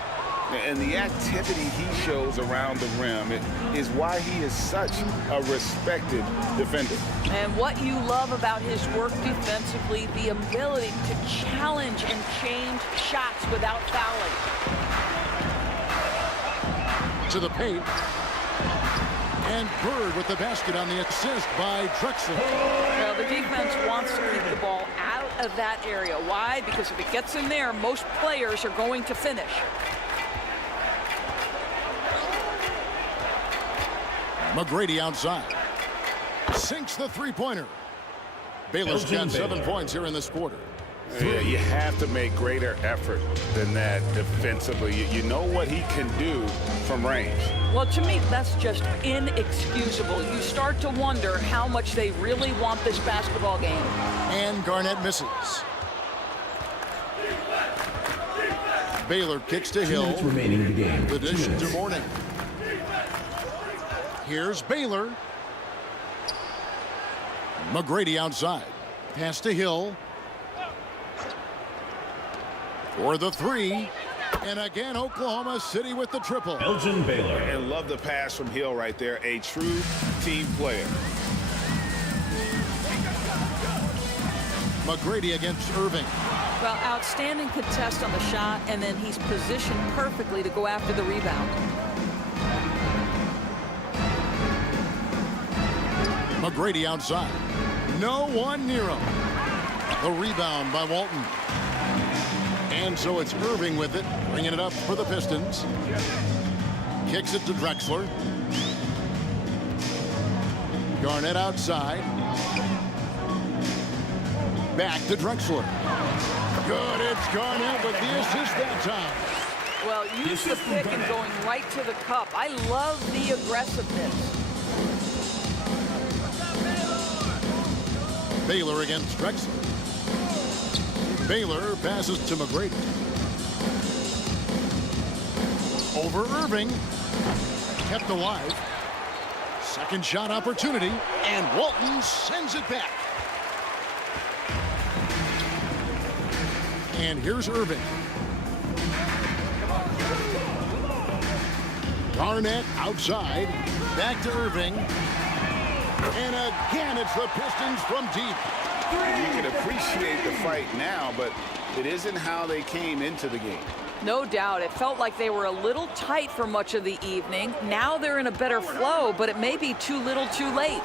And the activity he shows around the rim is why he is such a respected defender. And what you love about his work defensively, the ability to challenge and change shots without fouling. To the paint. And Bird with the basket on the assist by Drexler. Well, the defense wants to keep the ball out of that area. Why? Because if it gets in there, most players are going to finish. McGrady outside. Sinks the three-pointer. Baylor's got 7 points here in this quarter. Yeah, you have to make greater effort than that defensively. You know what he can do from range. Well, to me, that's just inexcusable. You start to wonder how much they really want this basketball game. And Garnett misses. Baylor kicks to Hill. 2 minutes remaining in the game. The dish to Morning. Here's Baylor. McGrady outside. Pass to Hill. For the three. And again, Oklahoma City with the triple. Elgin Baylor. And love the pass from Hill right there. A true team player. McGrady against Irving. Well, outstanding contest on the shot, and then he's positioned perfectly to go after the rebound. McGrady outside. No one near him. The rebound by Walton. And so it's Irving with it, bringing it up for the Pistons. Kicks it to Drexler. Garnett outside. Back to Drexler. Good, it's Garnett with the assist that time. Well, use the pick and going right to the cup. I love the aggressiveness. Baylor against Drexler. Baylor passes to McGrady. Over Irving. Kept alive. Second shot opportunity. And Walton sends it back. And here's Irving. Garnett outside. Back to Irving. And again, it's the Pistons from deep. You can appreciate the fight now, but It isn't how they came into the game. No doubt. It felt like they were a little tight for much of the evening. Now they're in a better flow, but it may be too little too late.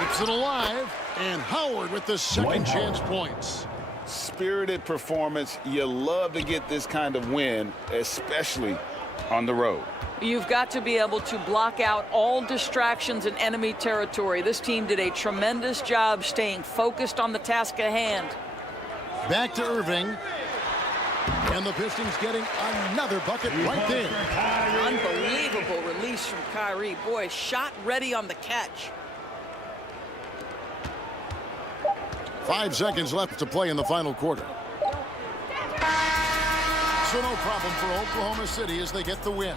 Keeps it alive, and Howard with the second chance points. Spirited performance. You love to get this kind of win, especially on the road. You've got to be able to block out all distractions in enemy territory. This team did a tremendous job staying focused on the task at hand. Back to Irving. And the Pistons getting another bucket right there. Unbelievable release from Kyrie. Boy, shot ready on the catch. 5 seconds left to play in the final quarter. So no problem for Oklahoma City as they get the win.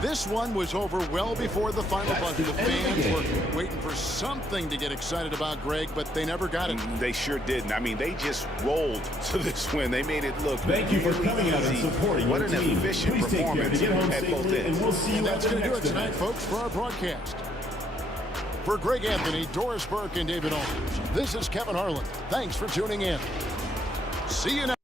This one was over well before the final buzzer. The fans were waiting for something to get excited about, Greg, but they never got it. They sure didn't. I mean, they just rolled to this win. They made it look Thank you for coming out and supporting What your an team. efficient Please take care to performance get home at both safely, ends. and we'll see you And that's at the going to do it next tonight, event. folks, for our broadcast. For Greg Anthony, Doris Burke, and David Owens, this is Kevin Harlan. Thanks for tuning in. See you next.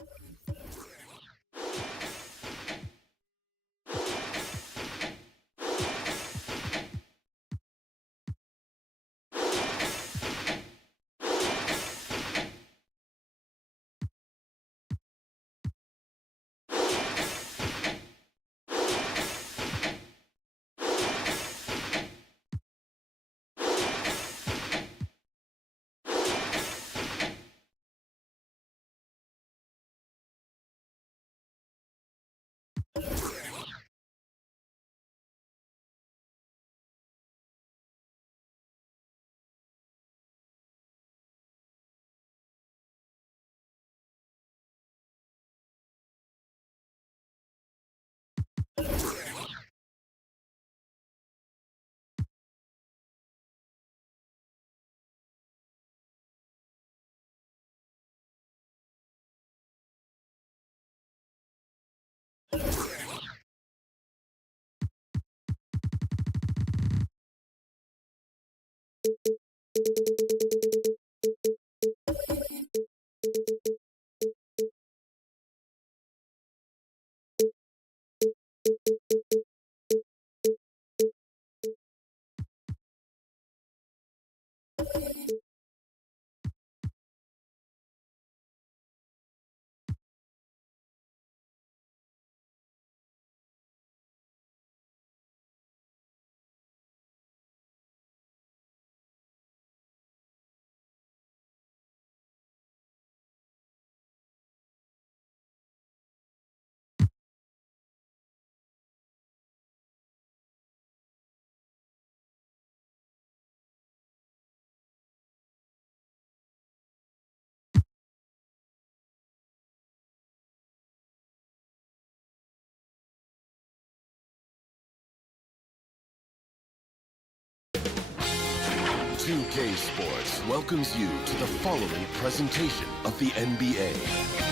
K Sports welcomes you to the following presentation of the NBA.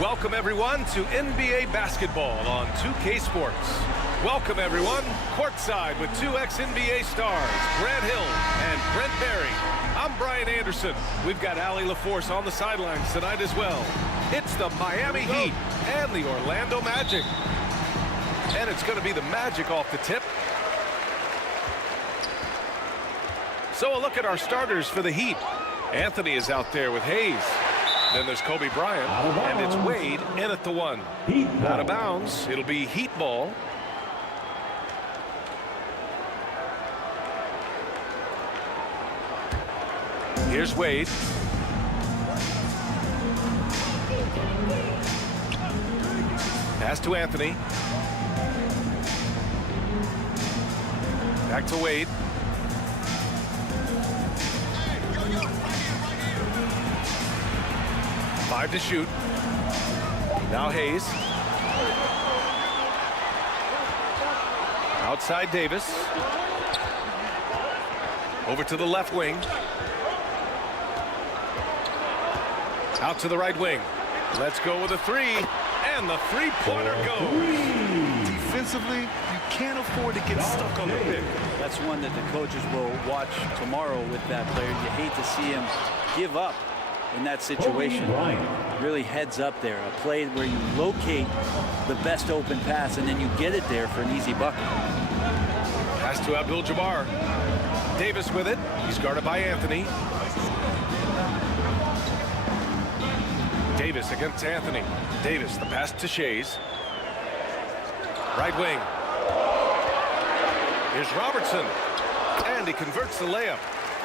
Welcome, everyone, to NBA basketball on 2K Sports. Welcome, everyone, courtside with two ex-NBA stars, Grant Hill and Brent Barry. I'm Brian Anderson. We've got Allie LaForce on the sidelines tonight as well. It's the Miami Heat and the Orlando Magic. And it's going to be the Magic off the tip. So a look at our starters for the Heat. Anthony is out there with Hayes. Then there's Kobe Bryant, and it's Wade in at the 1. Out of bounds, it'll be Heat ball. Here's Wade. Pass to Anthony. Back to Wade. Five to shoot. Now Hayes. Outside Davis. Over to the left wing. Out to the right wing. Let's go with a 3. And the three-pointer goes. Defensively, you can't afford to get stuck on the pick. That's one that the coaches will watch tomorrow with that player. You hate to see him give up in that situation. Really heads up there. A play where you locate the best open pass and then you get it there for an easy bucket. Pass to Abdul-Jabbar. Davis with it. He's guarded by Anthony. Davis against Anthony. Davis, the pass to Shays. Right wing. Here's Robertson. And he converts the layup.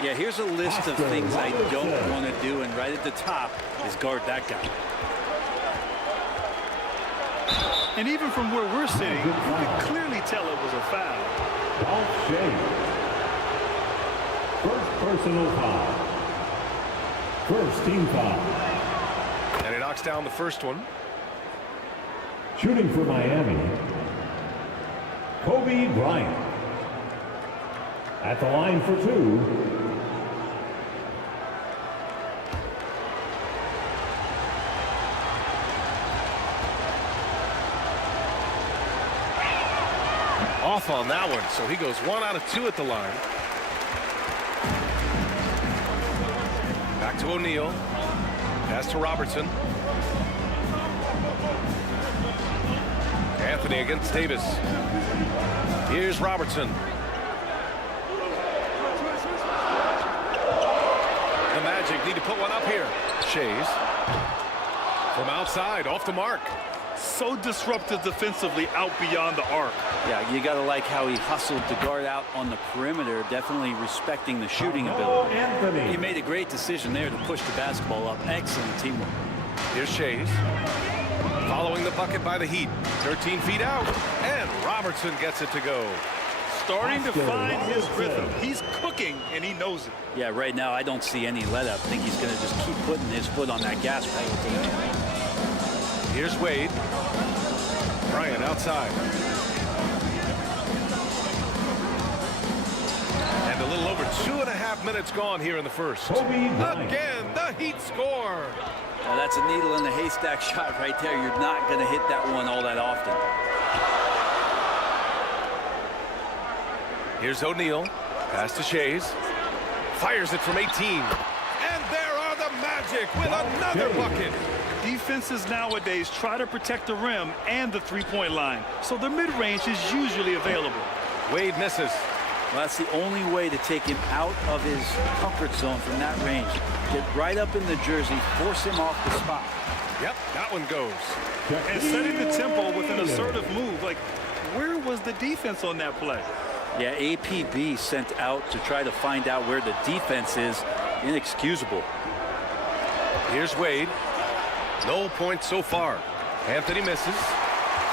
Yeah, here's a list of things I don't want to do, and right at the top is guard that guy. And even from where we're sitting, you can clearly tell it was a foul. SHAI. First personal foul. First team foul. And he knocks down the first one. Shooting for Miami, Kobe Bryant. At the line for 2. Off on that one, so he goes 1 out of 2 at the line. Back to O'Neal. Pass to Robertson. Anthony against Davis. Here's Robertson. The Magic need to put one up here. Shays. From outside, off the mark. So disruptive defensively out beyond the arc. Yeah, you got to like how he hustled to guard out on the perimeter, definitely respecting the shooting ability. He made a great decision there to push the basketball up. Excellent teamwork. Here's Shays. Following the bucket by the Heat. 13 feet out. And Robertson gets it to go. Starting to find his rhythm. He's cooking, and he knows it. Yeah, right now I don't see any let up. I think he's going to just keep putting his foot on that gas pedal. Here's Wade. Bryant outside. And a little over 2.5 minutes gone here in the first. Again, the Heat score. Well, that's a needle in the haystack shot right there. You're not going to hit that one all that often. Here's O'Neal. Pass to Shays. Fires it from 18. And there are the Magic with another bucket. Defenses nowadays try to protect the rim and the three-point line, so the mid-range is usually available. Wade misses. Well, that's the only way to take him out of his comfort zone from that range. Get right up in the jersey, force him off the spot. Yep, that one goes. And setting the tempo with an assertive move. Like, where was the defense on that play? Yeah, APB sent out to try to find out where the defense is. Inexcusable. Here's Wade. No points so far. Anthony misses.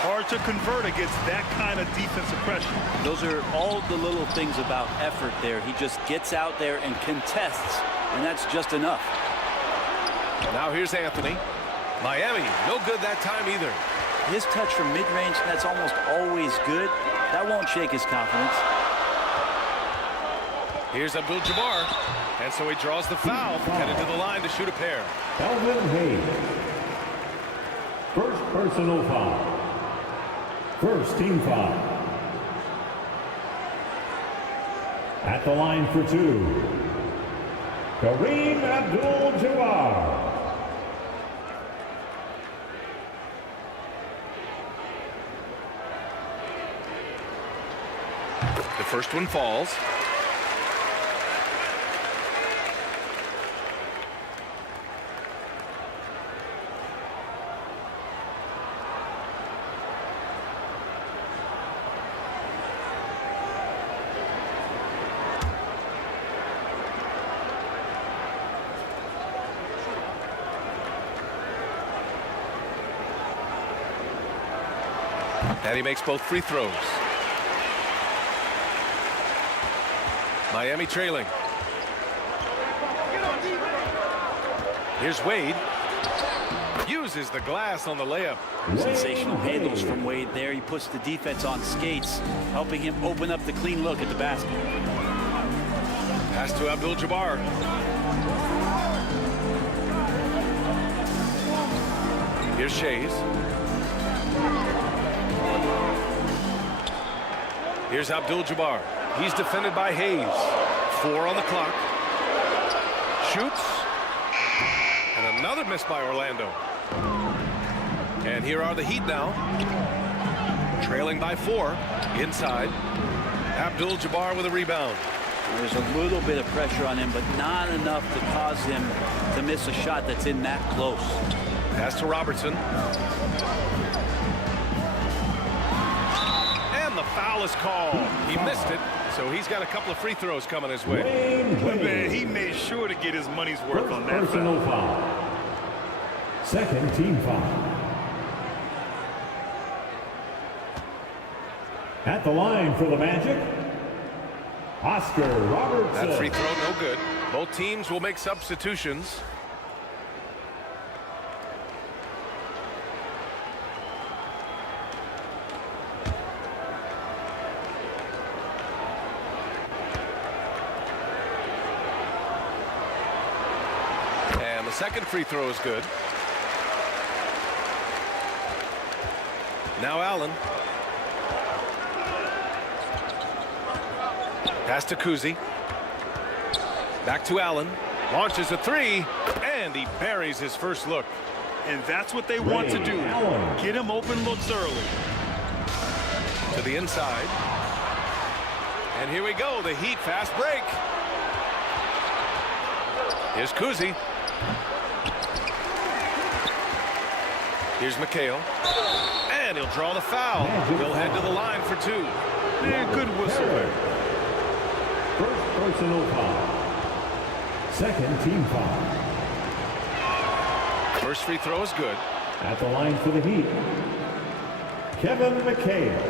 Hard to convert against that kind of defensive pressure. Those are all the little things about effort there. He just gets out there and contests, and that's just enough. Now here's Anthony. Miami, no good that time either. His touch from mid-range, that's almost always good. That won't shake his confidence. Here's Abdul-Jabbar. And so he draws the foul, headed to the line to shoot a pair. Elvin Hayes. First personal foul. First team foul. At the line for 2. Kareem Abdul-Jabbar. The first one falls. And he makes both free throws. Miami trailing. Here's Wade. Uses the glass on the layup. Sensational handles from Wade there. He puts the defense on skates, helping him open up the clean look at the basket. Pass to Abdul-Jabbar. Here's Shays. Here's Abdul-Jabbar. He's defended by Hayes. 4 on the clock. Shoots. And another miss by Orlando. And here are the Heat now. Trailing by 4. Inside. Abdul-Jabbar with a rebound. There's a little bit of pressure on him, but not enough to cause him to miss a shot that's in that close. Pass to Robertson. The foul is called. He missed it, so he's got a couple of free throws coming his way. Man, he made sure to get his money's worth on that Personal foul. Second team foul. At the line for the Magic, Oscar Robertson. That free throw no good. Both teams will make substitutions. Second free throw is good. Now Allen. Pass to Kuzi. Back to Allen. Launches a 3, and he buries his first look. And that's what they want to do. Get him open looks early. To the inside. And here we go, the Heat fast break. Here's Kuzi. Here's McHale. And he'll draw the foul. He'll head to the line for 2. Yeah, good whistle there. First personal foul. Second team foul. First free throw is good. At the line for the Heat, Kevin McHale.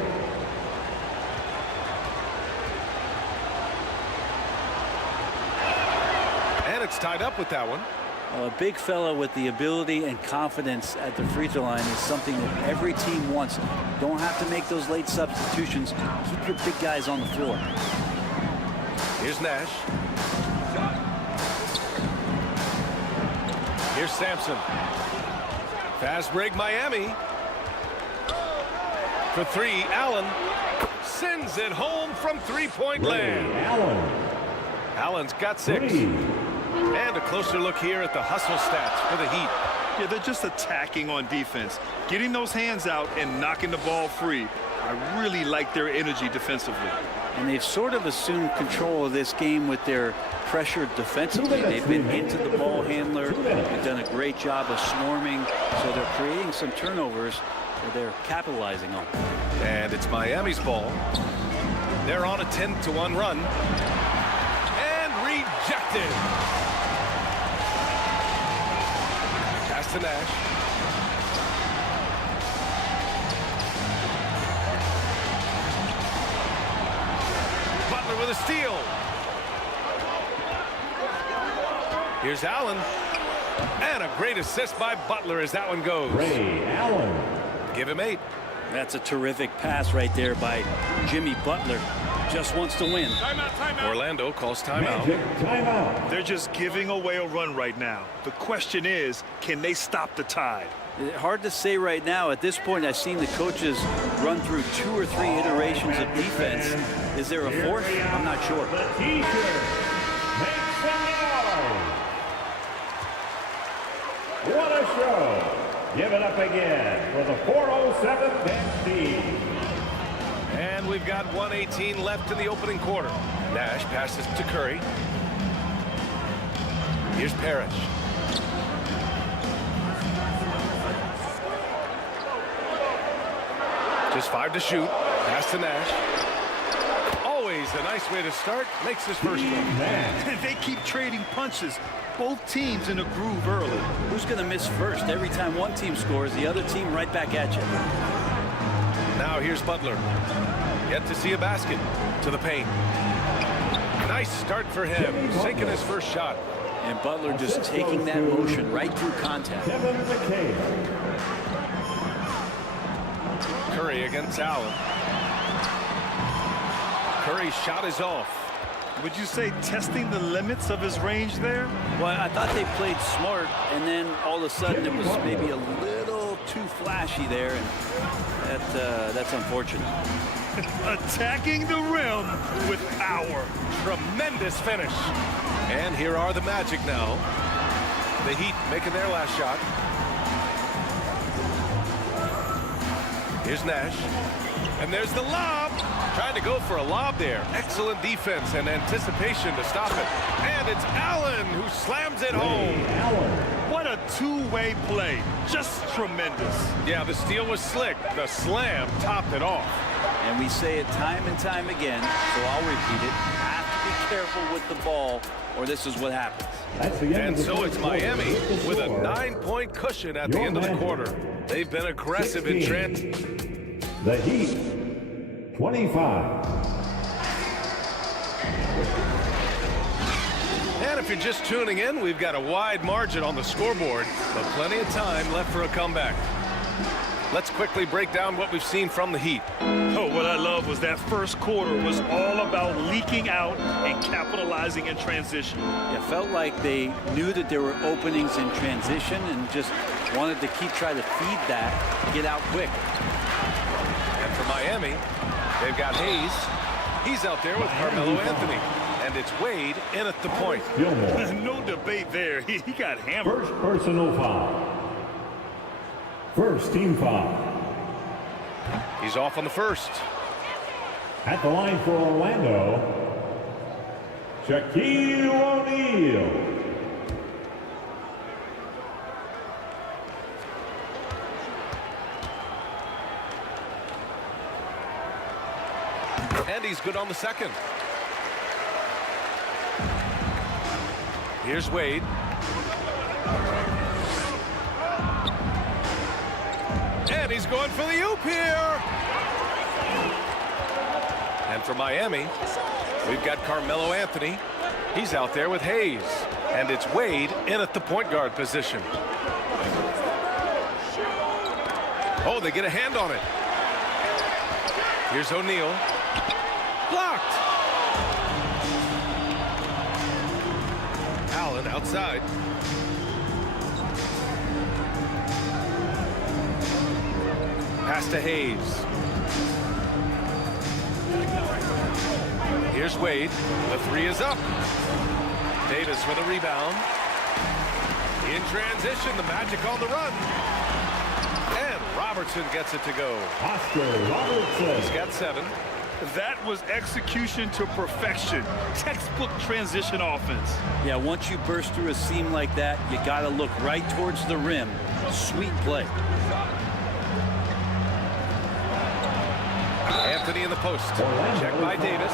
And it's tied up with that one. A big fella with the ability and confidence at the free throw line is something that every team wants. Don't have to make those late substitutions. Keep your big guys on the floor. Here's Nash. Here's Sampson. Fast break Miami. For 3, Allen sends it home from three-point land. Allen's got 6. And a closer look here at the hustle stats for the Heat. Yeah, they're just attacking on defense, getting those hands out and knocking the ball free. I really like their energy defensively. And they've sort of assumed control of this game with their pressure defensively. They've been into the ball handler. They've done a great job of swarming, so they're creating some turnovers that they're capitalizing on. And it's Miami's ball. They're on a 10-1 run. And rejected. Pass to Nash. Butler with a steal. Here's Allen. And a great assist by Butler as that one goes. Ray Allen. Give him 8. That's a terrific pass right there by Jimmy Butler. Just wants to win. Timeout, timeout. Orlando calls timeout. Timeout. They're just giving away a run right now. The question is, can they stop the tide? Hard to say right now. At this point, I've seen the coaches run through 2 or 3 iterations of defense. Is there a fourth? I'm not sure. The T-shirt makes some noise What a show. Give it up again for the 407 bench team. And we've got 1:18 left in the opening quarter. Nash passes to Curry. Here's Parrish. Just 5 to shoot. Pass to Nash. Always a nice way to start. Makes his first one. They keep trading punches. Both teams in a groove early. Who's going to miss first? Every time one team scores, the other team right back at you. Now here's Butler. Yet to see a basket. To the paint. Nice start for him. Sinking his first shot. And Butler just taking that motion right through contact. Curry against Allen. Curry's shot is off. Would you say testing the limits of his range there? Well, I thought they played smart, and then all of a sudden it was maybe a little too flashy there, and that's unfortunate. Attacking the rim with power. Tremendous finish. And here are the Magic now. The Heat making their last shot. Here's Nash. And there's the lob. Trying to go for a lob there. Excellent defense and anticipation to stop it. And it's Allen who slams it home. What a two-way play. Just tremendous. Yeah, the steal was slick. The slam topped it off. And we say it time and time again, so I'll repeat it. Have to be careful with the ball, or this is what happens. And so it's Miami with a 9-point cushion at the end of the quarter. They've been aggressive in transit. The Heat, 25. And if you're just tuning in, we've got a wide margin on the scoreboard, but plenty of time left for a comeback. Let's quickly break down what we've seen from the Heat. Oh, what I love was that first quarter was all about leaking out and capitalizing in transition. It felt like they knew that there were openings in transition and just wanted to trying to feed that, get out quick. And for Miami, they've got Hayes. He's out there with Carmelo Anthony. And it's Wade in at the point. No debate there. He got hammered. First personal foul. First team foul. He's off on the first. At the line for Orlando, Shaquille O'Neal. And he's good on the second. Here's Wade. And he's going for the oop here. And for Miami, we've got Carmelo Anthony. He's out there with Hayes. And it's Wade in at the point guard position. Oh, they get a hand on it. Here's O'Neal. Blocked. Allen outside. Pass to Hayes. Here's Wade. The three is up. Davis with a rebound. In transition, the Magic on the run. And Robertson gets it to go. Oscar Robertson. He's got 7. That was execution to perfection. Textbook transition offense. Yeah, once you burst through a seam like that, you got to look right towards the rim. Sweet play. Anthony in the post. Checked by Davis.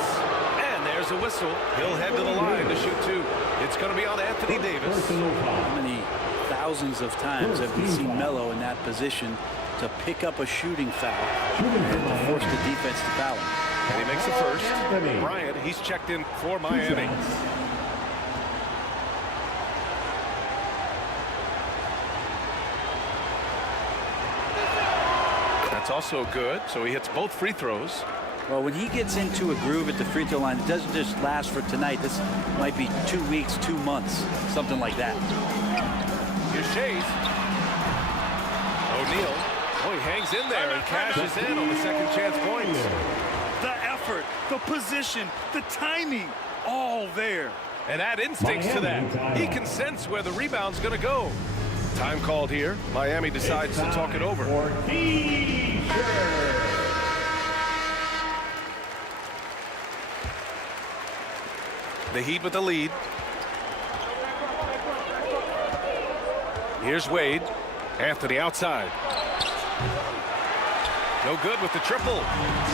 And there's a whistle. He'll head to the line to shoot 2. It's going to be on Anthony Davis. How many thousands of times have we seen Melo in that position to pick up a shooting foul and to force the defense to foul him? And he makes the first. Bryant, he's checked in for Miami. That's also good. So he hits both free throws. Well, when he gets into a groove at the free throw line, it doesn't just last for tonight. This might be 2 weeks, 2 months, something like that. Here's Shays. O'Neal. Oh, he hangs in there and cashes in on the second chance points. The effort, the position, the timing, all there. And add instincts to that. He can sense where the rebound's going to go. Time called here. Miami decides to talk it over. The Heat with the lead. Here's Wade. Anthony outside. No good with the triple.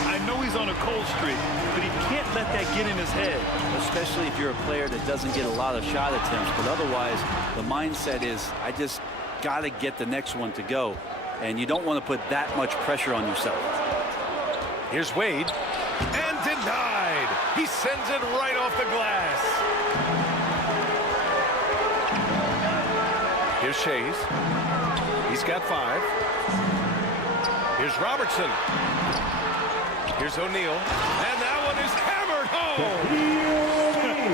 I know he's on a cold streak, but he can't let that get in his head. Especially if you're a player that doesn't get a lot of shot attempts, but otherwise the mindset is, I just got to get the next one to go, and you don't want to put that much pressure on yourself. Here's Wade, and denied. He sends it right off the glass. Here's Shays. He's got 5. Here's Robertson. Here's O'Neal. And that one is hammered home.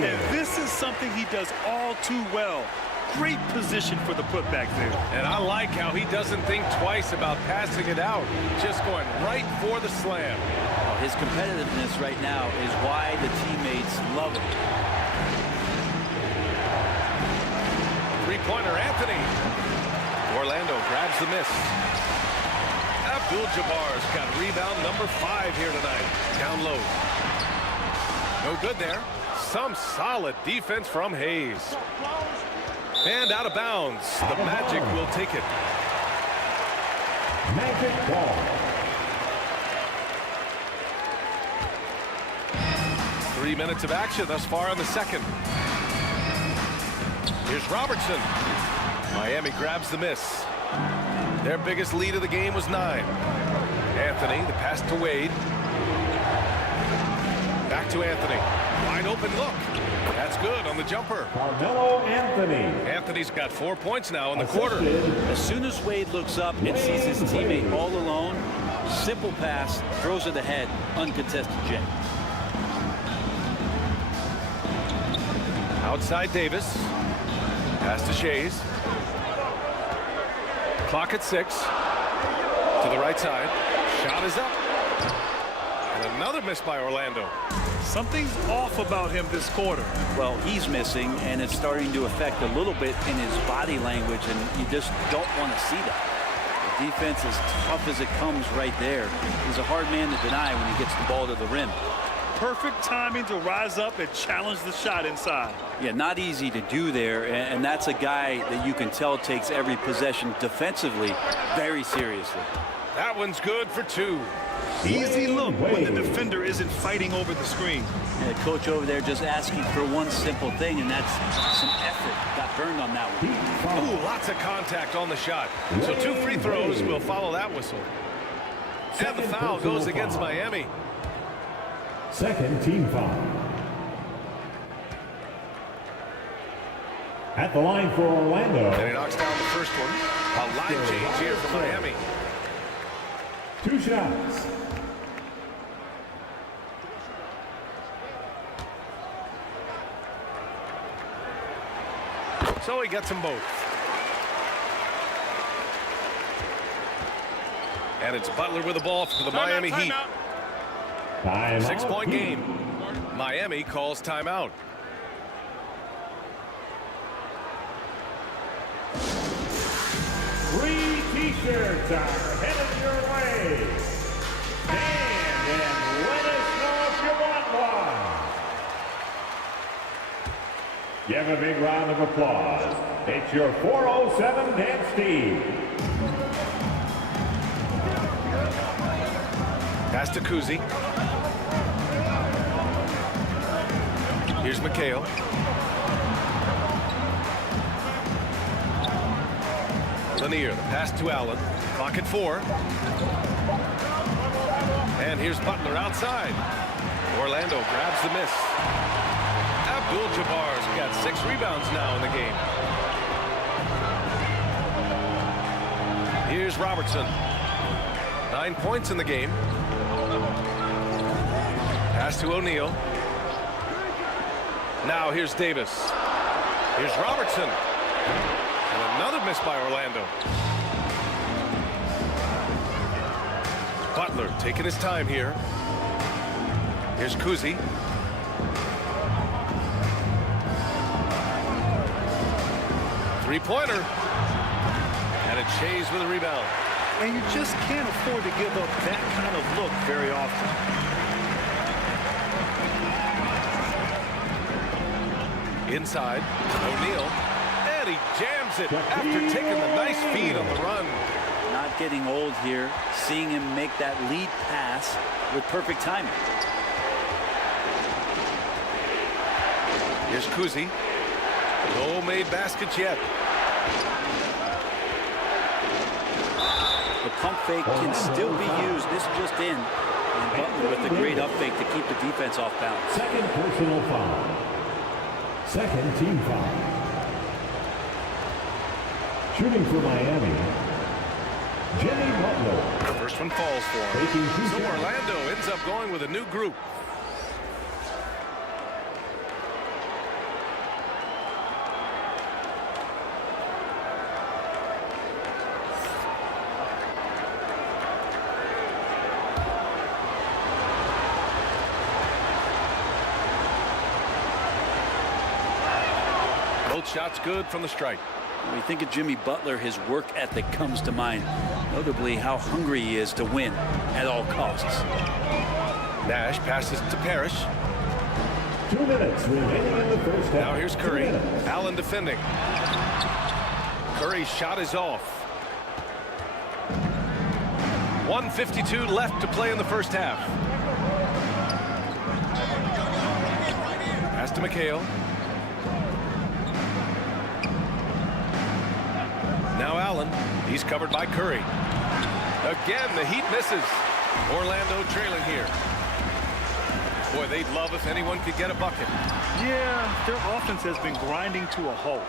And this is something he does all too well. Great position for the putback there. And I like how he doesn't think twice about passing it out. Just going right for the slam. Well, his competitiveness right now is why the teammates love him. Three-pointer, Anthony. Orlando grabs the miss. Abdul-Jabbar's got rebound number 5 here tonight. Down low. No good there. Some solid defense from Hayes. And out of bounds. The Magic will take it. Magic ball. 3 minutes of action thus far in the second. Here's Robertson. Miami grabs the miss. Their biggest lead of the game was 9. Anthony, the pass to Wade. Back to Anthony. Wide open look. That's good on the jumper. Carmelo Anthony. Anthony's got 4 points now in the quarter. As soon as Wade looks up and sees his teammate all alone, simple pass, throws it ahead, uncontested J. Outside Davis. Pass to Shays. Clock at 6. To the right side. Shot is up. And another miss by Orlando. Something's off about him this quarter. Well, he's missing, and it's starting to affect a little bit in his body language, and you just don't want to see that. The defense is tough as it comes right there. He's a hard man to deny when he gets the ball to the rim. Perfect timing to rise up and challenge the shot inside. Yeah, not easy to do there, and that's a guy that you can tell takes every possession defensively very seriously. That one's good for 2. Easy look when the defender isn't fighting over the screen. Yeah, coach over there just asking for one simple thing, and that's some effort. Got burned on that one. Ooh, lots of contact on the shot. So 2 free throws will follow that whistle. And the foul goes against Miami. Second team foul. At the line for Orlando. And he knocks down the first one. A line change here for Miami. 2 shots. So he gets them both. And it's Butler with the ball for the Miami Heat. 6-point game. Miami calls timeout. Free t-shirts are headed your way. Stand and let us know if you want one. Give a big round of applause. It's your 407 Dan Steve. Pass to Kuzi. Here's McHale. Lanier, the pass to Allen. Clock at 4. And here's Butler outside. Orlando grabs the miss. Abdul-Jabbar's got 6 rebounds now in the game. Here's Robertson. 9 points in the game. Pass to O'Neal. Now here's Davis. Here's Robertson. And another miss by Orlando. Butler taking his time here. Here's Kuzi. Three-pointer. And it's Shays with a rebound. And you just can't afford to give up that kind of look very often. Inside, O'Neal. And he jams it after taking the nice feed on the run. Not getting old here. Seeing him make that lead pass with perfect timing. Here's Kuzi. No made baskets yet. The pump fake can still be used. This just in. And Butler with a great up fake to keep the defense off balance. Second personal foul. Second team foul. Shooting for Miami, Jimmy Butler. First one falls for him. So Orlando ends up going with a new group. Both shots good from the strike. When you think of Jimmy Butler, his work ethic comes to mind. Notably how hungry he is to win at all costs. Nash passes to Parrish. 2 minutes remaining in the first half. Now here's Curry. Allen defending. Curry's shot is off. 1:52 left to play in the first half. Pass to McHale. Now Allen. He's covered by Curry. Again, the Heat misses. Orlando trailing here. Boy, they'd love if anyone could get a bucket. Yeah, their offense has been grinding to a halt.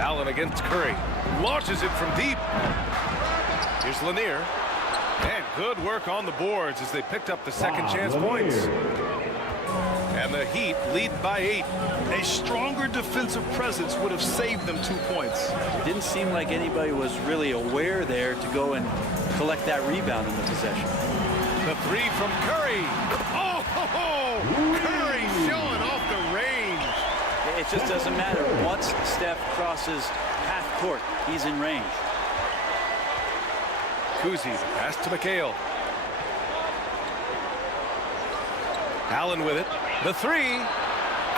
Allen against Curry. Launches it from deep. Here's Lanier. And good work on the boards as they picked up the second chance points. And the Heat lead by 8. A stronger defensive presence would have saved them 2 points. It didn't seem like anybody was really aware there to go and collect that rebound in the possession. The three from Curry. Oh, ho, ho. Curry showing off the range. It just doesn't matter. Once Steph crosses half court, he's in range. Kuzi, pass to McHale. Allen with it. The three.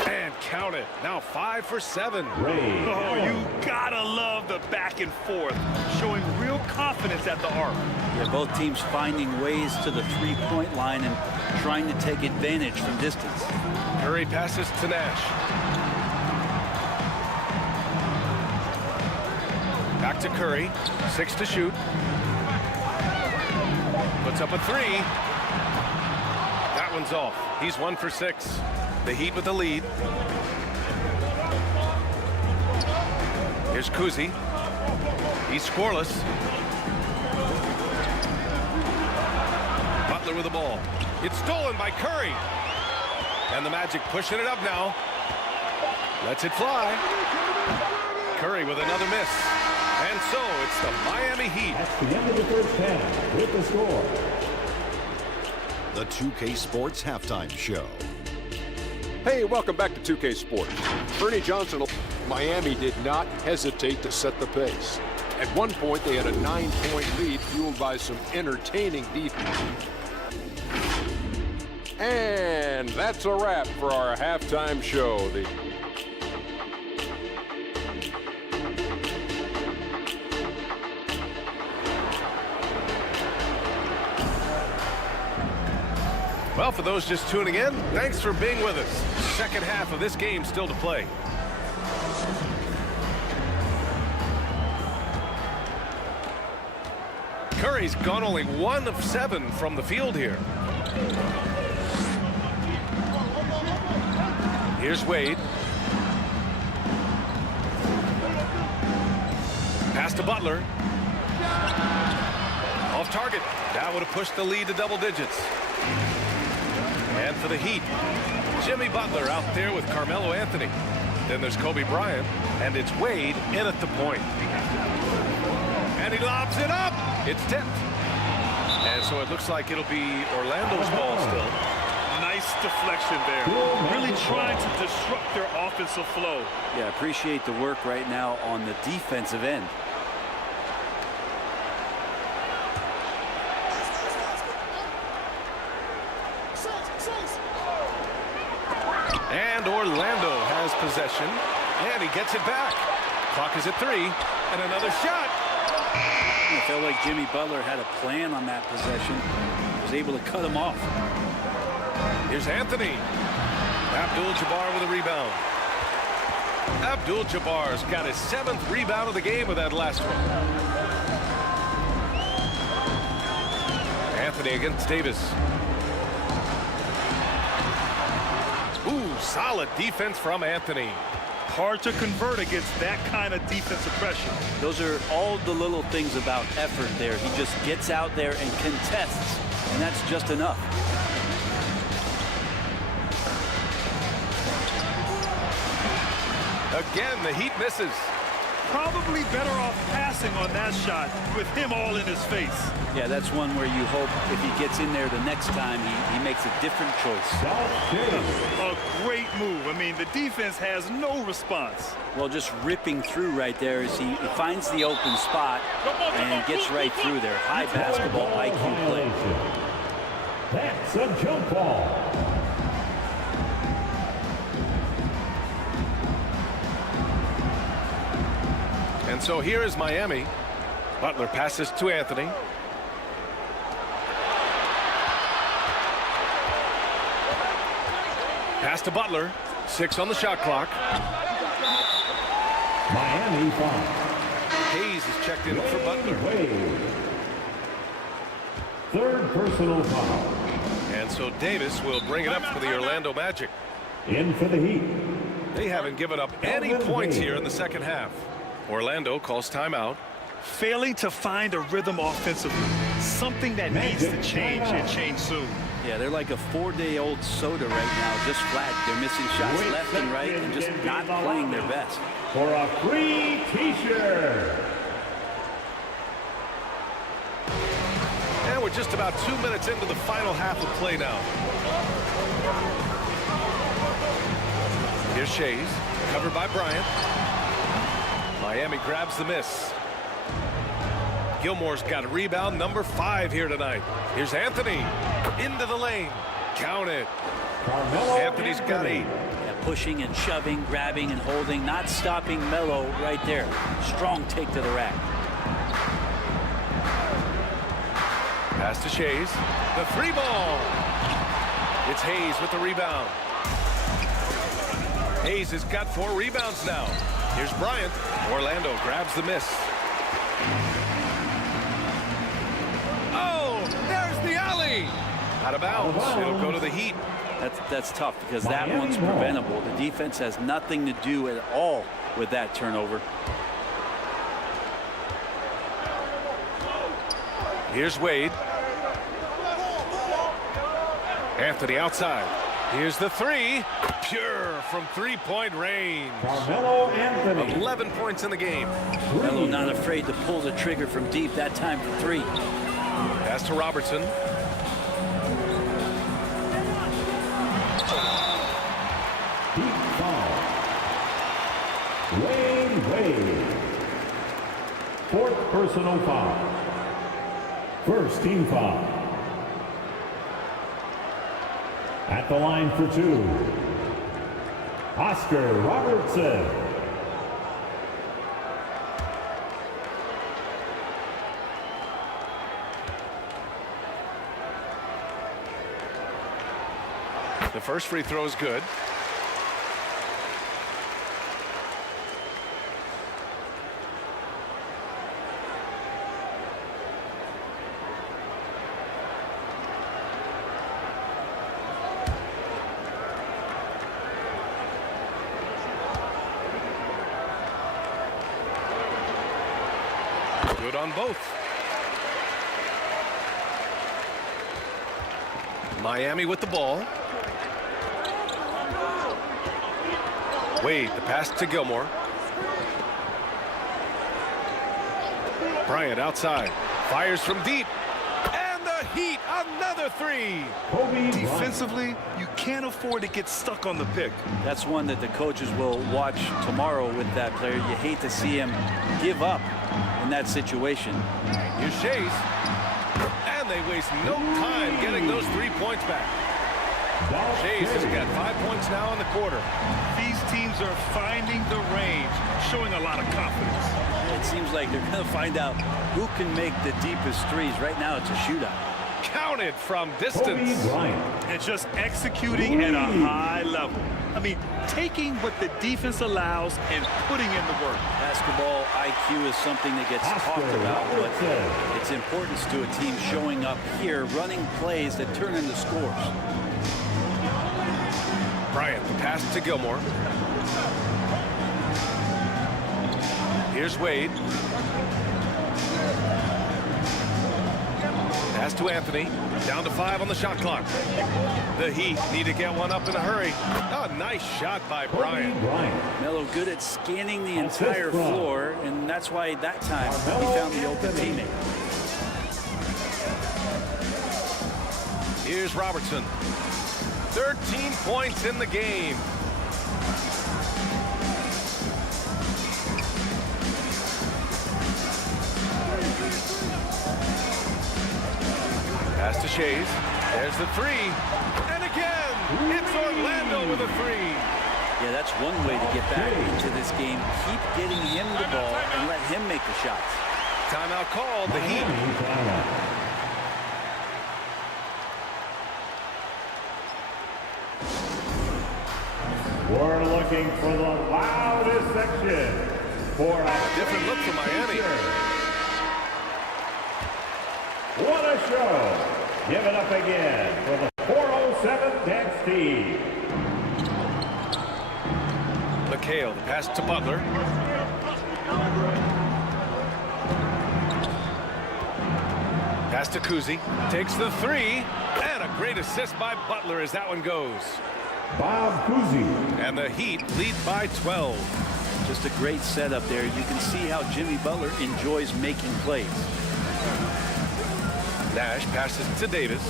And count it. Now 5 for 7. Oh, you gotta love the back and forth. Showing real confidence at the arc. Yeah, both teams finding ways to the three-point line and trying to take advantage from distance. Curry passes to Nash. Back to Curry. 6 to shoot. Puts up a 3. That one's off. He's 1 for 6. The Heat with the lead. Here's Kuzi. He's scoreless. Butler with the ball. It's stolen by Curry. And the Magic pushing it up now. Lets it fly. Curry with another miss. And so it's the Miami Heat. That's the end of the first half with the score. The 2K Sports Halftime Show. Hey, welcome back to 2K Sports. Ernie Johnson, Miami did not hesitate to set the pace. At one point, they had a 9-point lead fueled by some entertaining defense. And that's a wrap for our halftime show. Well, for those just tuning in, thanks for being with us. Second half of this game still to play. Curry's gone only 1 of 7 from the field here. Here's Wade. Pass to Butler. Off target. That would have pushed the lead to double digits. And for the Heat, Jimmy Butler out there with Carmelo Anthony. Then there's Kobe Bryant, and it's Wade in at the point. And he lobs it up. It's tipped. And so it looks like it'll be Orlando's ball still. Nice Nice deflection there. Really trying to disrupt their offensive flow. Yeah, appreciate the work right now on the defensive end. And Orlando has possession, and he gets it back. Clock is at 3, and another shot. It felt like Jimmy Butler had a plan on that possession. Was able to cut him off. Here's Anthony. Abdul-Jabbar with a rebound. Abdul-Jabbar's got his 7th rebound of the game with that last one. Anthony against Davis. Ooh, solid defense from Anthony. Hard to convert against that kind of defensive pressure. Those are all the little things about effort there. He just gets out there and contests, and that's just enough. Again, the Heat misses. Probably better off passing on that shot with him all in his face. Yeah, that's one where you hope if he gets in there the next time, he makes a different choice. A great move. I mean, the defense has no response. Well, just ripping through right there as he finds the open spot and gets right through there. High basketball IQ play. That's a jump ball. And so here is Miami. Butler passes to Anthony. Pass to Butler. 6 on the shot clock. Miami foul. Hayes is checked in for Butler. Third personal foul. And so Davis will bring it up for the Orlando Magic. In for the Heat. They haven't given up any points here in the second half. Orlando calls timeout. Failing to find a rhythm offensively. Something that needs to change and change soon. Yeah, they're like a 4-day-old soda right now, just flat. They're missing shots left and right and just not playing their best. For a free T-shirt. And we're just about 2 minutes into the final half of play now. Here's Shays, covered by Bryant. Miami grabs the miss. Gilmore's got a rebound, number 5 here tonight. Here's Anthony into the lane. Count it. Anthony's got 8. Yeah, pushing and shoving, grabbing and holding, not stopping Melo right there. Strong take to the rack. Pass to Shays. The 3 ball. It's Hayes with the rebound. Hayes has got 4 rebounds now. Here's Bryant. Orlando grabs the miss. Oh, there's the alley. Out of bounds. It'll go to the Heat. That's tough because that one's preventable. The defense has nothing to do at all with that turnover. Here's Wade. Anthony outside. Here's the 3. Pure from 3-point range. Carmelo Anthony. 11 points in the game. Melo not afraid to pull the trigger from deep that time for 3. Pass to Robertson. Deep foul. Wade. 4th personal foul. First team foul. At the line for 2, Oscar Robertson. The first free throw is good. Good on both. Miami with the ball. Wade, the pass to Gilmore. Bryant outside. Fires from deep. And the Heat, another three. Defensively, you can't afford to get stuck on the pick. That's one that the coaches will watch tomorrow with that player. You hate to see him give up in that situation. Here's Shays. And they waste no time getting those 3 points back. Shays has got 5 points now in the quarter. These teams are finding the range, showing a lot of confidence. It seems like they're going to find out who can make the deepest threes. Right now, it's a shootout. Counted from distance. And just executing at a high level. I mean, taking what the defense allows and putting in the work. Basketball IQ is something that gets talked about, but its importance to a team showing up here, running plays that turn into scores. Bryant, the pass to Gilmore. Here's Wade. Pass to Anthony. Down to 5 on the shot clock. The Heat need to get one up in a hurry. Oh, nice shot by Bryant. Melo good at scanning the entire floor, and that's why that time he found the open teammate. Here's Robertson. 13 points in the game. Pass to Shays. There's the three. And again, it's Orlando with a three. Yeah, that's one way to get back into this game. Keep getting him the ball and let him make the shots. Timeout called, the Heat. We're looking for the loudest section for a different look for Miami. What a show! Give it up again for the 407 dance team. McHale, the pass to Butler. Pass to Kuzi. Takes the three. And a great assist by Butler as that one goes. Bob Cousy. And the Heat lead by 12. Just a great setup there. You can see how Jimmy Butler enjoys making plays. Nash passes to Davis.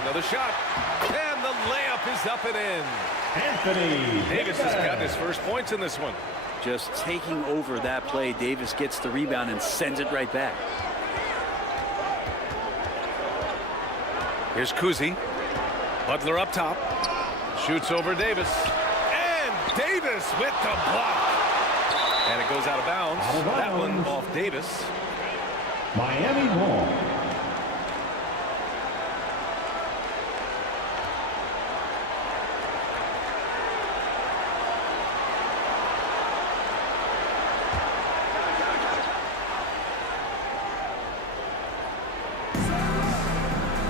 Another shot. And the layup is up and in. Anthony Davis has got his first points in this one. Just taking over that play. Davis gets the rebound and sends it right back. Here's Kuzi. Butler up top. Shoots over Davis. And Davis with the block. And it goes out of bounds. That one off Davis. Miami ball.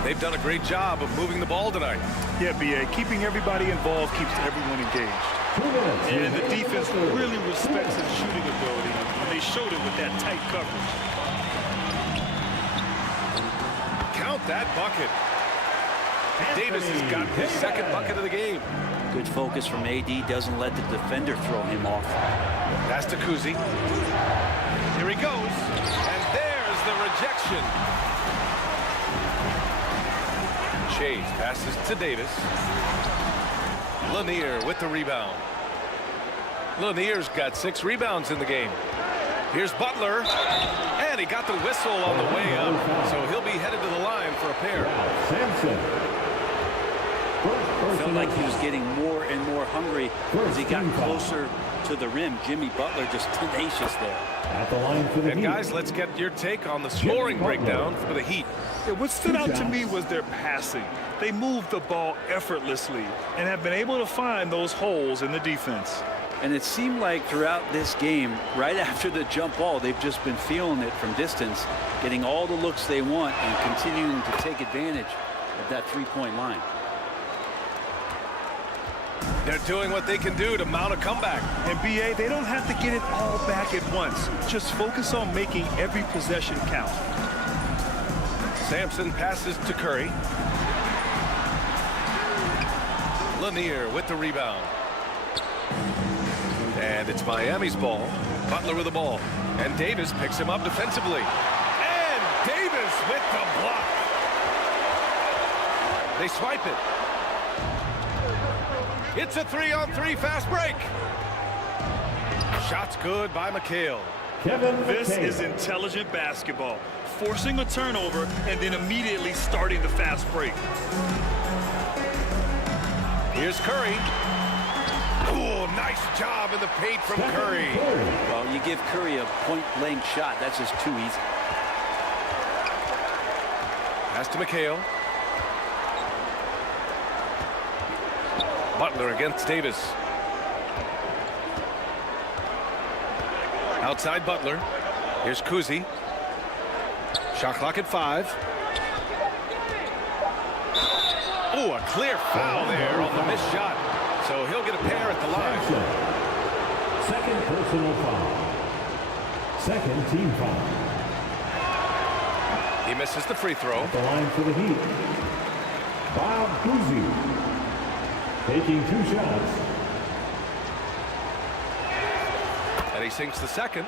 They've done a great job of moving the ball tonight. Yeah, B.A. Keeping everybody involved keeps everyone engaged. And the defense really respects his shooting ability, and they showed it with that tight coverage. Count that bucket. Davis has got his second bucket of the game. Good focus from AD. Doesn't let the defender throw him off. Pass to Kuzi. Here he goes. And there's the rejection. Chase passes to Davis. Lanier with the rebound. Lanier's got 6 rebounds in the game. Here's Butler. And he got the whistle on the way up. So he'll be headed to the line for a pair. Sampson. Felt like he was getting more and more hungry as he got closer to the rim. Jimmy Butler just tenacious there. At the line for the And guys, let's get your take on the scoring breakdown for the Heat. Yeah, what stood out to me was their passing. They moved the ball effortlessly and have been able to find those holes in the defense. And it seemed like throughout this game, right after the jump ball, they've just been feeling it from distance, getting all the looks they want and continuing to take advantage of that three-point line. They're doing what they can do to mount a comeback. And B.A., they don't have to get it all back at once. Just focus on making every possession count. Sampson passes to Curry. Lanier with the rebound. And it's Miami's ball. Butler with the ball. And Davis picks him up defensively. And Davis with the block. They swipe it. It's a 3-on-3 fast break. Shot's good by McHale. This is intelligent basketball. Forcing a turnover and then immediately starting the fast break. Here's Curry. Oh, nice job in the paint from Curry. Well, you give Curry a point-blank shot. That's just too easy. Pass to McHale. Butler against Davis. Outside Butler. Here's Kuzi. Shot clock at 5. Oh, a clear foul there on the missed shot. So he'll get a pair at the line. Second personal foul. Second team foul. He misses the free throw. At the line for the Heat. Bob Cousy. Taking 2 shots. And he sinks the second.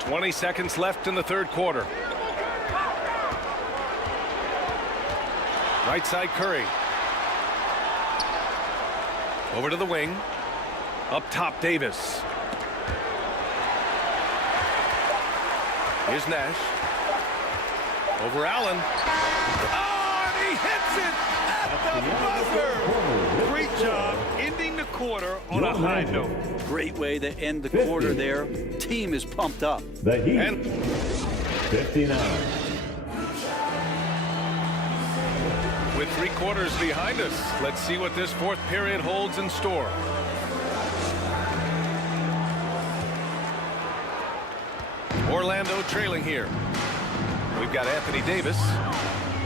20 seconds left in the third quarter. Right side Curry. Over to the wing. Up top Davis. Here's Nash. Over Allen. Oh, and he hits it at the buzzer. Great job ending the quarter on a high note. Great way to end the quarter there. Team is pumped up. The Heat. 59. With 3 quarters behind us, let's see what this fourth period holds in store. Orlando trailing here. We've got Anthony Davis,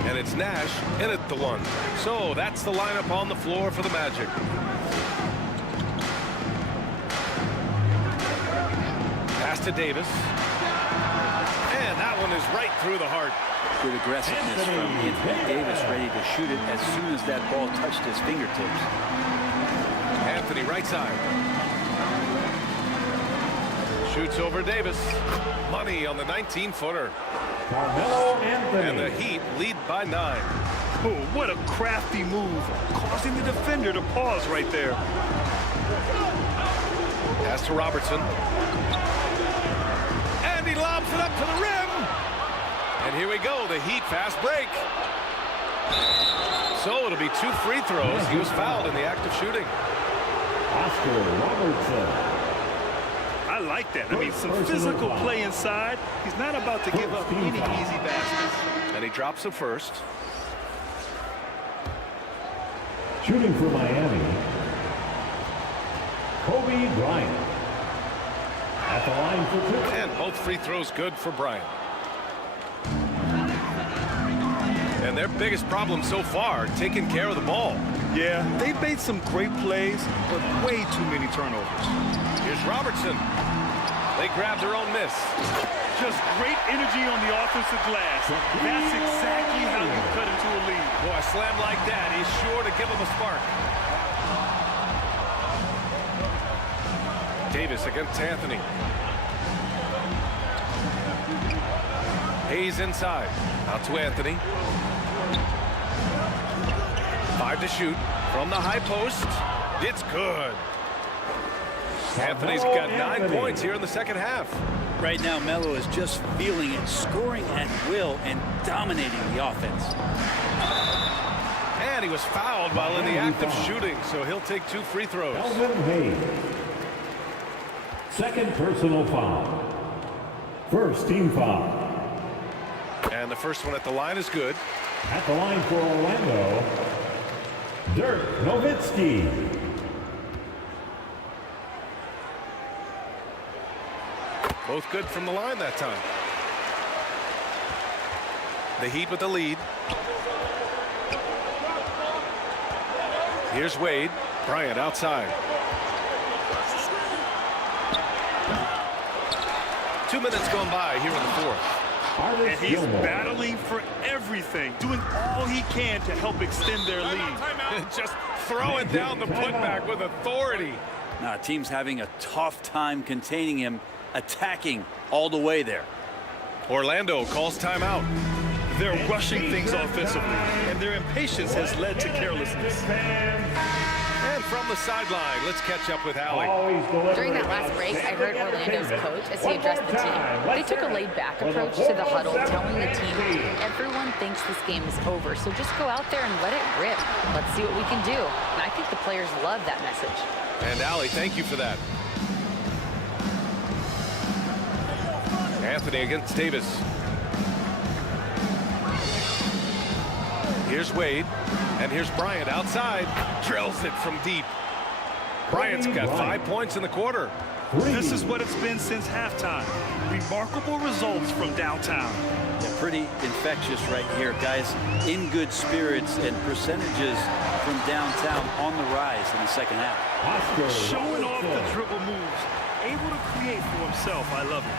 and it's Nash in at the 1. So that's the lineup on the floor for the Magic. Pass to Davis. And that one is right through the heart. Good aggressiveness from Anthony Davis, ready to shoot it as soon as that ball touched his fingertips. Anthony right side. Shoots over Davis. Money on the 19-footer. Carmelo Anthony. And the Heat lead by 9. Oh, what a crafty move, causing the defender to pause right there. Pass to Robertson. And he lobs it up to the rim. And here we go, the Heat fast break. So it'll be 2 free throws. He was fouled in the act of shooting. Oscar Robertson. I like that. I mean, some physical play inside. He's not about to give up any easy baskets. And he drops the first. Shooting for Miami. Kobe Bryant. At the line for 2. And both free throws good for Bryant. And their biggest problem so far, taking care of the ball. Yeah, they've made some great plays, but way too many turnovers. Here's Robertson. They grab their own miss. Just great energy on the offensive glass. That's exactly how you cut into a lead. Boy, a slam like that is sure to give them a spark. Davis against Anthony. Hayes inside. Out to Anthony. 5 to shoot from the high post. It's good. Anthony's got 9 points here in the second half. Right now, Melo is just feeling it, scoring at will and dominating the offense. And he was fouled while in the act of shooting, so he'll take 2 free throws. Elvin Hayes. Second personal foul. First team foul. And the first one at the line is good. At the line for Orlando, Dirk Nowitzki. Both good from the line that time. The Heat with the lead. Here's Wade. Bryant outside. 2 minutes gone by here in the fourth. And he's battling for everything, doing all he can to help extend their lead. Just throwing down the putback with authority. Now, team's having a tough time containing him, attacking all the way there. Orlando calls timeout. They're rushing things offensively, and their impatience has led to carelessness. And from the sideline, let's catch up with Allie. During that last break, I heard Orlando's coach as he addressed the team. They took a laid-back approach to the huddle, telling the team, everyone thinks this game is over, so just go out there and let it rip. Let's see what we can do. And I think the players love that message. And Allie, thank you for that. Anthony against Davis. Here's Wade, and here's Bryant outside. Drills it from deep. Bryant's got 5 points in the quarter. This is what it's been since halftime. Remarkable results from downtown. Yeah, pretty infectious right here, guys. In good spirits and percentages from downtown on the rise in the second half. Showing off the dribble moves, able to create for himself. I love it.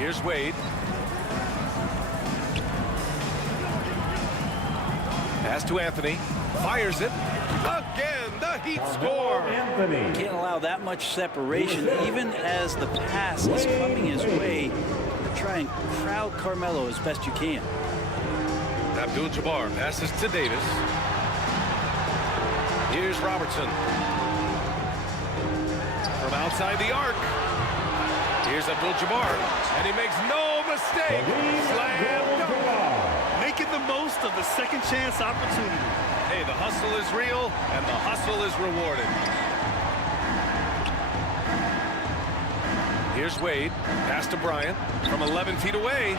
Here's Wade. Pass to Anthony. Fires it. Again, the Heat score. Can't allow that much separation, even as the pass is coming his way. Try and crowd Carmelo as best you can. Abdul-Jabbar passes to Davis. Here's Robertson. From outside the arc. Here's Abdul-Jabbar, and he makes no mistake. Slam dunk. Making the most of the second chance opportunity. Hey, the hustle is real, and the hustle is rewarded. Here's Wade. Pass to Bryant from 11 feet away.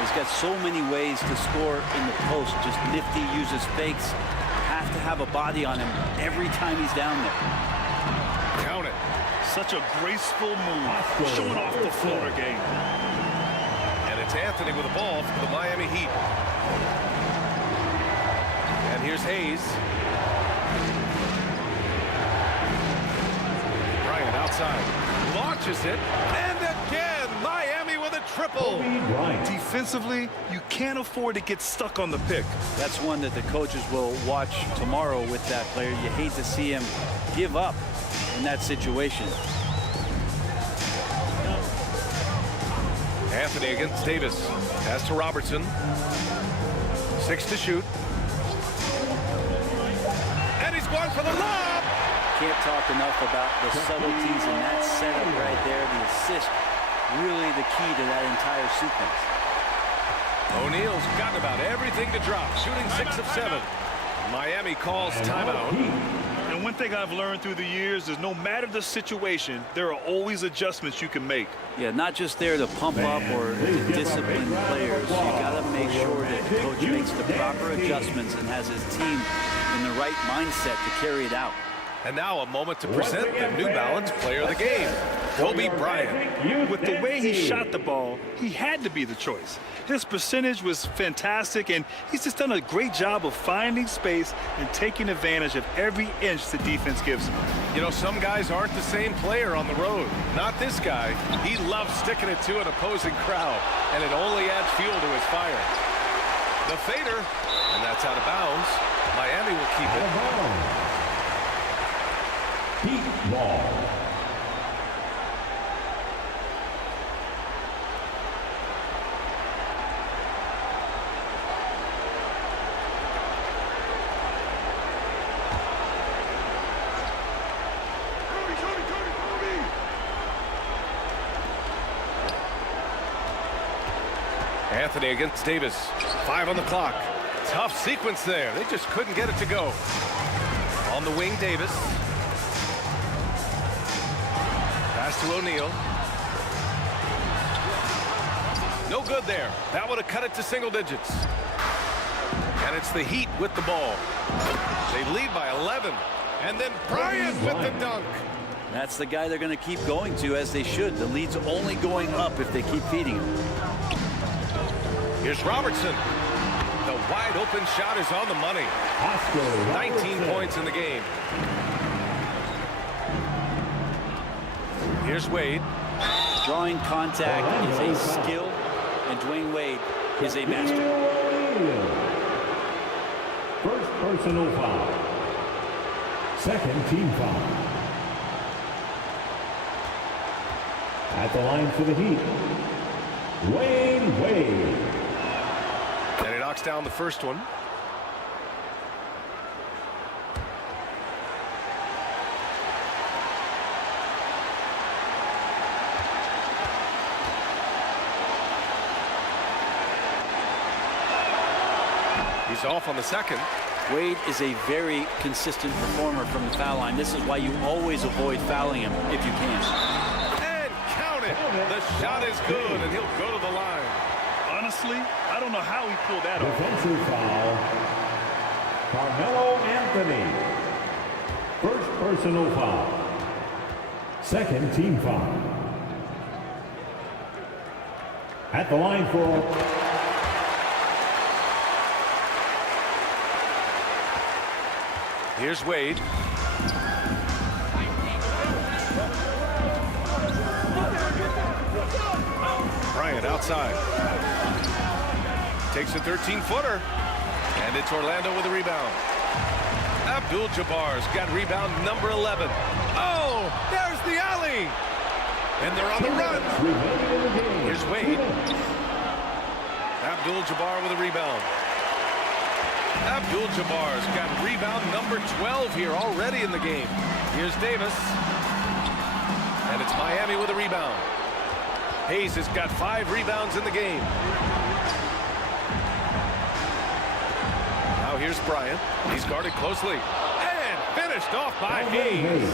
He's got so many ways to score in the post. Just nifty, uses fakes. Have to have a body on him every time he's down there. Count it. Such a graceful move, showing off the floater game. And it's Anthony with the ball for the Miami Heat. And here's Hayes. Bryant outside. Launches it. And again, Miami with a triple. Defensively, you can't afford to get stuck on the pick. That's one that the coaches will watch tomorrow with that player. You hate to see him give up in that situation. Anthony against Davis. Pass to Robertson. 6 to shoot. And he's going for the lob. Can't talk enough about the subtleties in that setup right there. The assist, really the key to that entire sequence. O'Neal's gotten about everything to drop, shooting 6 of 7. Miami calls timeout. And one thing I've learned through the years is no matter the situation, there are always adjustments you can make. Yeah, not just there to pump up or to discipline players. You got to make sure that the coach makes the proper adjustments and has his team in the right mindset to carry it out. And now a moment to present the New Balance Player of the Game, Kobe Bryant. With the way he shot the ball, he had to be the choice. His percentage was fantastic, and he's just done a great job of finding space and taking advantage of every inch the defense gives him. You know, some guys aren't the same player on the road. Not this guy. He loves sticking it to an opposing crowd, and it only adds fuel to his fire. The fader, and that's out of bounds. Miami will keep it. Heat ball. Anthony against Davis. 5 on the clock. Tough sequence there. They just couldn't get it to go. On the wing, Davis. Pass to O'Neal. No good there. That would have cut it to single digits. And it's the Heat with the ball. They lead by 11. And then Bryant with the dunk. That's the guy they're going to keep going to, as they should. The lead's only going up if they keep feeding him. Here's Robertson. The wide open shot is on the money. 19 points in the game. Here's Wade. Drawing contact is a skill, and Dwayne Wade is a master. personal foul. Second team foul. At the line for the Heat, Wayne Wade. And he knocks down the first one. He's off on the second. Wade is a very consistent performer from the foul line. This is why you always avoid fouling him if you can. And count it. The shot is good, and he'll go to the line. Honestly, I don't know how he pulled that off. Defensive foul. Carmelo Anthony. First personal foul. Second team foul. At the line for Here's Wade. Bryant outside. Takes a 13-footer. And it's Orlando with a rebound. Abdul-Jabbar's got rebound number 11. Oh, there's the alley. And they're on the run. Here's Wade. Abdul-Jabbar with a rebound. Abdul-Jabbar's got rebound number 12 here already in the game. Here's Davis. And it's Miami with a rebound. Hayes has got 5 rebounds in the game. Now here's Bryant. He's guarded closely. And finished off by Hayes.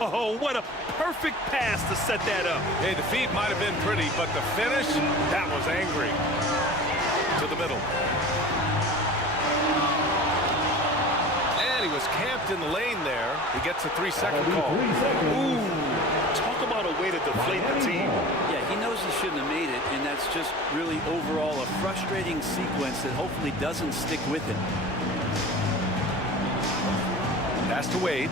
Oh, what a perfect pass to set that up. Hey, the feed might have been pretty, but the finish, that was angry. To the middle. He was camped in the lane there. He gets a 3-second call. Ooh, talk about a way to deflate the team. Yeah, he knows he shouldn't have made it, and that's just really overall a frustrating sequence that hopefully doesn't stick with him. Pass to Wade.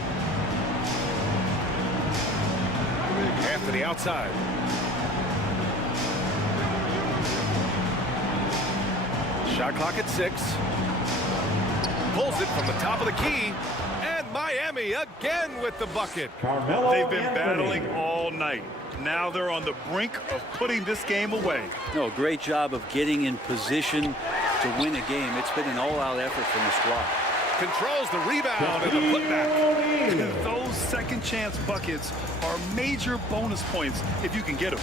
Anthony outside. Shot clock at 6. Pulls it from the top of the key, and Miami again with the bucket. Carmelo They've been Anthony. battling all night. Now they're on the brink of putting this game away. No, great job of getting in position to win a game. It's been an all-out effort from the squad. Controls the rebound and the putback. Those second chance buckets are major bonus points if you can get them.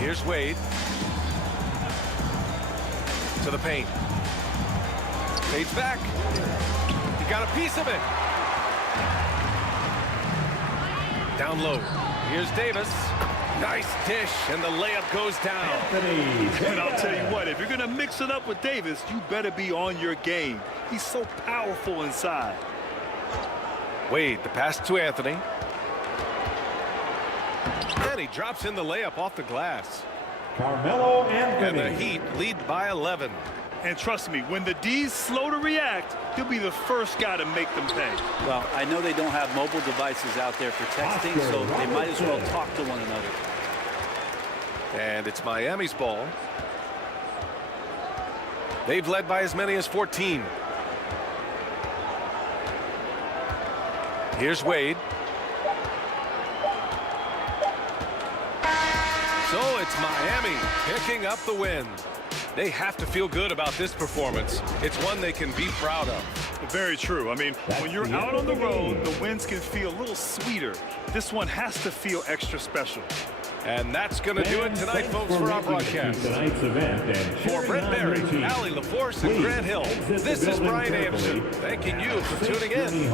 Here's Wade. To the paint. Fades back. He got a piece of it. Down low. Here's Davis. Nice dish, and the layup goes down. And I'll tell you what, if you're going to mix it up with Davis, you better be on your game. He's so powerful inside. Wade, the pass to Anthony. And he drops in the layup off the glass. Carmelo Anthony. And the Heat lead by 11. And trust me, when the D's slow to react, he'll be the first guy to make them pay. Well, I know they don't have mobile devices out there for texting, so they might as well talk to one another. And it's Miami's ball. They've led by as many as 14. Here's Wade. So it's Miami picking up the win. They have to feel good about this performance. It's one they can be proud of. Very true. I mean, when you're out on the road, the wins can feel a little sweeter. This one has to feel extra special. And that's going to do it tonight, folks, for our broadcast. For Brent Berry, Allie LaForce, and Grant Hill, this is Brian Anderson, thanking you for tuning in.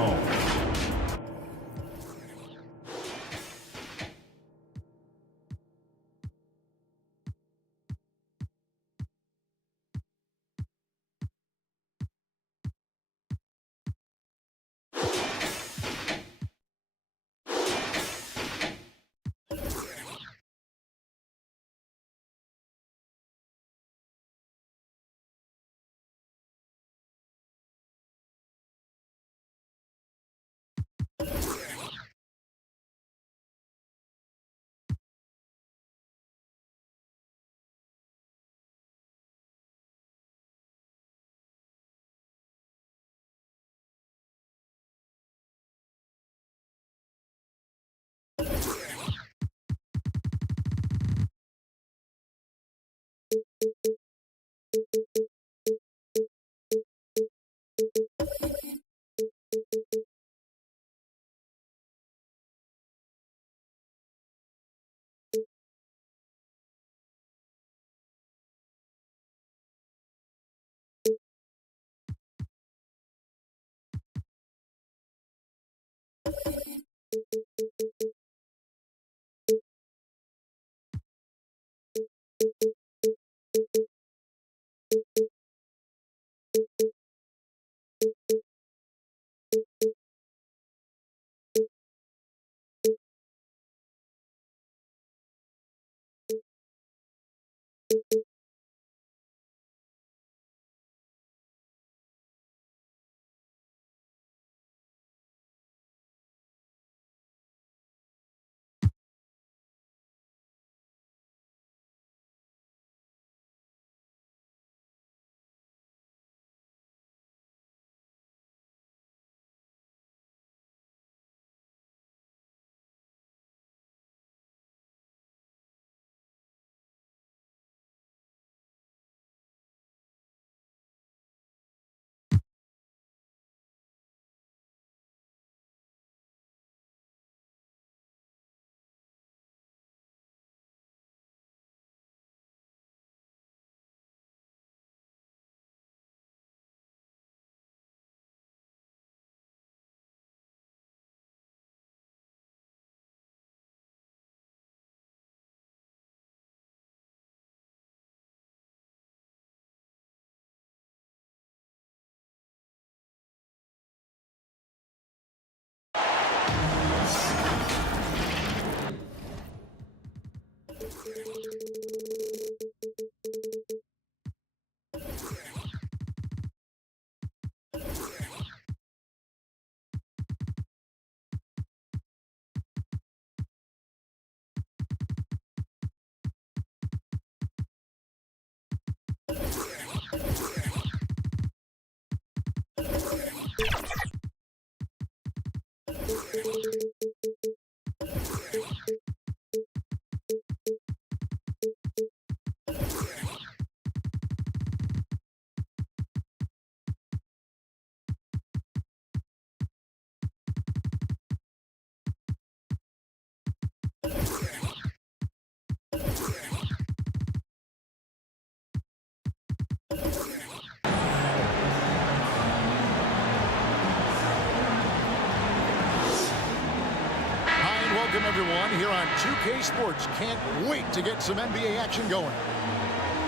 Welcome everyone here on 2K Sports. Can't wait to get some NBA action going.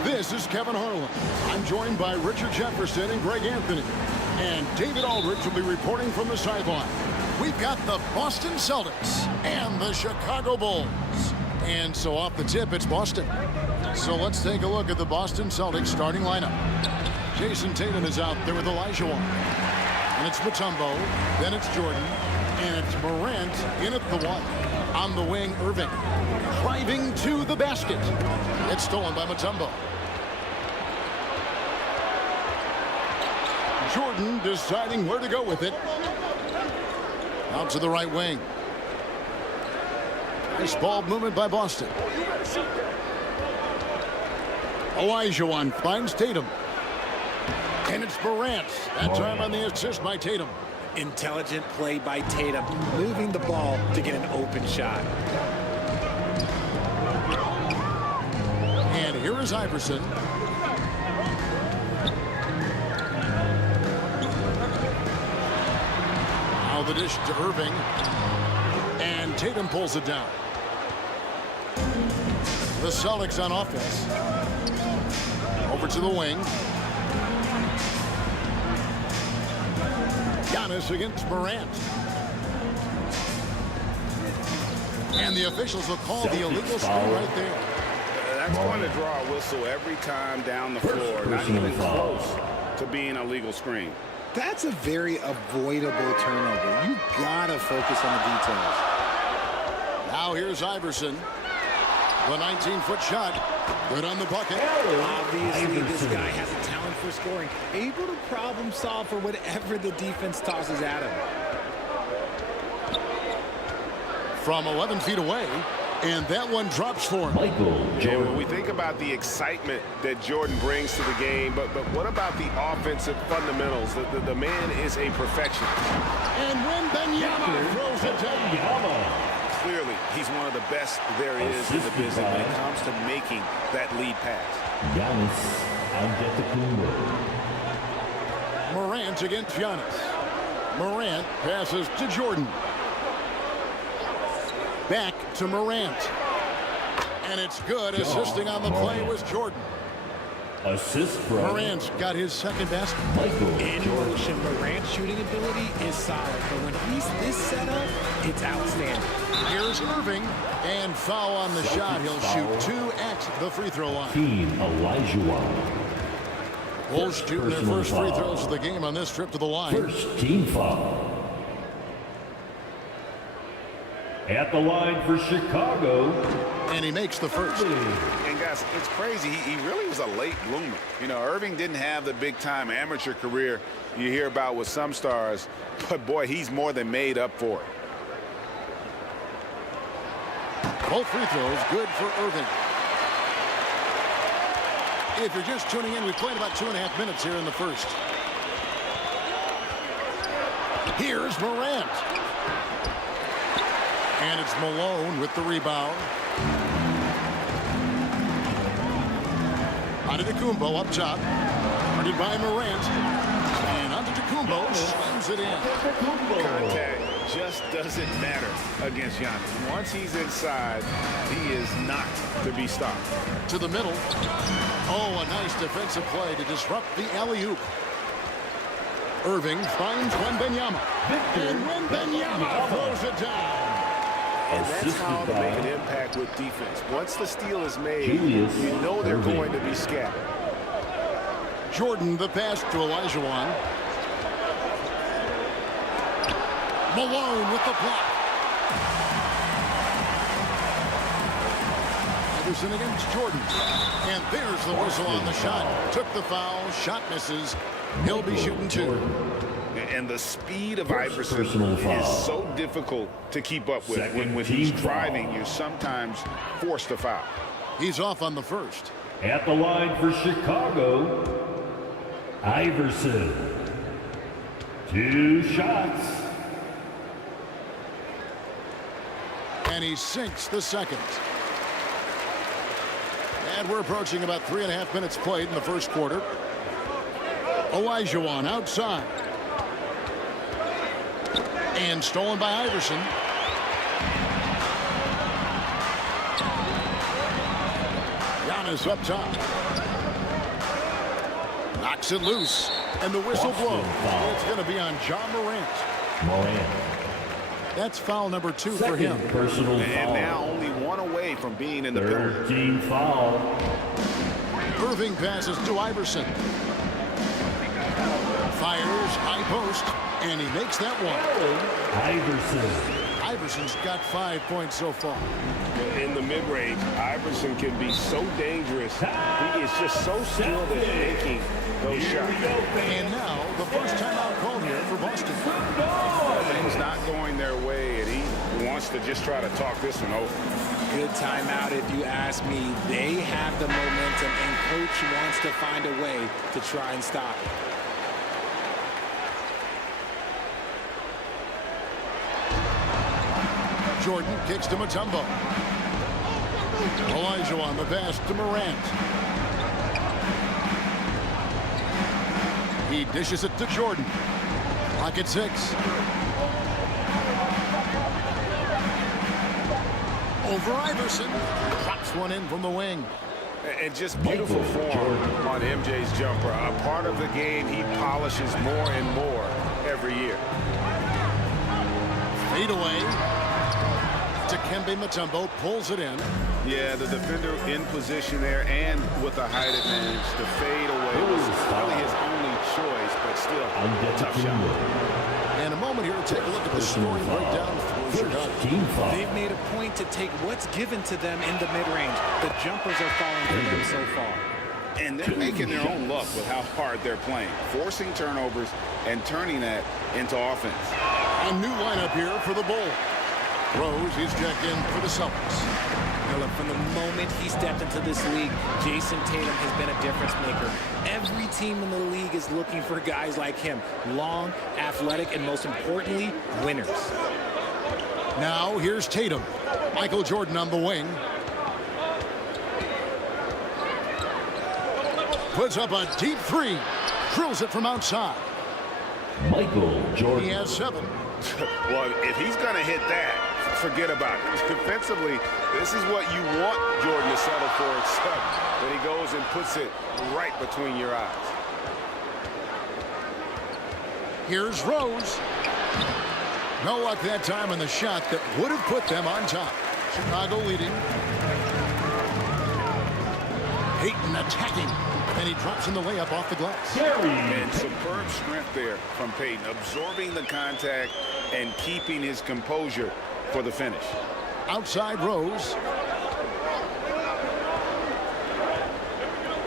This is Kevin Harlan. I'm joined by Richard Jefferson and Greg Anthony. And David Aldridge will be reporting from the sideline. We've got the Boston Celtics and the Chicago Bulls. And so off the tip, it's Boston. So let's take a look at the Boston Celtics starting lineup. Jason Tatum is out there with Olajuwon. And it's Mutombo. Then it's Jordan. And it's Morant in at the one. On the wing, Irving. Driving to the basket. It's stolen by Mutombo. Jordan deciding where to go with it. Out to the right wing. Nice ball movement by Boston. Olajuwon finds Tatum. And it's Morant. That time on the assist by Tatum. Intelligent play by Tatum, moving the ball to get an open shot. And here is Iverson. Now the dish to Irving. And Tatum pulls it down. The Celtics on offense. Over to the wing. Giannis against Morant. And the officials will call the illegal screen right there. That's going to draw a whistle every time down the floor. Not even close to being a legal screen. That's a very avoidable turnover. You gotta focus on the details. Now here's Iverson. The 19-foot shot. Good on the bucket. Obviously, this guy has a talent for scoring. Able to problem solve for whatever the defense tosses at him. From 11 feet away. And that one drops for him. Yeah, when we think about the excitement that Jordan brings to the game, but what about the offensive fundamentals? The man is a perfectionist. And Wembanyama throws it down. Clearly, he's one of the best there is in the business when it comes to making that lead pass. Morant against Giannis. Morant passes to Jordan. Back to Morant. And it's good. Assisting on the play was Jordan. Assist from Morant's got his second basket. In motion, Morant's shooting ability is solid, but when he's this set up, it's outstanding. Here's Irving, and foul on the shot. He'll shoot 2 at the free throw line. Team Olajuwon. Bulls shooting their first free throws of the game on this trip to the line. First team foul. At the line for Chicago. And he makes the first. And guys, it's crazy. He really was a late bloomer. You know, Irving didn't have the big-time amateur career you hear about with some stars, but boy, he's more than made up for it. Both free throws good for Irving. If you're just tuning in, we've played about 2.5 minutes here in the first. Here's Morant. And it's Malone with the rebound. Antetokounmpo up top. Guarded by Morant. And Antetokounmpo slams it in. Contact just doesn't matter against Giannis. Once he's inside, he is not to be stopped. To the middle. Oh, a nice defensive play to disrupt the alley-oop. Irving finds Wembanyama. And Wembanyama throws it down. And that's how to make an impact with defense. Once the steal is made, you know they're going to be scattered. Jordan, the pass to Olajuwon. Malone with the block. Anderson against Jordan. And there's the whistle on the shot. Took the foul. Shot misses. He'll be shooting 2. And the speed of Iverson is so difficult to keep up with. When he's driving, you're sometimes forced to foul. He's off on the first. At the line for Chicago, Iverson. 2 shots. And he sinks the second. And we're approaching about 3.5 minutes played in the first quarter. Olajuwon outside. And stolen by Iverson. Giannis up top. Knocks it loose. And the whistle blows. It's going to be on John Morant. That's foul number 2 for him. Personal and foul. Now only 1 away from being in the penalty. Team foul. Irving passes to Iverson. Fires high post. And he makes that one. Iverson's got 5 points so far. In the mid-range, Iverson can be so dangerous. He is just so skilled at making those shots. And now, the first timeout call here for Boston. Things not going their way, and he wants to just try to talk this one over. Good timeout if you ask me. They have the momentum, and coach wants to find a way to try and stop it. Jordan kicks to Mutombo. Olajuwon the pass to Morant. He dishes it to Jordan. Clock at 6. Over Iverson. Drops one in from the wing. And just beautiful form on MJ's jumper. A part of the game he polishes more and more every year. Fade away. Dikembe Mutombo pulls it in. Yeah, the defender in position there and with a height advantage. The fade away was probably his only choice, but still a tough shot. And a moment here to take a look at the scoring breakdown for Chicago. They've made a point to take what's given to them in the mid-range. The jumpers are falling for them so far. And they're making their own luck with how hard they're playing, forcing turnovers and turning that into offense. A new lineup here for the Bulls. Rose, he's checked in for the Celtics. Look, from the moment he stepped into this league, Jason Tatum has been a difference maker. Every team in the league is looking for guys like him. Long, athletic, and most importantly, winners. Now here's Tatum. Michael Jordan on the wing. Puts up a deep 3. Drills it from outside. Michael Jordan. He has 7. Well, if he's going to hit that forget about it. Defensively, this is what you want Jordan to settle for, except that he goes and puts it right between your eyes. Here's Rose. No luck that time on the shot that would have put them on top. Chicago leading. Payton attacking. And he drops in the layup off the glass. And superb strength there from Payton, absorbing the contact and keeping his composure for the finish. Outside Rose.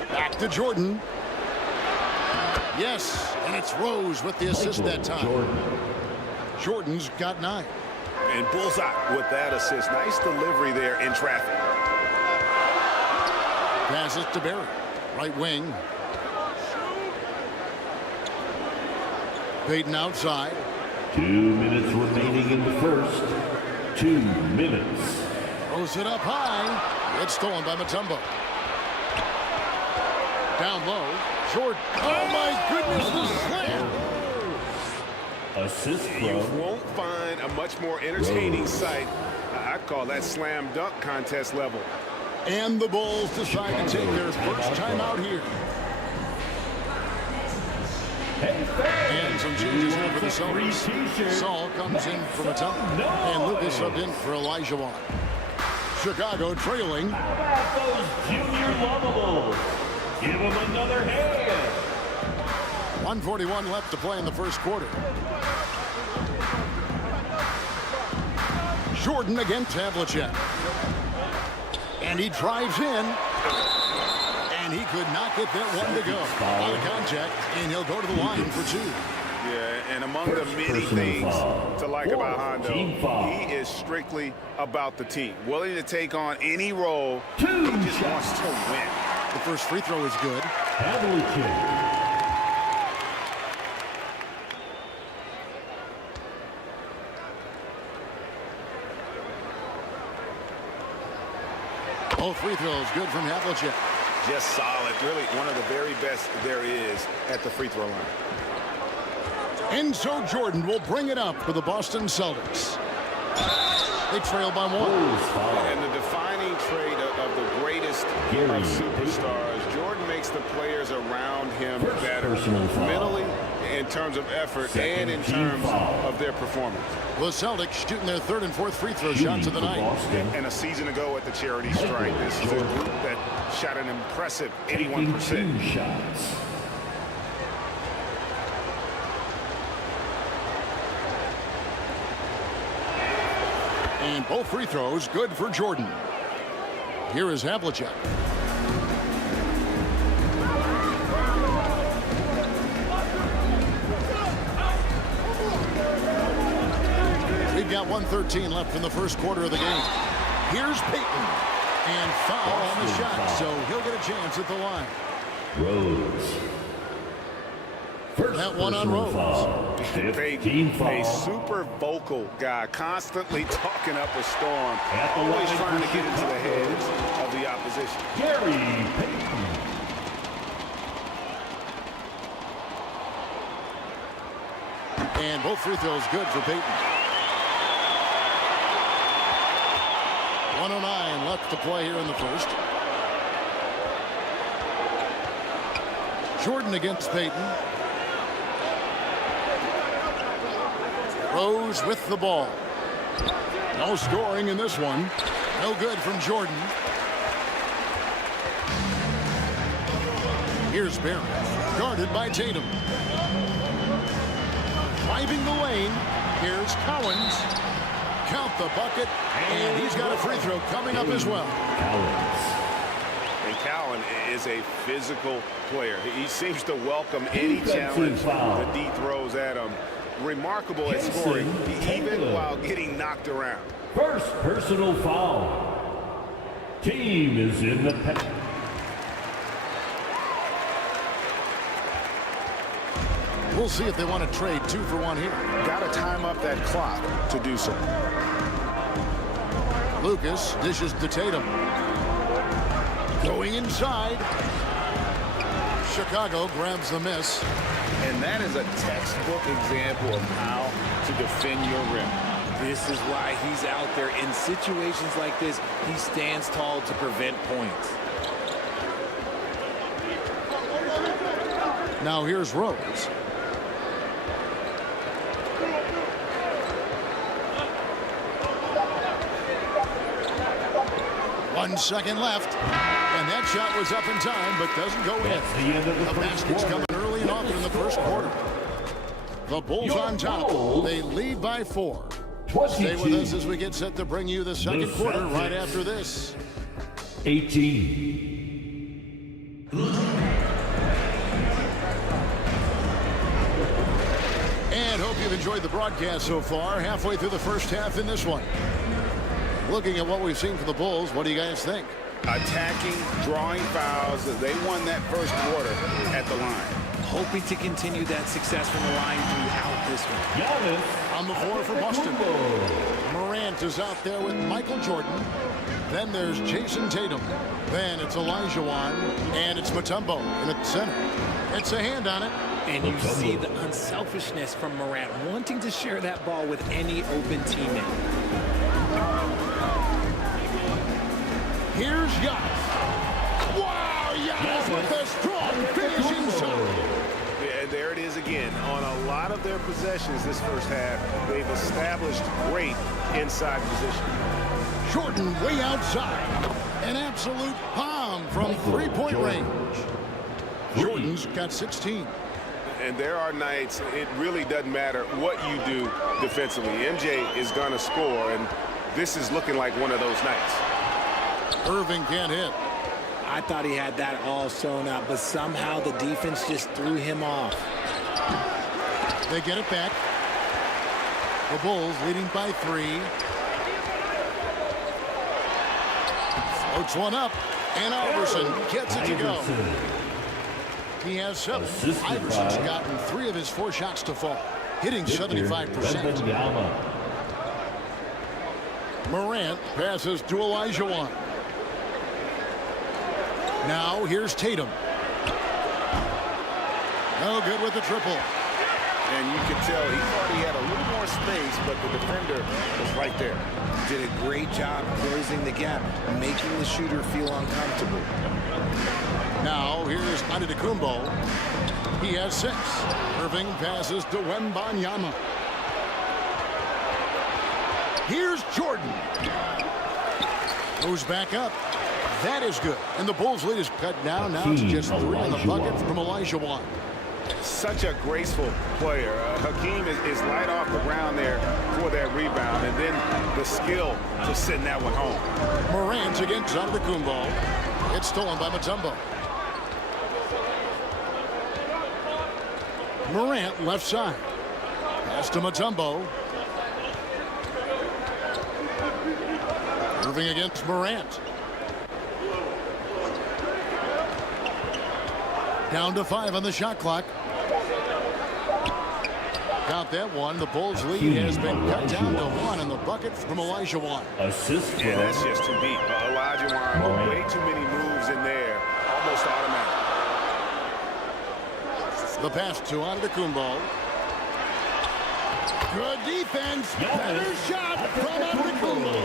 Back to Jordan. Yes, and it's Rose with the assist that time. Jordan's got 9. And bullseye with that assist. Nice delivery there in traffic. Passes to Barry. Right wing. Payton outside. 2 minutes remaining in the first. 2 minutes. Throws it up high. It's stolen by Mutombo. Down low. Jordan. Oh my goodness, the slam. Assist from. You won't find a much more entertaining sight. I'd call that slam dunk contest level. And the Bulls decide to take their first time out here. And some changes here for the Celtics. Saul comes in for Mutombo. And Lucas subbed in for Elijah Wan. Chicago trailing. How about those junior lovables? Give him another hand. 1:41 left to play in the first quarter. Jordan against Havlicek. And he drives in. And he could not get that one to go. Out of contact, and he'll go to the line for 2. Yeah, and among the many things to like about Hondo, he is strictly about the team. Willing to take on any role. He just wants to win. The first free throw is good. Both free throws good from Havlicek. Just solid. Really one of the very best there is at the free throw line. And so Jordan will bring it up for the Boston Celtics. They trail by 1. And the defining trait of the greatest of superstars, Jordan makes the players around him better mentally, in terms of effort, and in terms of their performance. The Celtics shooting their 3rd and 4th free throw shots of the night. And a season ago at the charity strike, this is a group that shot an impressive 81%. Shots. And both free throws good for Jordan. Here is Havlicek. We've got 1:13 left in the first quarter of the game. Here's Payton. And foul on the shot, so he'll get a chance at the line. Rose. That one on Rose. Payton, a super vocal guy, constantly talking up a storm, always trying to get into the heads of the opposition. Gary Payton. And both free throws good for Payton. 1:09 left to play here in the first. Jordan against Payton. Rose with the ball. No scoring in this one. No good from Jordan. Here's Barry, guarded by Tatum. Driving the lane. Here's Cowens. Count the bucket, and he's got a free throw coming up as well. And Cowan is a physical player. He seems to welcome any challenge that D throws at him. Remarkable at scoring, even while getting knocked around. First personal foul. Team is in the paint. We'll see if they want to trade 2 for 1 here. Got to time up that clock to do so. Lucas dishes to Tatum. Going inside. Chicago grabs the miss. And that is a textbook example of how to defend your rim. This is why he's out there. In situations like this, he stands tall to prevent points. Now here's Rose. One second left. And that shot was up in time, but doesn't go in. The basket's coming early and often in the first quarter. The Bulls on top. They lead by 4. Stay with us as we get set to bring you the second quarter right after this. 18. And hope you've enjoyed the broadcast so far. Halfway through the first half in this one. Looking at what we've seen from the Bulls, what do you guys think? Attacking, drawing fouls. They won that first quarter at the line. Hoping to continue that success from the line throughout this one. On the floor for Boston. Morant is out there with Michael Jordan. Then there's Jason Tatum. Then it's Elijah Wan. And it's Mutombo in the center. It's a hand on it. And you see the unselfishness from Morant, wanting to share that ball with any open teammate. Here's Giannis. Wow, Giannis with a strong finishing shot. And there it is again. On a lot of their possessions this first half, they've established great inside position. Jordan way outside. An absolute bomb from three-point range. Jordan's got 16. And there are nights, it really doesn't matter what you do defensively. MJ is going to score, and this is looking like one of those nights. Irving can't hit. I thought he had that all sewn up, but somehow the defense just threw him off. They get it back. The Bulls leading by 3. Floats one up, and Iverson gets it to go. He has 7. Iverson's gotten 3 of his 4 shots to fall, hitting 75%. Morant passes to Elijah Wan. Now here's Tatum. No good with the triple. And you can tell he thought he had a little more space, but the defender was right there. Did a great job closing the gap, making the shooter feel uncomfortable. Now here's Antetokounmpo. He has 6. Irving passes to Wembanyama. Here's Jordan. Goes back up. That is good. And the Bulls' lead is cut down now to just 3 on the bucket from Elijah Wan. Such a graceful player. Hakeem is light off the ground there for that rebound, and then the skill to send that one home. Morant against Antetokounmpo. It's stolen by Mutombo. Morant left side. Pass to Mutombo. Irving against Morant. Down to 5 on the shot clock. Count that one. The Bulls' lead has been cut down to 1 on the bucket from Elijah Wan. Assist. Yeah, that's just too deep. Elijah Wan, way too many moves in there. Almost automatic. The pass to Antetokounmpo. Good defense. Better shot from Antetokounmpo.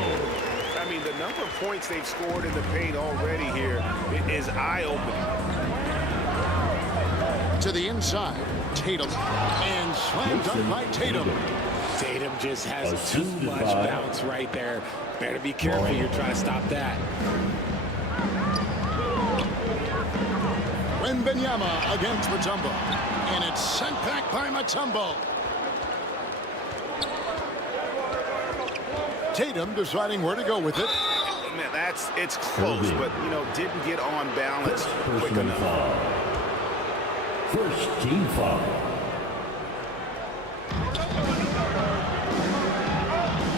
I mean, the number of points they've scored in the paint already here is eye-opening. To the inside, Tatum, and slam dunk by Tatum. Tatum just has too much bounce right there. Better be careful. You're trying to stop that. Wembanyama against Mutombo, and it's sent back by Mutombo. Tatum deciding where to go with it. Man, it's close, but didn't get on balance quick enough. First team foul.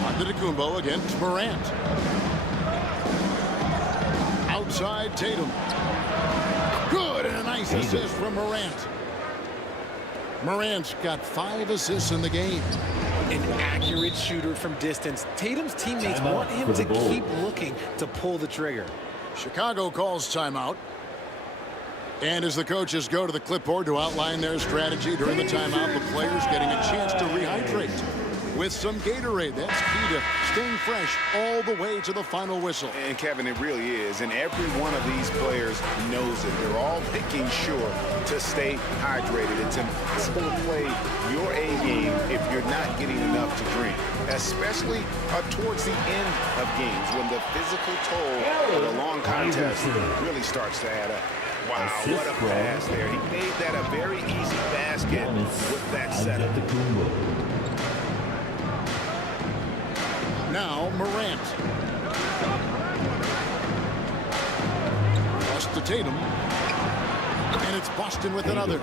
Antetokounmpo against Morant. Outside Tatum. Good, and a nice assist from Morant. Morant's got 5 assists in the game. An accurate shooter from distance. Tatum's teammates want him to keep looking to pull the trigger. Chicago calls timeout. And as the coaches go to the clipboard to outline their strategy during the timeout, the players getting a chance to rehydrate. with some Gatorade. That's key to staying fresh all the way to the final whistle. And Kevin, it really is. And every one of these players knows it. They're all making sure to stay hydrated. It's impossible to play your A game if you're not getting enough to drink, especially towards the end of games when the physical toll of a long contest really starts to add up. Wow, what a pass there. He made that a very easy basket with that setup. Now Morant. Lost to Tatum. And it's Boston with another.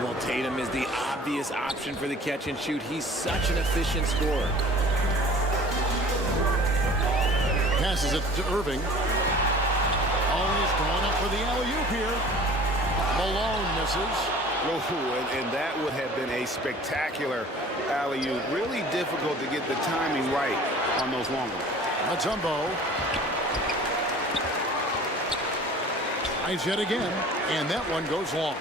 Well, Tatum is the obvious option for the catch and shoot. He's such an efficient scorer. Passes it to Irving. Oh, he's going up for the alley-oop here. Malone misses. Oh, and that would have been a spectacular alley-oop. Really difficult to get the timing right on those long ones. Mutombo. Eyes yet again, and that one goes long.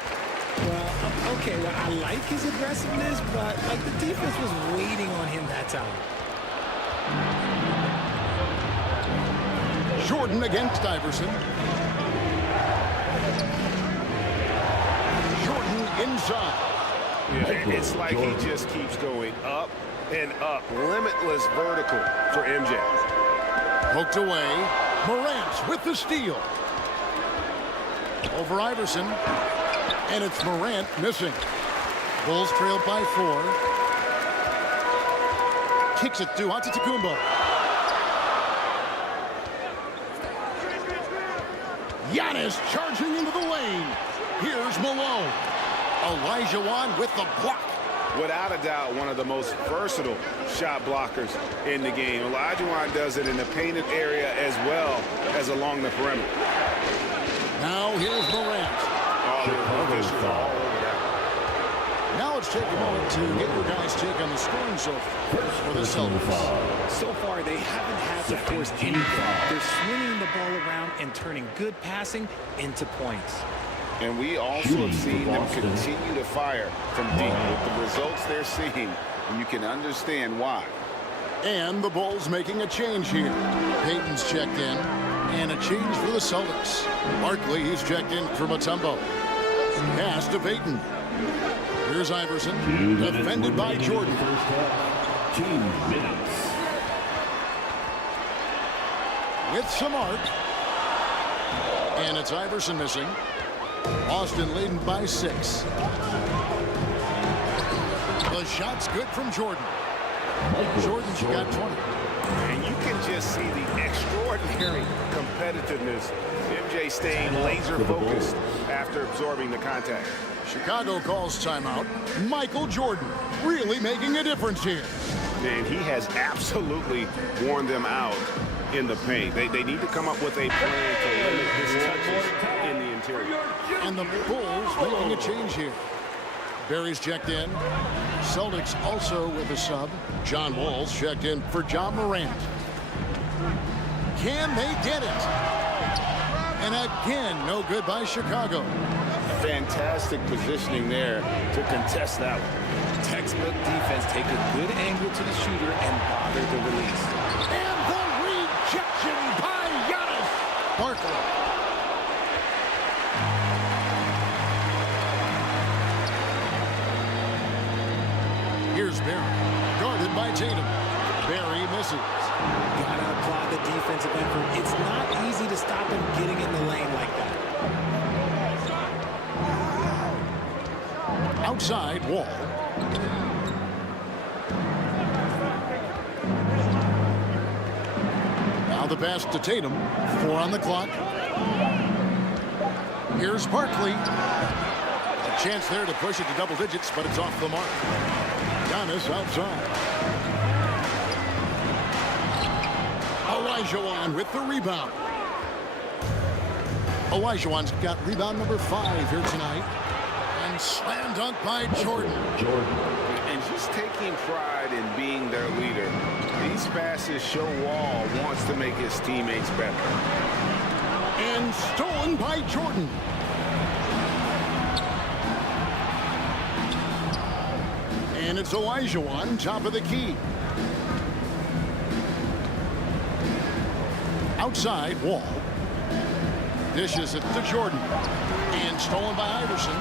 Well, okay, well, I like his aggressiveness, but like the defense was waiting on him that time. Jordan against Iverson. Jordan inside. Yeah, it's like he just keeps going up and up. Limitless vertical for MJ. Poked away. Morant with the steal. Over Iverson. And it's Morant missing. Bulls trailed by 4. Kicks it to Antetokounmpo. Giannis charging into the lane. Here's Malone. Olajuwon with the block. Without a doubt, one of the most versatile shot blockers in the game. Olajuwon does it in the painted area as well as along the perimeter. Now here's Morant. Now let's take a moment to get your guys' take on the scoring so far for the Celtics. So far, they haven't had to force anything. They're swinging the ball around and turning good passing into points. And we also have seen them continue to fire from deep with the results they're seeing. And you can understand why. And the Bulls making a change here. Payton's checked in. And a change for the Celtics. Barkley, he's checked in for Mutombo. Pass to Payton. Here's Iverson. Defended by Jordan. 2 minutes. With some arc. And it's Iverson missing. Boston leading by 6. The shot's good from Jordan. Jordan's got 20. And you can just see the extraordinary competitiveness. MJ staying laser focused after absorbing the contact. Chicago calls timeout. Michael Jordan really making a difference here. And he has absolutely worn them out in the paint. They need to come up with a plan to limit his touches in the interior. And the Bulls making a change here. Barry's checked in. Celtics also with a sub. John Wall's checked in for John Morant. Can they get it? And again, no good by Chicago. Fantastic positioning there to contest that one. Textbook defense, take a good angle to the shooter and bother the release. And the rejection by Giannis. Barkley. Here's Barry, guarded by Tatum. Barry misses. Gotta applaud the defensive effort. It's not easy to stop him getting in the lane like that. Outside Wall. Now the pass to Tatum. 4 on the clock. Here's Barkley. A chance there to push it to double digits, but it's off the mark. Giannis outside. Olajuwon with the rebound. Olajuwon's got rebound number 5 here tonight. And slam dunk by Jordan. And he's taking pride in being their leader. These passes show Wall wants to make his teammates better. And stolen by Jordan. And it's Olajuwon, top of the key. Outside, Wall. Dishes it to Jordan. And stolen by Iverson.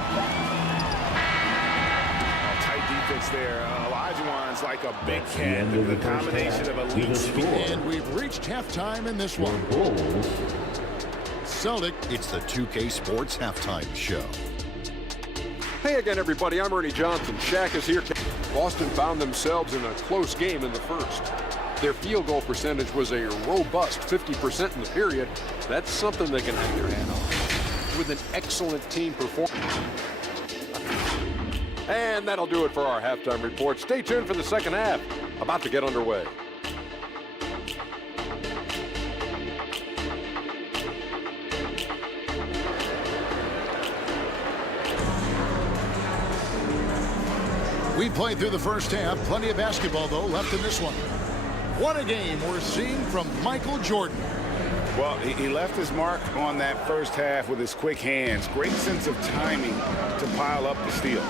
Tight defense there. Olajuwon's like a big cat. The combination of elite speed. And we've reached halftime in this one. Celtic. It's the 2K Sports Halftime Show. Hey again, everybody. I'm Ernie Johnson. Shaq is here. Boston found themselves in a close game in the first. Their field goal percentage was a robust 50% in the period. That's something they can hang their hat on. With an excellent team performance. And that'll do it for our halftime report. Stay tuned for the second half. About to get underway. We played through the first half. Plenty of basketball, though, left in this one. What a game we're seeing from Michael Jordan. Well, he left his mark on that first half with his quick hands. Great sense of timing to pile up the steals.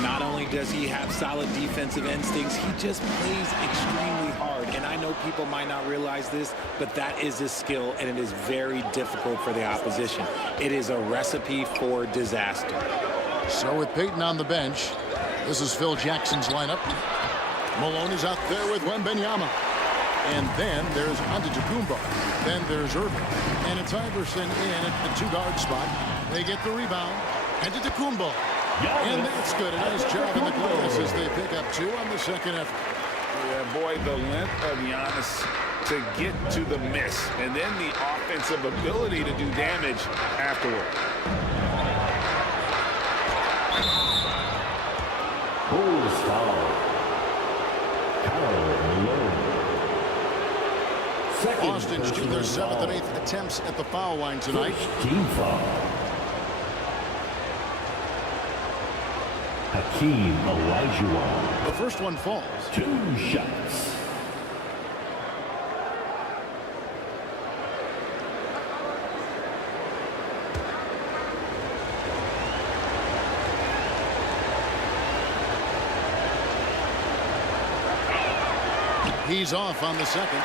Not only does he have solid defensive instincts, he just plays extremely hard. And I know people might not realize this, but that is his skill, and it is very difficult for the opposition. It is a recipe for disaster. So with Peyton on the bench, this is Phil Jackson's lineup. Malone is out there with Wembanyama. And then there's Antetokounmpo. Then there's Irving. And it's Iverson in at the two-guard spot. They get the rebound. Antetokounmpo. And that's good. A nice job in the glass as they pick up 2 on the second effort. Yeah, boy, the length of Giannis to get to the miss. And then the offensive ability to do damage afterward. Bulls foul. Boston's do their 7th and 8th attempts at the foul line tonight. Team foul. Hakeem Olajuwon. The first one falls. 2 shots. He's off on the second.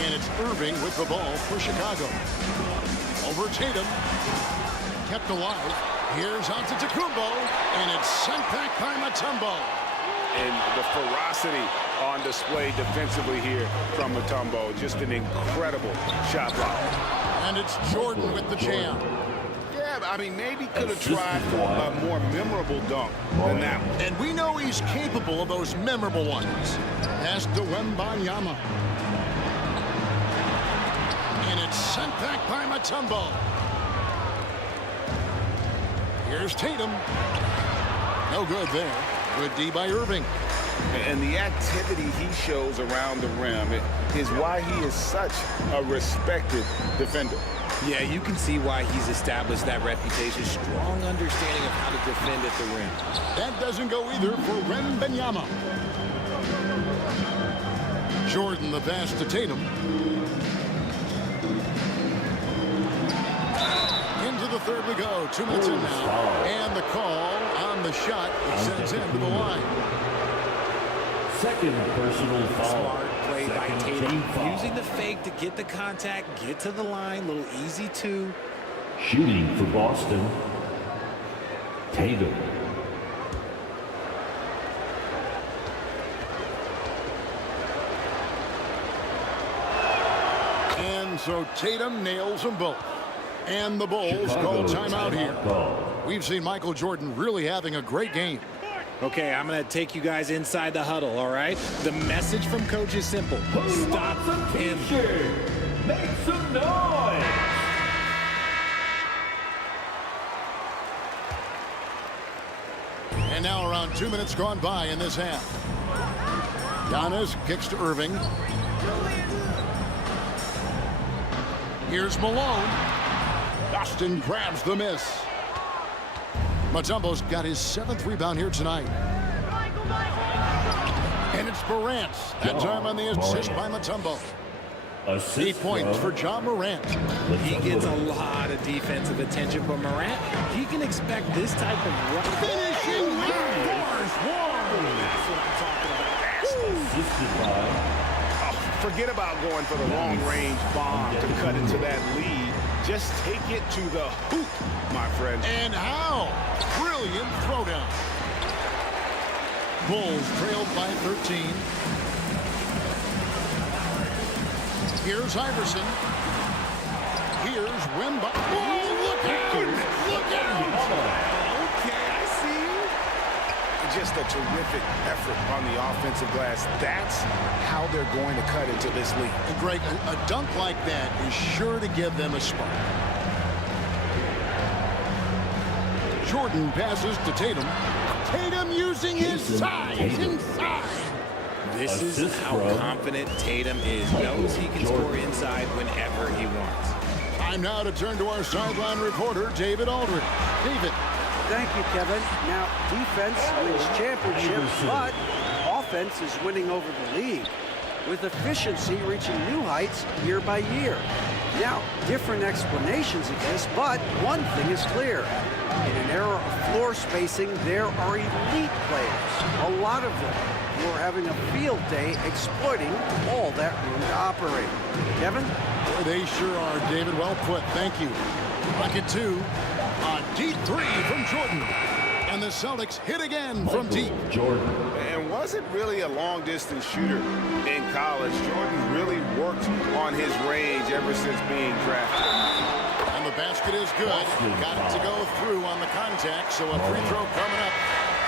And it's Irving with the ball for Chicago. Over Tatum. Kept alive. Here's Antetokounmpo. And it's sent back by Mutombo. And the ferocity on display defensively here from Mutombo. Just an incredible shot block. And it's Jordan with the jam. Yeah, I mean, maybe could have tried for a more memorable dunk than that one. And we know he's capable of those memorable ones. Pass to Wembanyama. And it's sent back by Mutombo. Here's Tatum. No good there. Good D by Irving. And the activity he shows around the rim is why he is such a respected defender. Yeah, you can see why he's established that reputation. Strong understanding of how to defend at the rim. That doesn't go either for Wembanyama. Jordan the pass to Tatum. Into the third we go. 2 minutes in now. And the call on the shot sends him to the line. Second personal foul. Smart play by Tatum. Using the fake to get the contact, get to the line. Little easy 2. Shooting for Boston. Tatum. And so Tatum nails them both. And the Bulls call timeout here. We've seen Michael Jordan really having a great game. Okay, I'm going to take you guys inside the huddle, all right? The message from Coach is simple. Stop him. Make some noise. And now around 2 minutes gone by in this half. Giannis kicks to Irving. Here's Malone. Boston grabs the miss. Mutombo's got his 7th rebound here tonight. And it's Morant. That time on the assist by Mutombo. 8 points for John Morant. He gets a lot of defensive attention, but Morant, he can expect this type of finishing line. Forget about going for the long-range bomb to cut into that lead. Just take it to the hoop, my friend. And how? Brilliant throwdown. Bulls trailed by 13. Here's Iverson. Here's Wemba. Oh, look out! Look out! Okay, I see you. Just a terrific effort on the offensive glass. That's how they're going to cut into this league. And Greg, a dunk like that is sure to give them a spark. Jordan passes to Tatum. Tatum using his size inside. This is how confident Tatum is. Knows he can score inside whenever he wants. Time now to turn to our sideline reporter, David Aldridge. David. Thank you, Kevin. Now, defense wins championships, but offense is winning over the league, with efficiency reaching new heights year by year. Now, different explanations exist, but one thing is clear. In an era of floor spacing, there are elite players, a lot of them, who are having a field day exploiting all that room to operate. Kevin? Boy, they sure are, David. Well put. Thank you. Bucket 2. A deep 3 from Jordan. And the Celtics hit again from deep. Jordan. And wasn't really a long-distance shooter in college. Jordan really worked on his range ever since being drafted. And the basket is good. Got it to go through on the contact, so a free throw coming up.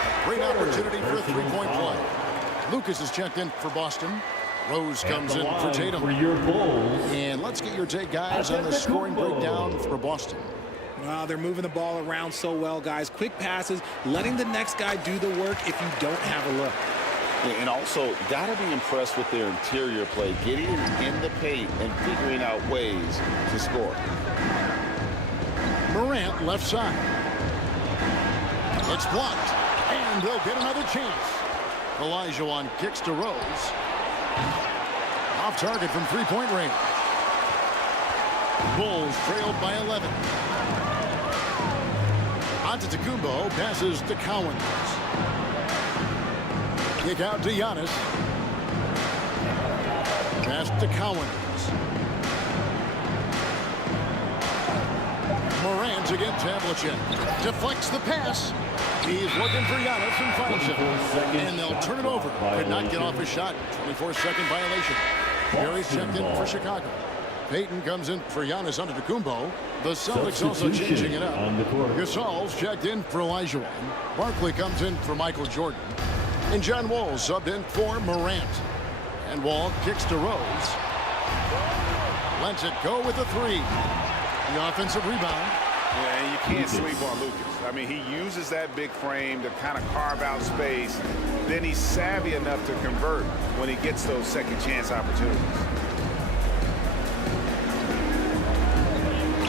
A great opportunity for a three-point play. Lucas is checked in for Boston. Rose comes in for Tatum. And let's get your take, guys, on the scoring breakdown for Boston. Wow, they're moving the ball around so well, guys. Quick passes, letting the next guy do the work if you don't have a look. And also, got to be impressed with their interior play, getting in the paint and figuring out ways to score. Morant left side. It's blocked, and they'll get another chance. Olajuwon kicks to Rose. Off target from three-point range. Bulls trailed by 11. Antetokounmpo passes to Cowens. Kick out to Giannis. Pass to Cowens. Morant against Havlicek. Deflects the pass. He's looking for Giannis and finds him. And they'll turn it over. Could not get off his shot. 24-second violation. Gary's checked in for Chicago. Payton comes in for Giannis Antetokounmpo. The Celtics also changing it up. Gasol's checked in for Olajuwon. Barkley comes in for Michael Jordan. And John Wall subbed in for Morant. And Wall kicks to Rose. Lets it go with a three. The offensive rebound. Yeah, and you can't sleep on Lucas. I mean, he uses that big frame to kind of carve out space. Then he's savvy enough to convert when he gets those second chance opportunities.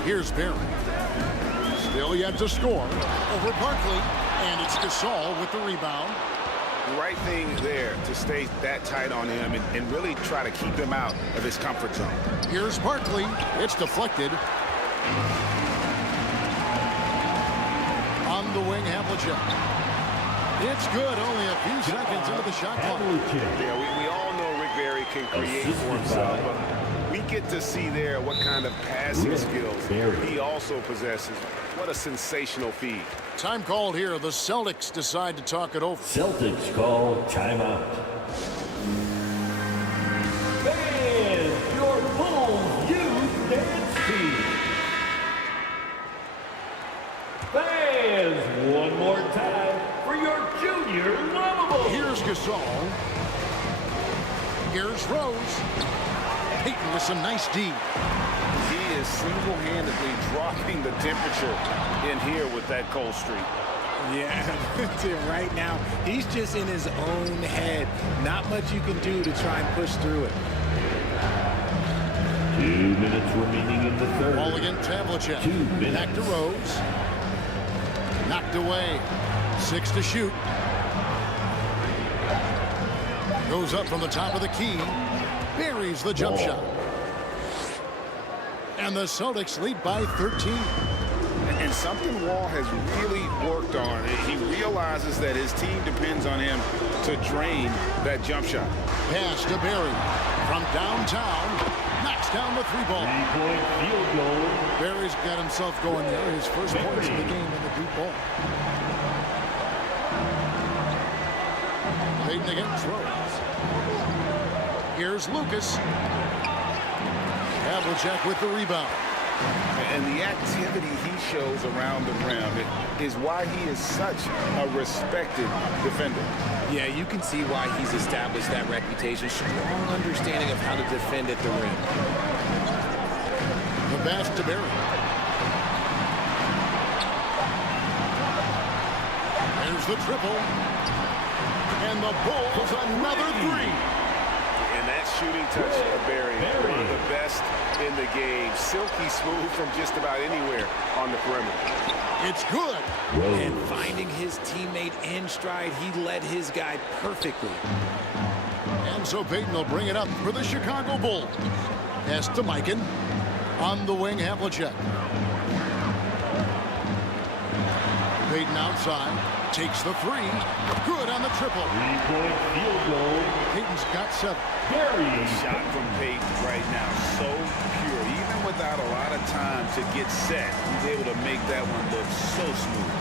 Here's Barry. Still yet to score over Barkley. And it's Gasol with the rebound. The right thing there to stay that tight on him and really try to keep him out of his comfort zone. Here's Barkley. It's deflected. On the wing, Havlicek. It's good. Only a few seconds into the shot clock. Yeah, we all know Rick Barry can create for himself. But we get to see there what kind of passing skills he also possesses. What a sensational feed. Time called here. The Celtics decide to talk it over. Celtics call timeout. Fans, your Bulls youth dance team. Fans, one more time for your junior lovable. Here's Gasol. Here's Rose. Payton with some nice D. He is single-handedly dropping the temperature in here with that cold streak. Yeah, right now, he's just in his own head. Not much you can do to try and push through it. 2 minutes remaining in the third. Ball against Havlicek. 2 minutes. Back to Rose. Knocked away. 6 to shoot. Goes up from the top of the key. Buries the jump shot. And the Celtics lead by 13. And and something Wall has really worked on. He realizes that his team depends on him to drain that jump shot. Pass to Barry from downtown. Knocks down the 3-ball. 3-point field goal. Barry's got himself going there. His first points of the game in the deep ball. Payton against Rose. Here's Lucas. Havlicek with the rebound. And the activity he shows around the rim is why he is such a respected defender. Yeah, you can see why he's established that reputation. Strong understanding of how to defend at the rim. The pass to Barry. There's the triple. And the Bulls another 3. And that shooting touch of Barry, one of the best in the game. Silky smooth from just about anywhere on the perimeter. It's good. And finding his teammate in stride, he led his guy perfectly. And so Payton will bring it up for the Chicago Bulls. Pass to Mikan. On the wing, Havlicek. Payton outside. Takes the 3. Good on the triple. 3-point field goal. Payton's got 7. The shot from Payton right now, so pure. Even without a lot of time to get set, he's able to make that one look so smooth.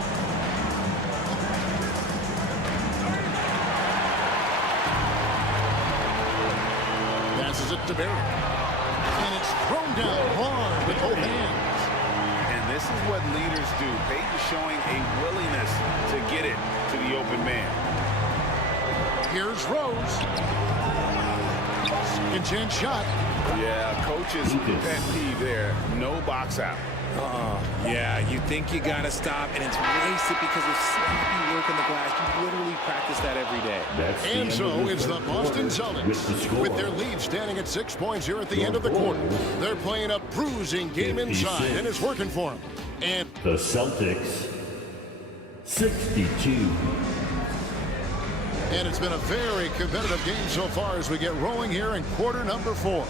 Passes it to Barry. And it's thrown down hard with both hands. And this is what leaders do. Payton showing a willingness to get it to the open man. Here's Rose. Second chance shot. Yeah, coach's pet peeve there. No box out. Yeah, you think you got to stop, and it's wasted because of sloppy work in the glass. You literally practice that every day. And so it's the Boston Celtics with their lead standing at 6 points here at the end of the quarter. They're playing a bruising game inside, and it's working for them. And the Celtics, 62. And it's been a very competitive game so far as we get rolling here in quarter number 4.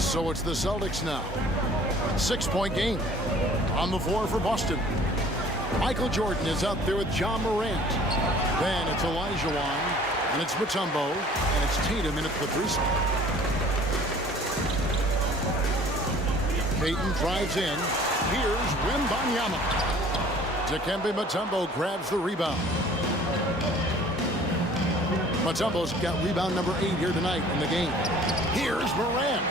So it's the Celtics now. 6-point game on the floor for Boston. Michael Jordan is out there with John Morant. Then it's Elijah Wan, and it's Mutombo, and it's Tatum in at the 3 spot. Payton drives in. Here's Wembanyama. Dikembe Mutombo grabs the rebound. Mutombo's got rebound number 8 here tonight in the game. Here's Morant.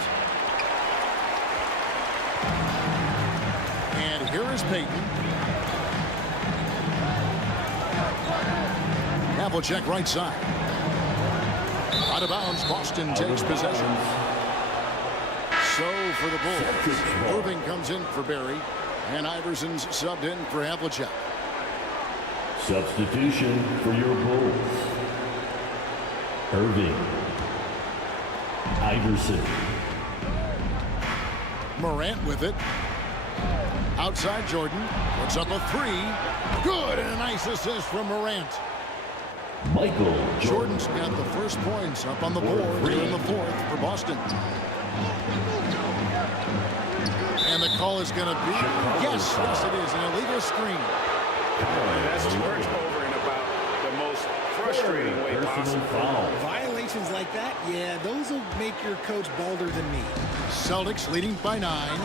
And here is Payton. Havlicek right side. Out of bounds, Boston takes possession. So for the Bulls, Irving comes in for Barry, and Iverson's subbed in for Havlicek. Substitution for your Bulls. Irving. Iverson. Morant with it. Outside Jordan. Puts up a 3. Good, and a nice assist from Morant. Michael Jordan's got the first points up on the board here in the 4th for Boston. And the call is going to be, yes, it is, an illegal screen. That's turned over in about the most frustrating way possible. Violations like that, yeah, those will make your coach bolder than me. Celtics leading by 9.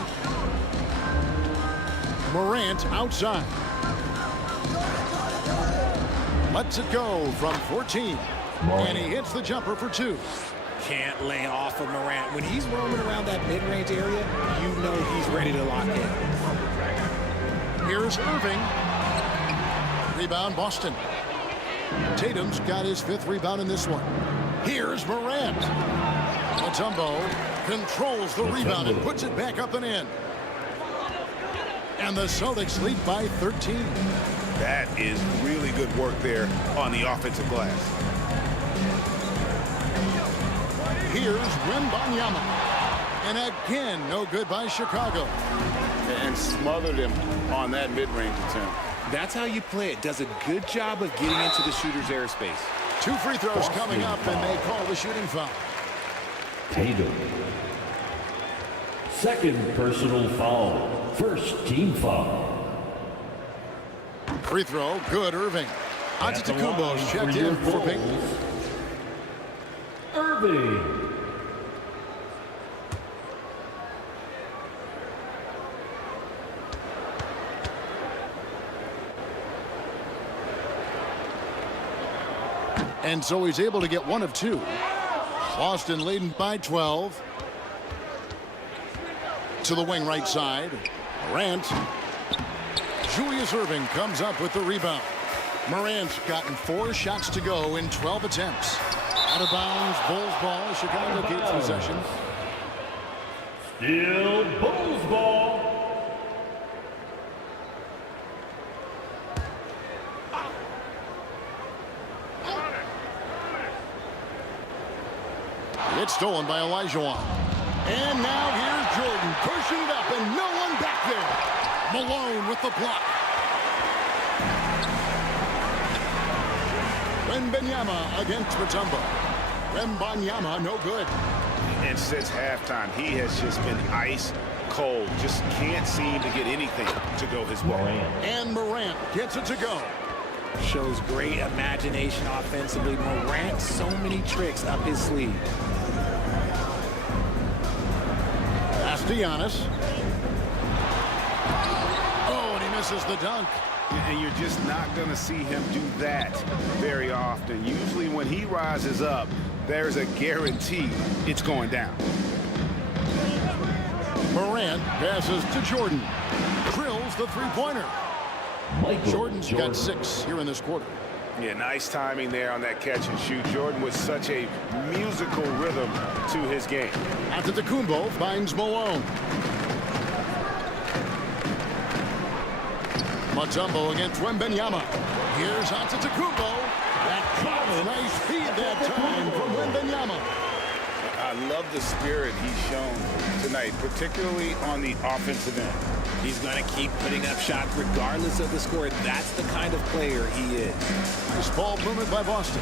Morant outside. Lets it go from 14. And he hits the jumper for 2. Can't lay off of Morant. When he's roaming around that mid-range area, you know he's ready to lock in. Here's Irving. Rebound, Boston. Tatum's got his 5th rebound in this one. Here's Morant. Mutombo controls the rebound and puts it back up and in. And the Celtics lead by 13. That is really good work there on the offensive glass. Here's Wembanyama. And again, no good by Chicago. And smothered him on that mid-range attempt. That's how you play it. Does a good job of getting into the shooter's airspace. 2 free throws coming up, and they call the shooting foul. Tatum. Second personal foul. First team foul. Free throw, good, Irving. Antetokounmpo's checked in for Peyton. Irving. And so he's able to get one of two. Boston leading by 12. To the wing right side. Morant. Julius Irving comes up with the rebound. Morant's gotten 4 shots to go in 12 attempts. Out of bounds, Bulls ball. Chicago keeps possession. Still Bulls ball. It's stolen by Olajuwon. And now here's Jordan pushing it up and no one back there. Malone with the block. Wembanyama against Mutombo. Wembanyama no good. And since halftime, he has just been ice cold. Just can't seem to get anything to go his way. And Morant gets it to go. Shows great imagination offensively. Morant, so many tricks up his sleeve. Giannis. Oh, and he misses the dunk. And you're just not going to see him do that very often. Usually when he rises up, there's a guarantee it's going down. Morant passes to Jordan. Drills the three-pointer. Jordan's got 6 here in this quarter. Yeah, nice timing there on that catch and shoot. Jordan with such a musical rhythm to his game. Antetokounmpo finds Malone. Mutombo against Wembanyama. Here's Antetokounmpo. That nice feed that time from Wembanyama. I love the spirit he's shown tonight, particularly on the offensive end. He's going to keep putting up shots regardless of the score. That's the kind of player he is. Nice ball movement by Boston.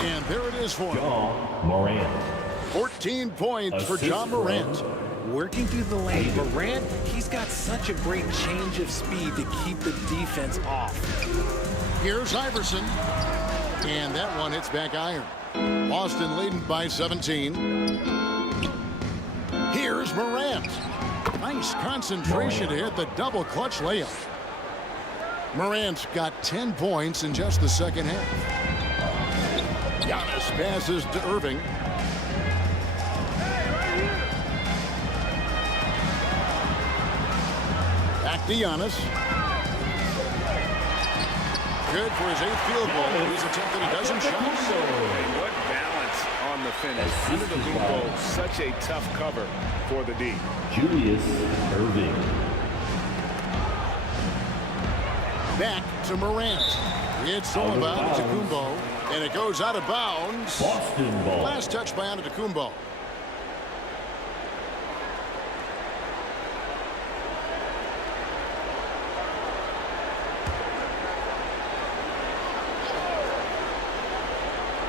And there it is for him. Ja Morant. 14 points for Ja Morant. Working through the lane. Morant, he's got such a great change of speed to keep the defense off. Here's Iverson. And that one hits back iron. Boston leading by 17. Here's Morant. Nice concentration to hit the double clutch layup. Morant's got 10 points in just the second half. Giannis passes to Irving. Back to Giannis. Good for his 8th field goal. He's attempted a dozen shots. Hey, what balance on the finish. Antetokounmpo, such a tough cover for the D. Julius Irving. Back to Morant. It's stolen by Antetokounmpo, and it goes out of bounds. Boston ball. Last touch by Antetokounmpo.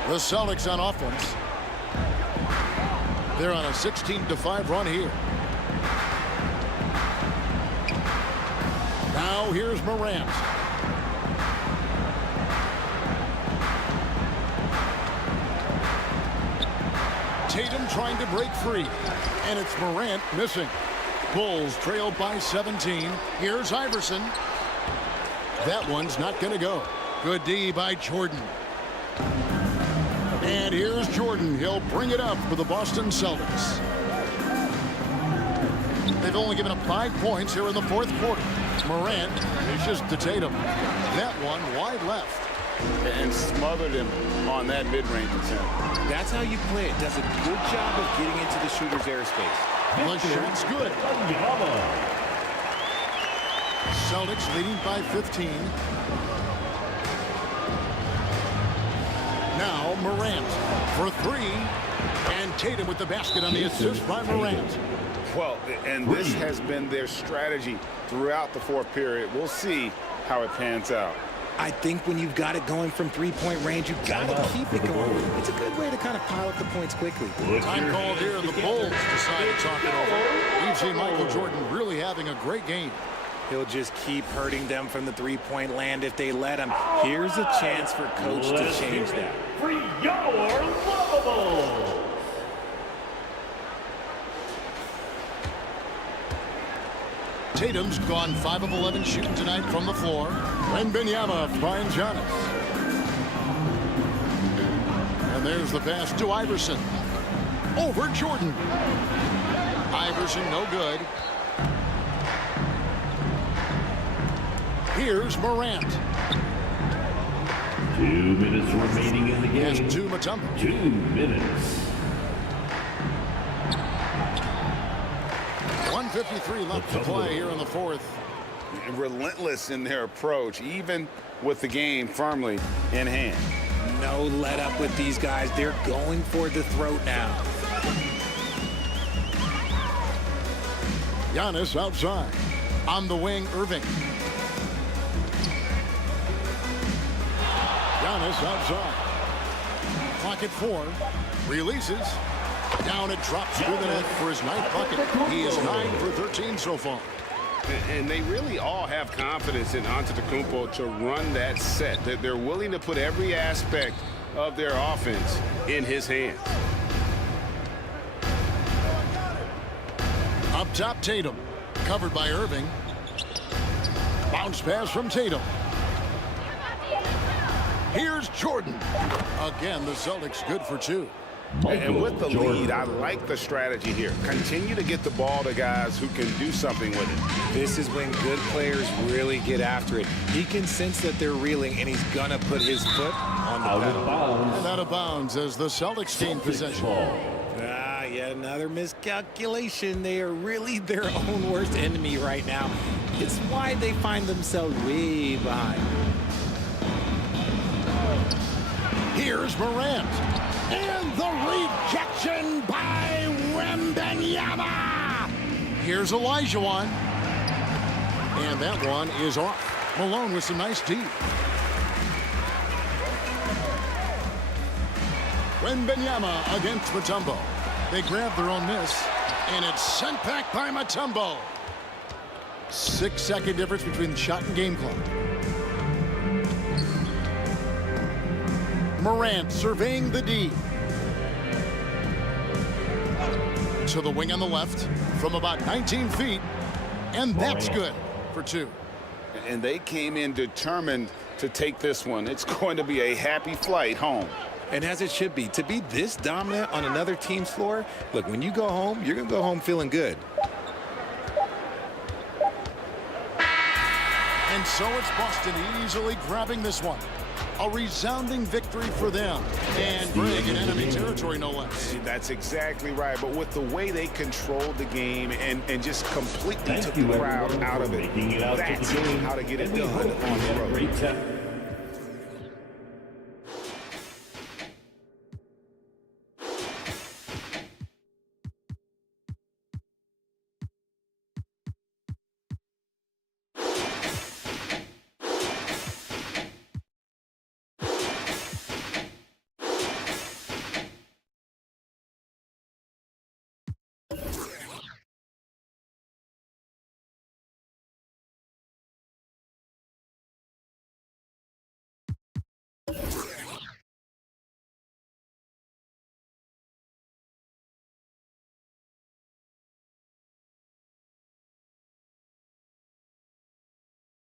The Celtics on offense. They're on a 16-5 run here. Now here's Morant. Tatum trying to break free. And it's Morant missing. Bulls trailed by 17. Here's Iverson. That one's not going to go. Good D by Jordan. And here's Jordan. He'll bring it up for the Boston Celtics. They've only given up 5 points here in the 4th quarter. Morant dishes to Tatum. That one wide left. And smothered him on that mid-range attempt. That's how you play it. Does a good job of getting into the shooter's airspace. The shot's good. Celtics leading by 15. Now Morant for 3. And Tatum with the basket on the assist by Morant. Well, and this has been their strategy throughout the 4th period. We'll see how it pans out. I think when you've got it going from three-point range, you've got to keep it going. It's a good way to kind of pile up the points quickly. Time called here. The Bulls decide to talk it over. We've seen Michael Jordan really having a great game. He'll just keep hurting them from the three-point land if they let him. Here's a chance for Coach to change that. For your Lavables. Tatum's gone 5 of 11 shooting tonight from the floor. Wembanyama finds Giannis. And there's the pass to Iverson. Over Jordan. Iverson no good. Here's Morant. 2 minutes remaining in the game. Pass to Mutombo. 2 minutes. 1:53 left to play here in the fourth. Relentless in their approach, even with the game firmly in hand. No let up with these guys. They're going for the throat now. Giannis outside. On the wing, Irving. Giannis outside. Clock at 4. Releases. Down it drops through the net for his 9th bucket. He is 9 for 13 so far. And they really all have confidence in Antetokounmpo to run that set. That they're willing to put every aspect of their offense in his hands. Up top, Tatum. Covered by Irving. Bounce pass from Tatum. Here's Jordan. Again, the Celtics good for 2. And with the lead, I like the strategy here. Continue to get the ball to guys who can do something with it. This is when good players really get after it. He can sense that they're reeling, and he's going to put his foot on the pedal. And out of bounds as the Celtics gain possession. Yet another miscalculation. They are really their own worst enemy right now. It's why they find themselves way behind. Here's Morant. And the rejection by Wembanyama. Here's Olajuwon. And that one is off. Malone with some nice D. Wembanyama against Mutombo. They grab their own miss. And it's sent back by Mutombo. 6-second difference between the shot and game clock. Morant surveying the D. To the wing on the left from about 19 feet. And that's good for 2. And they came in determined to take this one. It's going to be a happy flight home. And as it should be. To be this dominant on another team's floor, look, when you go home, you're going to go home feeling good. And so it's Boston easily grabbing this one. A resounding victory for them. And Greg in enemy territory, no less. That's exactly right. But with the way they controlled the game and just completely took the crowd out of it, that's how to get it done on the road.